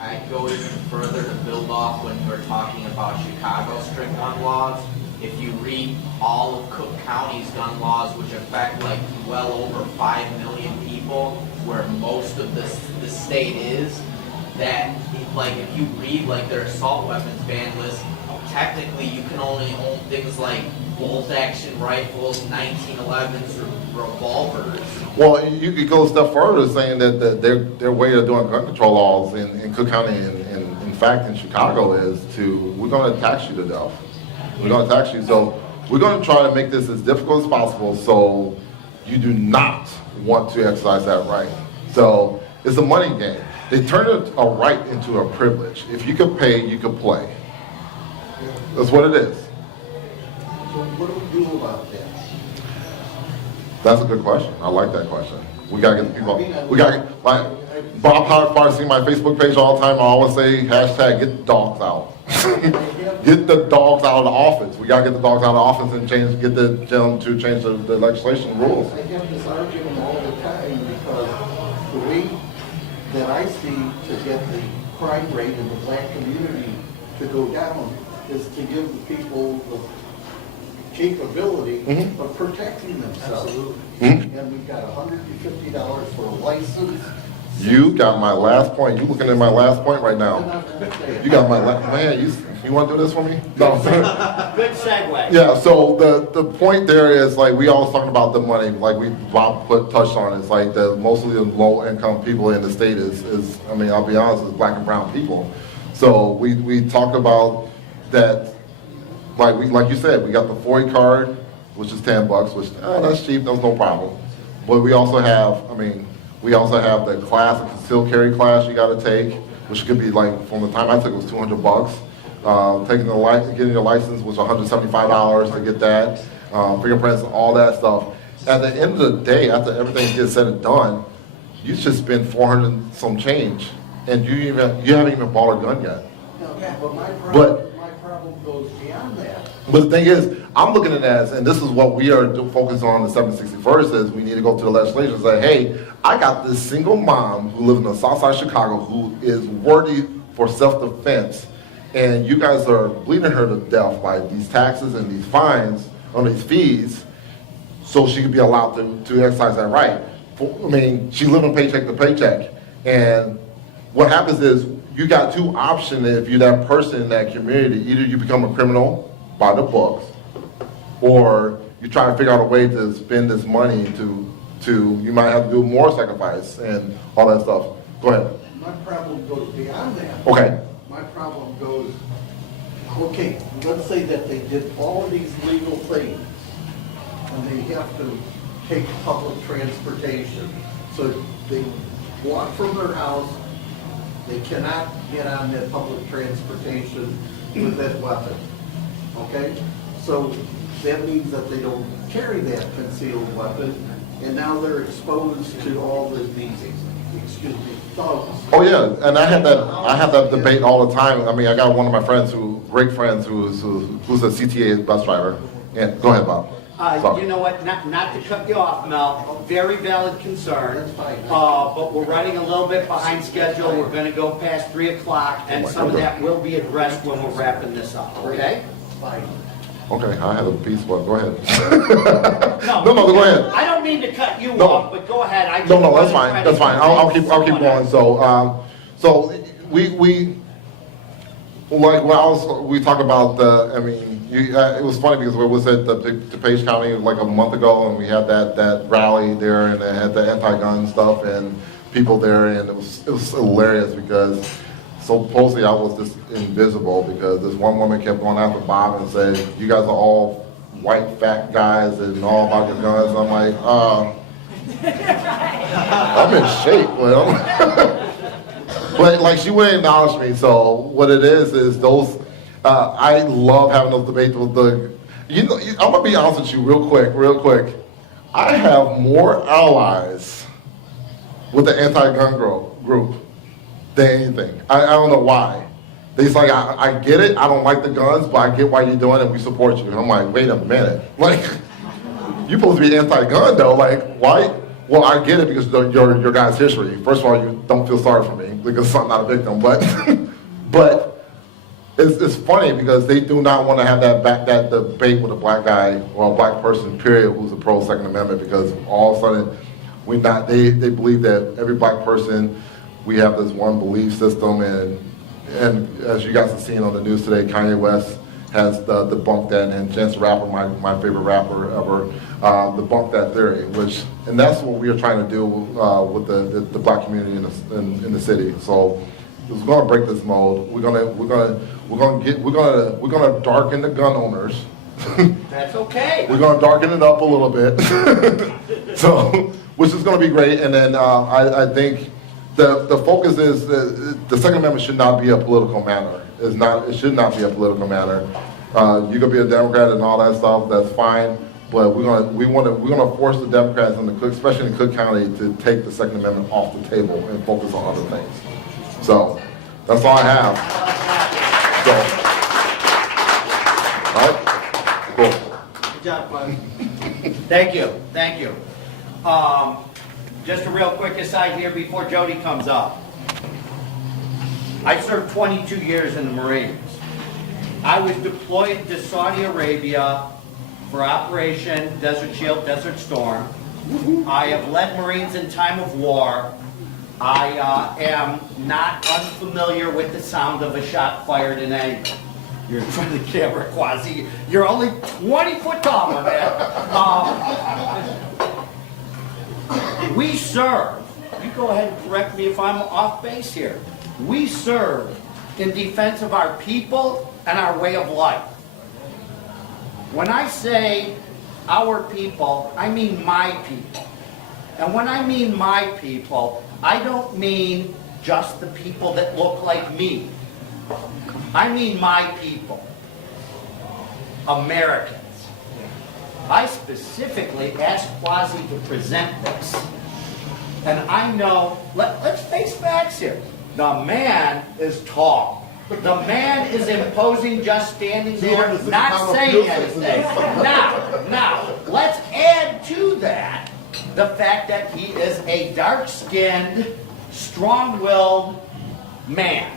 I go even further to build off when we're talking about Chicago strict gun laws. If you read all of Cook County's gun laws, which affect like well over 5 million people, where most of the state is, that like if you read like their assault weapons ban list, technically you can only own things like bolt action rifles, 1911s, revolvers. Well, you could go a step further saying that their way of doing gun control laws in Cook County and in fact in Chicago is we're going to tax you to death. We're going to tax you. So we're going to try to make this as difficult as possible so you do not want to exercise that right. So it's a money game. They turn a right into a privilege. If you could pay, you could play. That's what it is. So what do we do about that? That's a good question. I like that question. We gotta get the people. We gotta like Bob Howard see my Facebook page all the time. I always say hashtag get the dogs out. Get the dogs out of the office. We gotta get the dogs out of the office and get them to change the legislation rules. I get this argument all the time because that I see to get the crime rate in the black community to go down is to give the people the capability of protecting themselves. And we've got $150 for a license. You got my last point. You looking at my last point right now. You got my last, man, you want to do this for me? No. Good segue. Yeah, so the point there is, like, we always talking about the money, like Bob touched on, it's like the mostly the low income people in the state is I mean, I'll be honest, is black and brown people. So we talk about that, like you said, we got the 40 card, which is $10, which that's cheap, that's no problem. But we also have, we also have the class, the concealed carry class you got to take, which could be like, from the time I took it was $200. Getting the license was $175 to get that, fingerprints, all that stuff. At the end of the day, after everything gets said and done, you should spend 400 some change, and you haven't even bought a gun yet. But my problem goes beyond that. But the thing is, I'm looking at it as, and this is what we are focused on the 761st, is we need to go to the legislature and say, hey, I got this single mom who lives in the south side of Chicago who is worthy for self-defense, and you guys are bleeding her to death by these taxes and these fines on these fees, so she could be allowed to exercise that right. She living paycheck to paycheck, and what happens is you got two options if you're that person in that community. Either you become a criminal by the books, or you try to figure out a way to spend this money to you might have to do more sacrifice and all that stuff. Go ahead. My problem goes beyond that. Okay. My problem goes, okay, let's say that they did all of these legal things, and they have to take public transportation. So they walk from their house, they cannot get on that public transportation with that weapon, okay? So that means that they don't carry that concealed weapon, and now they're exposed to all these, thugs. Oh yeah, and I have that debate all the time. I got one of my friends great friends who's a CTA bus driver. And go ahead, Bob. Sorry. You know what, not to cut you off, Mel, very valid concern, but we're running a little bit behind schedule. We're gonna go past 3 o'clock, and some of that will be addressed when we're wrapping this up, okay? Fine. Okay, I had a piece, but go ahead. No, go ahead. I don't mean to cut you No. off, but go ahead. No, that's fine. That's fine. I'll keep going. So we like we talk about it was funny because we was at the DePage County like a month ago, and we had that rally there, and they had the anti-gun stuff and people there, and it was hilarious because supposedly I was just invisible because this one woman kept going after Bob and said, "You guys are all white fat guys and all about your guns." And I'm like, I'm in shape, but like she wouldn't acknowledge me. So what it is those. I love having those debates with I'm gonna be honest with you real quick. I have more allies with the anti-gun group than anything. I don't know why. They's like, I get it, I don't like the guns, but I get why you're doing it and we support you. And I'm like, wait a minute. Like, you're supposed to be anti-gun though, like, why? Well, I get it because your guy's history. First of all, you don't feel sorry for me because I'm not a victim, but it's funny because they do not want to have that debate with a black guy or a black person, period, who's a pro Second Amendment, because all of a sudden they believe that every black person, we have this one belief system, and as you guys have seen on the news today, Kanye West has debunked that, and Chance the Rapper, my favorite rapper ever, debunked that theory, and that's what we are trying to do with the black community in the city. So we're going to break this mold. We're gonna darken the gun owners. That's okay. We're gonna darken it up a little bit. So, which is gonna be great. And then I think the focus is the Second Amendment should not be a political matter. It should not be a political matter. You can be a Democrat and all that stuff. That's fine. But we're gonna force the Democrats, especially in Cook County, to take the Second Amendment off the table and focus on other things. So that's all I have. So, all right, cool. Good job, bud. Thank you. Just a real quick aside here before Jody comes up. I served 22 years in the Marines. I was deployed to Saudi Arabia for Operation Desert Shield, Desert Storm. I have led Marines in time of war. I am not unfamiliar with the sound of a shot fired in anger. You're in front of the camera, Quasi. You're only 20 foot tall, my man. We serve. You go ahead and correct me if I'm off base here. We serve in defense of our people and our way of life. When I say our people, I mean my people. And when I mean my people, I don't mean just the people that look like me. I mean my people, Americans. I specifically asked Quasi to present this. And I know, let's face facts here. The man is tall. The man is imposing just standing there, not saying anything. Now, let's add to that the fact that he is a dark-skinned, strong-willed man.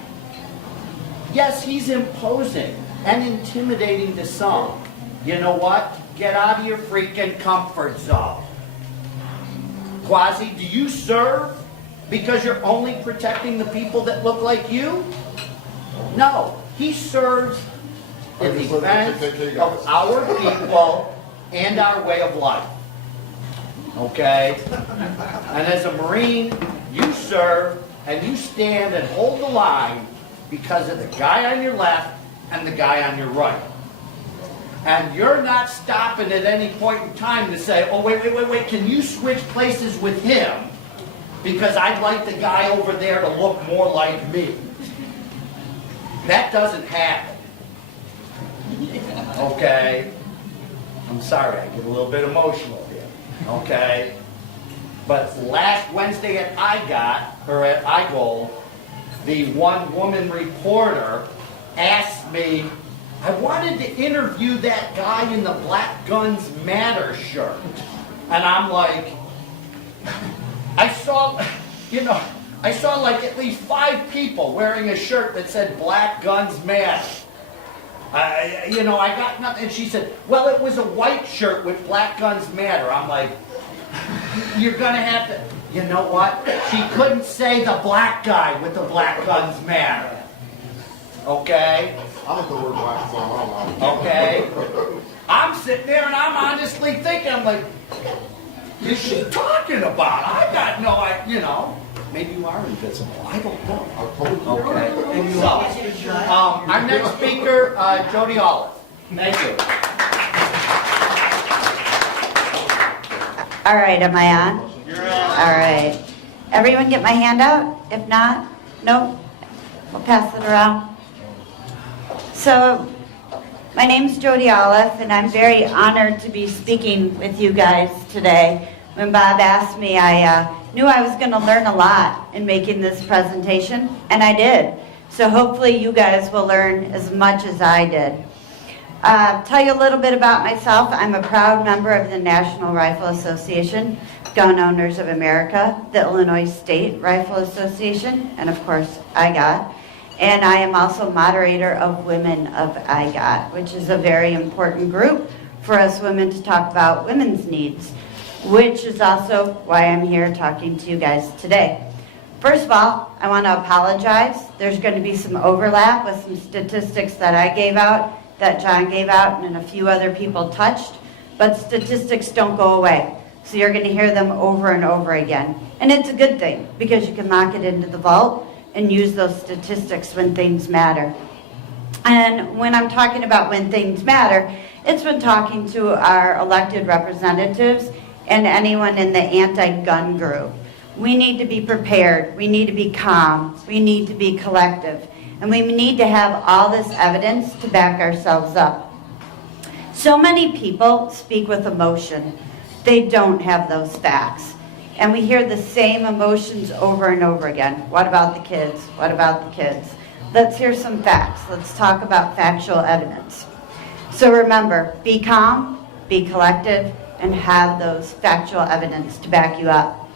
Yes, he's imposing and intimidating to some. You know what? Get out of your freaking comfort zone. Quasi, do you serve because you're only protecting the people that look like you? No, he serves in defense of our people and our way of life. Okay? And as a Marine, you serve and you stand and hold the line because of the guy on your left and the guy on your right. And you're not stopping at any point in time to say, oh, wait, can you switch places with him? Because I'd like the guy over there to look more like me. That doesn't happen. Okay? I'm sorry, I get a little bit emotional here. Okay? But last Wednesday at IGOT, the one woman reporter asked me, I wanted to interview that guy in the Black Guns Matter shirt. And I'm like, I saw like at least 5 people wearing a shirt that said Black Guns Matter. I got nothing. And she said, well, it was a white shirt with Black Guns Matter. I'm like, you're going to have to, you know what? She couldn't say the black guy with the Black Guns Matter. Okay? I like the word black, so I don't know. Okay? I'm sitting there and I'm honestly thinking, I'm like, what is she talking about? I got no idea, maybe you are invisible. I don't know. Okay. So, our next speaker, Jody Olive. Thank you. All right, am I on? All right. Everyone get my handout? If not, nope. We'll pass it around. So, my name's Jody Olive, and I'm very honored to be speaking with you guys today. When Bob asked me, I knew I was going to learn a lot in making this presentation, and I did. So hopefully you guys will learn as much as I did. Tell you a little bit about myself. I'm a proud member of the National Rifle Association, Gun Owners of America, the Illinois State Rifle Association, and of course, IGOT. And I am also moderator of Women of IGOT, which is a very important group for us women to talk about women's needs, which is also why I'm here talking to you guys today. First of all, I want to apologize. There's going to be some overlap with some statistics that I gave out, that John gave out, and a few other people touched, but statistics don't go away. So you're going to hear them over and over again. And it's a good thing, because you can lock it into the vault and use those statistics when things matter. And when I'm talking about when things matter, it's when talking to our elected representatives and anyone in the anti-gun group. We need to be prepared, we need to be calm, we need to be collective, and we need to have all this evidence to back ourselves up. So many people speak with emotion. They don't have those facts. And we hear the same emotions over and over again. What about the kids? What about the kids? Let's hear some facts. Let's talk about factual evidence. So remember, be calm, be collective, and have those factual evidence to back you up.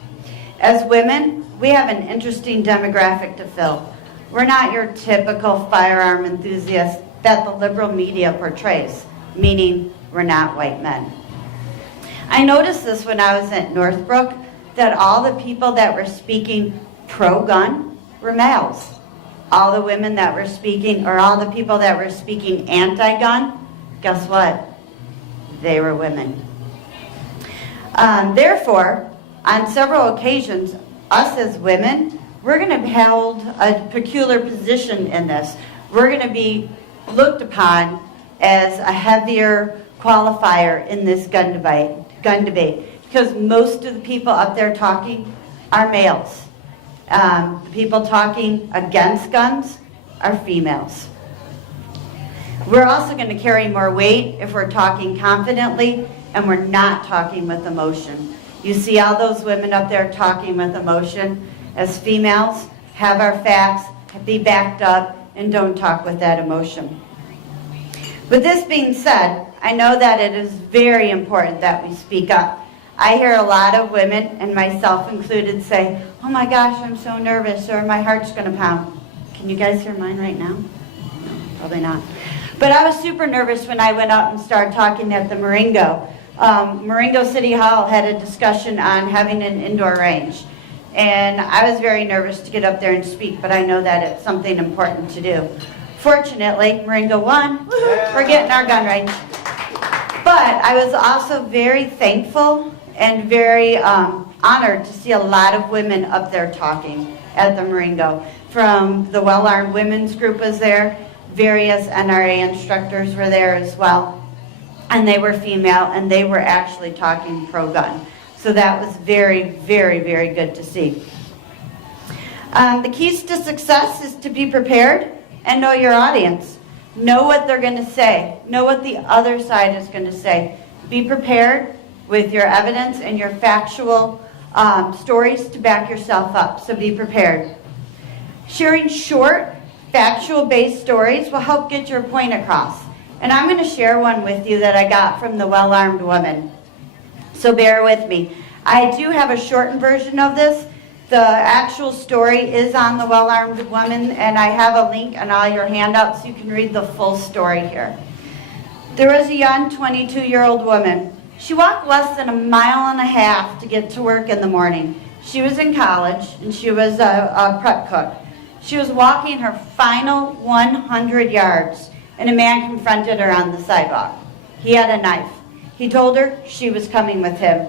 As women, we have an interesting demographic to fill. We're not your typical firearm enthusiast that the liberal media portrays, meaning we're not white men. I noticed this when I was at Northbrook, that all the people that were speaking pro-gun were males. All the women that were speaking, or all the people that were speaking anti-gun, guess what? They were women. Therefore, on several occasions, us as women, we're going to be held a peculiar position in this. We're going to be looked upon as a heavier qualifier in this gun debate, because most of the people up there talking are males. The people talking against guns are females. We're also going to carry more weight if we're talking confidently and we're not talking with emotion. You see all those women up there talking with emotion. As females, have our facts, be backed up, and don't talk with that emotion. With this being said, I know that it is very important that we speak up. I hear a lot of women, and myself included, say, "Oh my gosh, I'm so nervous," or "My heart's going to pound." Can you guys hear mine right now? No, probably not. But I was super nervous when I went out and started talking at the Marengo. Marengo City Hall had a discussion on having an indoor range. And I was very nervous to get up there and speak, but I know that it's something important to do. Fortunately, Marengo won. Woo-hoo, we're getting our gun range. But I was also very thankful and very honored to see a lot of women up there talking at the Marengo. From the Well-Armed Women's Group was there, various NRA instructors were there as well, and they were female, and they were actually talking pro-gun. So that was very, very, very good to see. The keys to success is to be prepared and know your audience. Know what they're going to say. Know what the other side is going to say. Be prepared with your evidence and your factual stories to back yourself up. So be prepared. Sharing short, factual-based stories will help get your point across. And I'm going to share one with you that I got from the Well-Armed Woman. So bear with me. I do have a shortened version of this. The actual story is on the Well-Armed Woman, and I have a link on all your handouts so you can read the full story here. There was a young 22-year-old woman. She walked less than 1.5 miles to get to work in the morning. She was in college, and she was a prep cook. She was walking her final 100 yards, and a man confronted her on the sidewalk. He had a knife. He told her she was coming with him.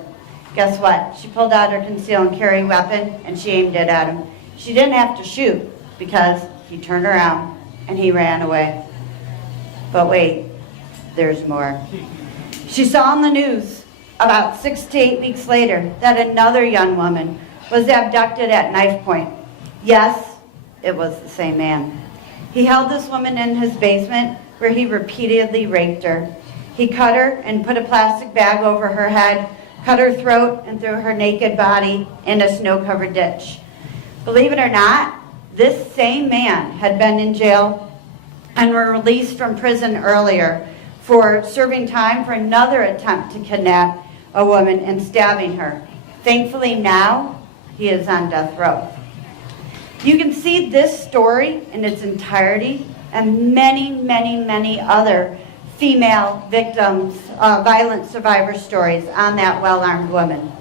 Guess what? She pulled out her conceal and carry weapon and she aimed it at him. She didn't have to shoot because he turned around and he ran away. But wait, there's more. She saw on the news about 6 to 8 weeks later that another young woman was abducted at knife point. Yes, it was the same man. He held this woman in his basement where he repeatedly raped her. He cut her and put a plastic bag over her head, cut her throat, and threw her naked body in a snow-covered ditch. Believe it or not, this same man had been in jail and were released from prison earlier for serving time for another attempt to kidnap a woman and stabbing her. Thankfully now, he is on death row. You can see this story in its entirety and many, many, many other female victims, violent survivor stories on that Well-Armed Woman.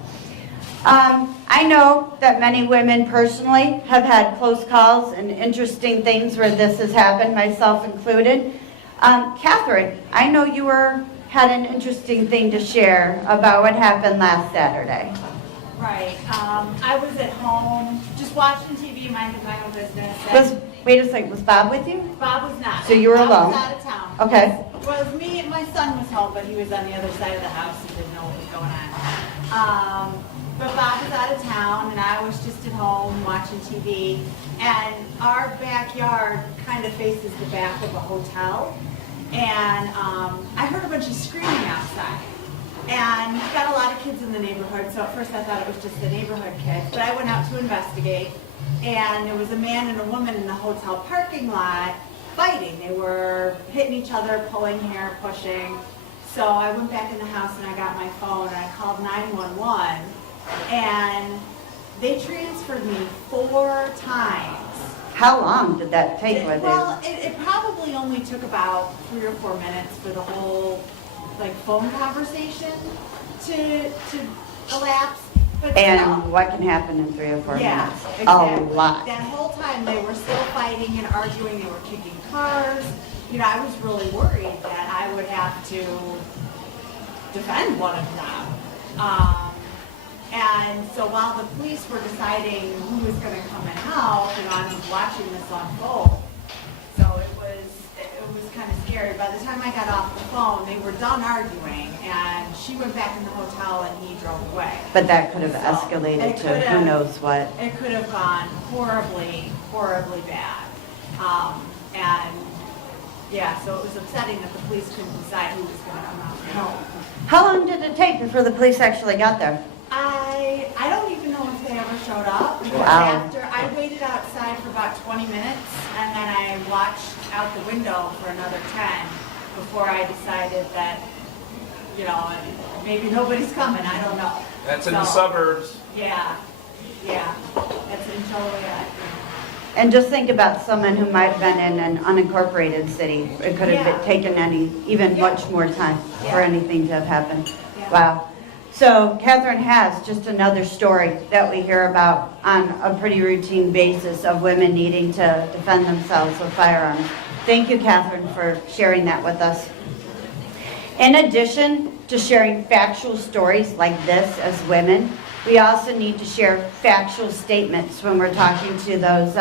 I know that many women personally have had close calls and interesting things where this has happened, myself included. Catherine, I know you had an interesting thing to share about what happened last Saturday. Right. I was at home just watching TV, minding my own business. Wait a second, was Bob with you? Bob was not. So you were Bob alone? was out of town. Okay. It was me and my son was home, but he was on the other side of the house and didn't know what was going on. But Bob was out of town, and I was just at home watching TV. And our backyard kind of faces the back of a hotel. And I heard a bunch of screaming outside. And we've got a lot of kids in the neighborhood, so at first I thought it was just the neighborhood kids. But I went out to investigate, and there was a man and a woman in the hotel parking lot fighting. They were hitting each other, pulling hair, pushing. So I went back in the house and I got my phone and I called 911, and they transferred me 4 times How long did that take? Well, it probably only took about 3 or 4 minutes for the whole, like, phone conversation to elapse. But And still, what can happen in 3 or 4 yeah, minutes? exactly. A lot. That whole time, they were still fighting and arguing, they were kicking cars. You know, I was really worried that I would have to defend one of them. And so while the police were deciding who was going to come and help, you know, I was watching this unfold. So it was kind of scary. By the time I got off the phone, they were done arguing, and she went back in the hotel and he drove away. But that could have So escalated it to could who have- knows what. It could have gone horribly, horribly bad. And yeah, so it was upsetting that the police couldn't decide who was going to come out and help. How long did it take before the police actually got there? I don't even know if they ever showed up. Because Wow. after I waited outside for about 20 minutes, and then I watched out the window for another 10 before I decided that, you know, maybe nobody's coming. I don't know. That's in the suburbs. Yeah, that's in Joliet. And just think about someone who might have been in an unincorporated city. It could have Yeah. taken even much more time for Yeah. anything to have happened. Yeah. Wow. So Catherine has just another story that we hear about on a pretty routine basis of women needing to defend themselves with firearms. Thank you, Catherine, for sharing that with us. In addition to sharing factual stories like this as women, we also need to share factual statements when we're talking to those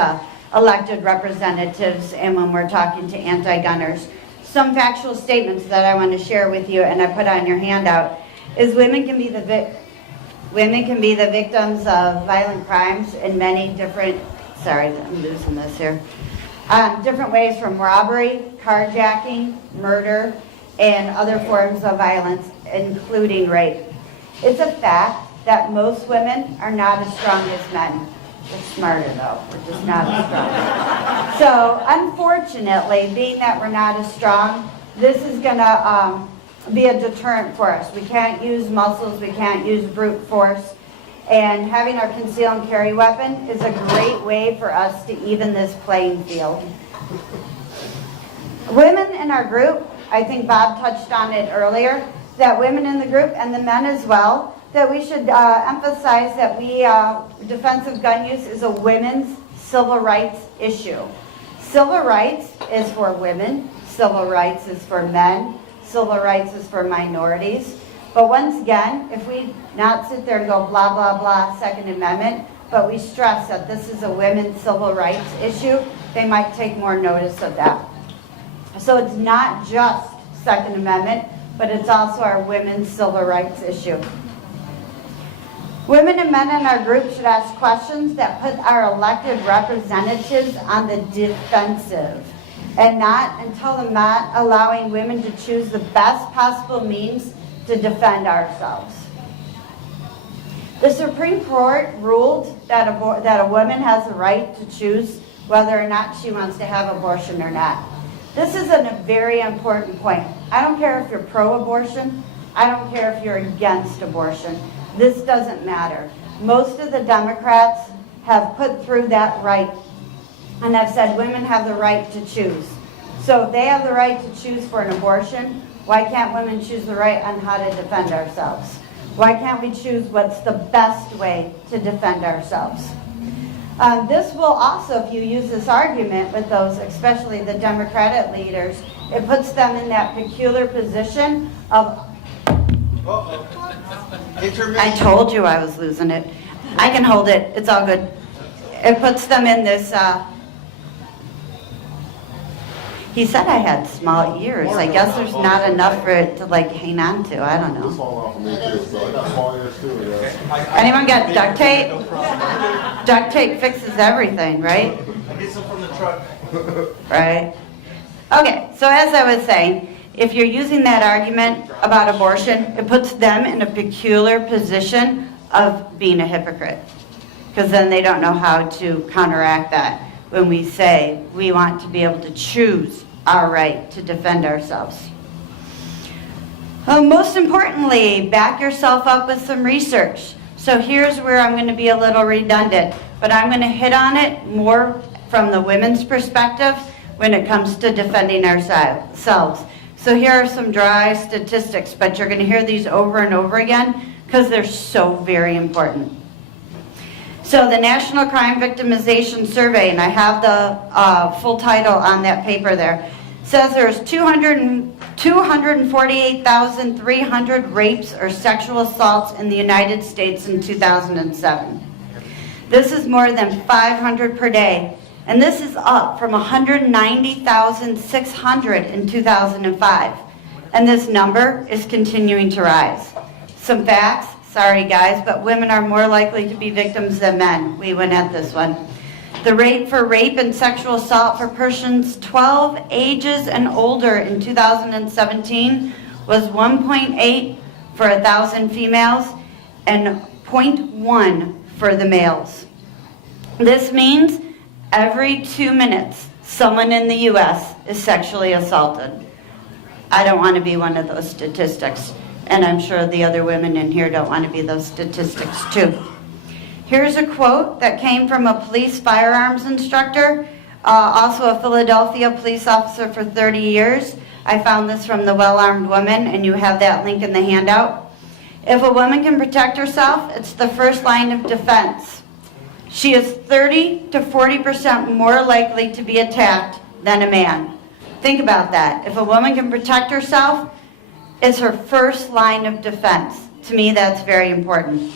elected representatives and when we're talking to anti-gunners. Some factual statements that I want to share with you, and I put on your handout, is women can be the victims of violent crimes in many different, sorry, I'm losing this here, different ways, from robbery, carjacking, murder, and other forms of violence, including rape. It's a fact that most women are not as strong as men. We're smarter though, we're just not as strong. So unfortunately, being that we're not as strong, this is gonna be a deterrent for us. We can't use muscles, we can't use brute force, and having our conceal and carry weapon is a great way for us to even this playing field. Women in our group, I think Bob touched on it earlier, that women in the group and the men as well, that we should emphasize that defensive gun use is a women's civil rights issue. Civil rights is for women, civil rights is for men, civil rights is for minorities. But once again, if we not sit there and go blah, blah, blah, Second Amendment, but we stress that this is a women's civil rights issue, they might take more notice of that. So it's not just Second Amendment, but it's also our women's civil rights issue. Women and men in our group should ask questions that put our elected representatives on the defensive, and tell them not allowing women to choose the best possible means to defend ourselves. The Supreme Court ruled that a woman has the right to choose whether or not she wants to have abortion or not. This is a very important point. I don't care if you're pro-abortion. I don't care if you're against abortion. This doesn't matter. Most of the Democrats have put through that right and have said women have the right to choose. So if they have the right to choose for an abortion, why can't women choose the right on how to defend ourselves? Why can't we choose what's the best way to defend ourselves? This will also, if you use this argument with those, especially the Democratic leaders, it puts them in that peculiar position of, I told you I was losing it. I can hold it, it's all good. It puts them in this, he said I had small ears. I guess there's not enough for it to like hang on to, I don't know. Anyone got duct tape? Duct tape fixes everything, right? I get some from the truck. Right? Okay, so as I was saying, if you're using that argument about abortion, it puts them in a peculiar position of being a hypocrite. Because then they don't know how to counteract that when we say we want to be able to choose our right to defend ourselves. Most importantly, back yourself up with some research. So here's where I'm going to be a little redundant, but I'm going to hit on it more from the women's perspective when it comes to defending ourselves. So here are some dry statistics, but you're going to hear these over and over again because they're so very important. So the National Crime Victimization Survey, and I have the full title on that paper there, says there's 248,300 rapes or sexual assaults in the United States in 2007. This is more than 500 per day, and this is up from 190,600 in 2005. And this number is continuing to rise. Some facts, sorry guys, but women are more likely to be victims than men. We went at this one. The rate for rape and sexual assault for persons 12 ages and older in 2017 was 1.8 for 1,000 females and 0.1 for the males. This means every 2 minutes, someone in the U.S. is sexually assaulted. I don't want to be one of those statistics, and I'm sure the other women in here don't want to be those statistics too. Here's a quote that came from a police firearms instructor, also a Philadelphia police officer for 30 years. I found this from the Well-Armed Woman, and you have that link in the handout. If a woman can protect herself, it's the first line of defense. She is 30 to 40% more likely to be attacked than a man. Think about that. If a woman can protect herself, it's her first line of defense. To me, that's very important.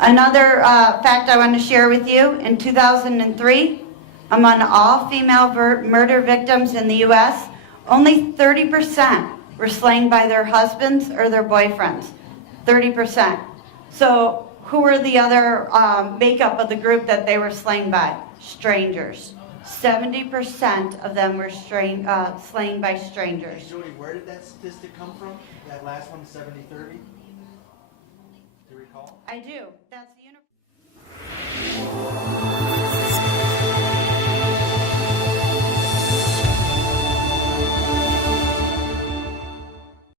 Another fact I want to share with you, in 2003, among all female murder victims in the U.S., only 30% were slain by their husbands or their boyfriends. 30%. So who were the other makeup of the group that they were slain by? Strangers. 70% of them were slain by strangers. Jody, where did that statistic come from? That last one, 70-30? Do you recall? I do. That's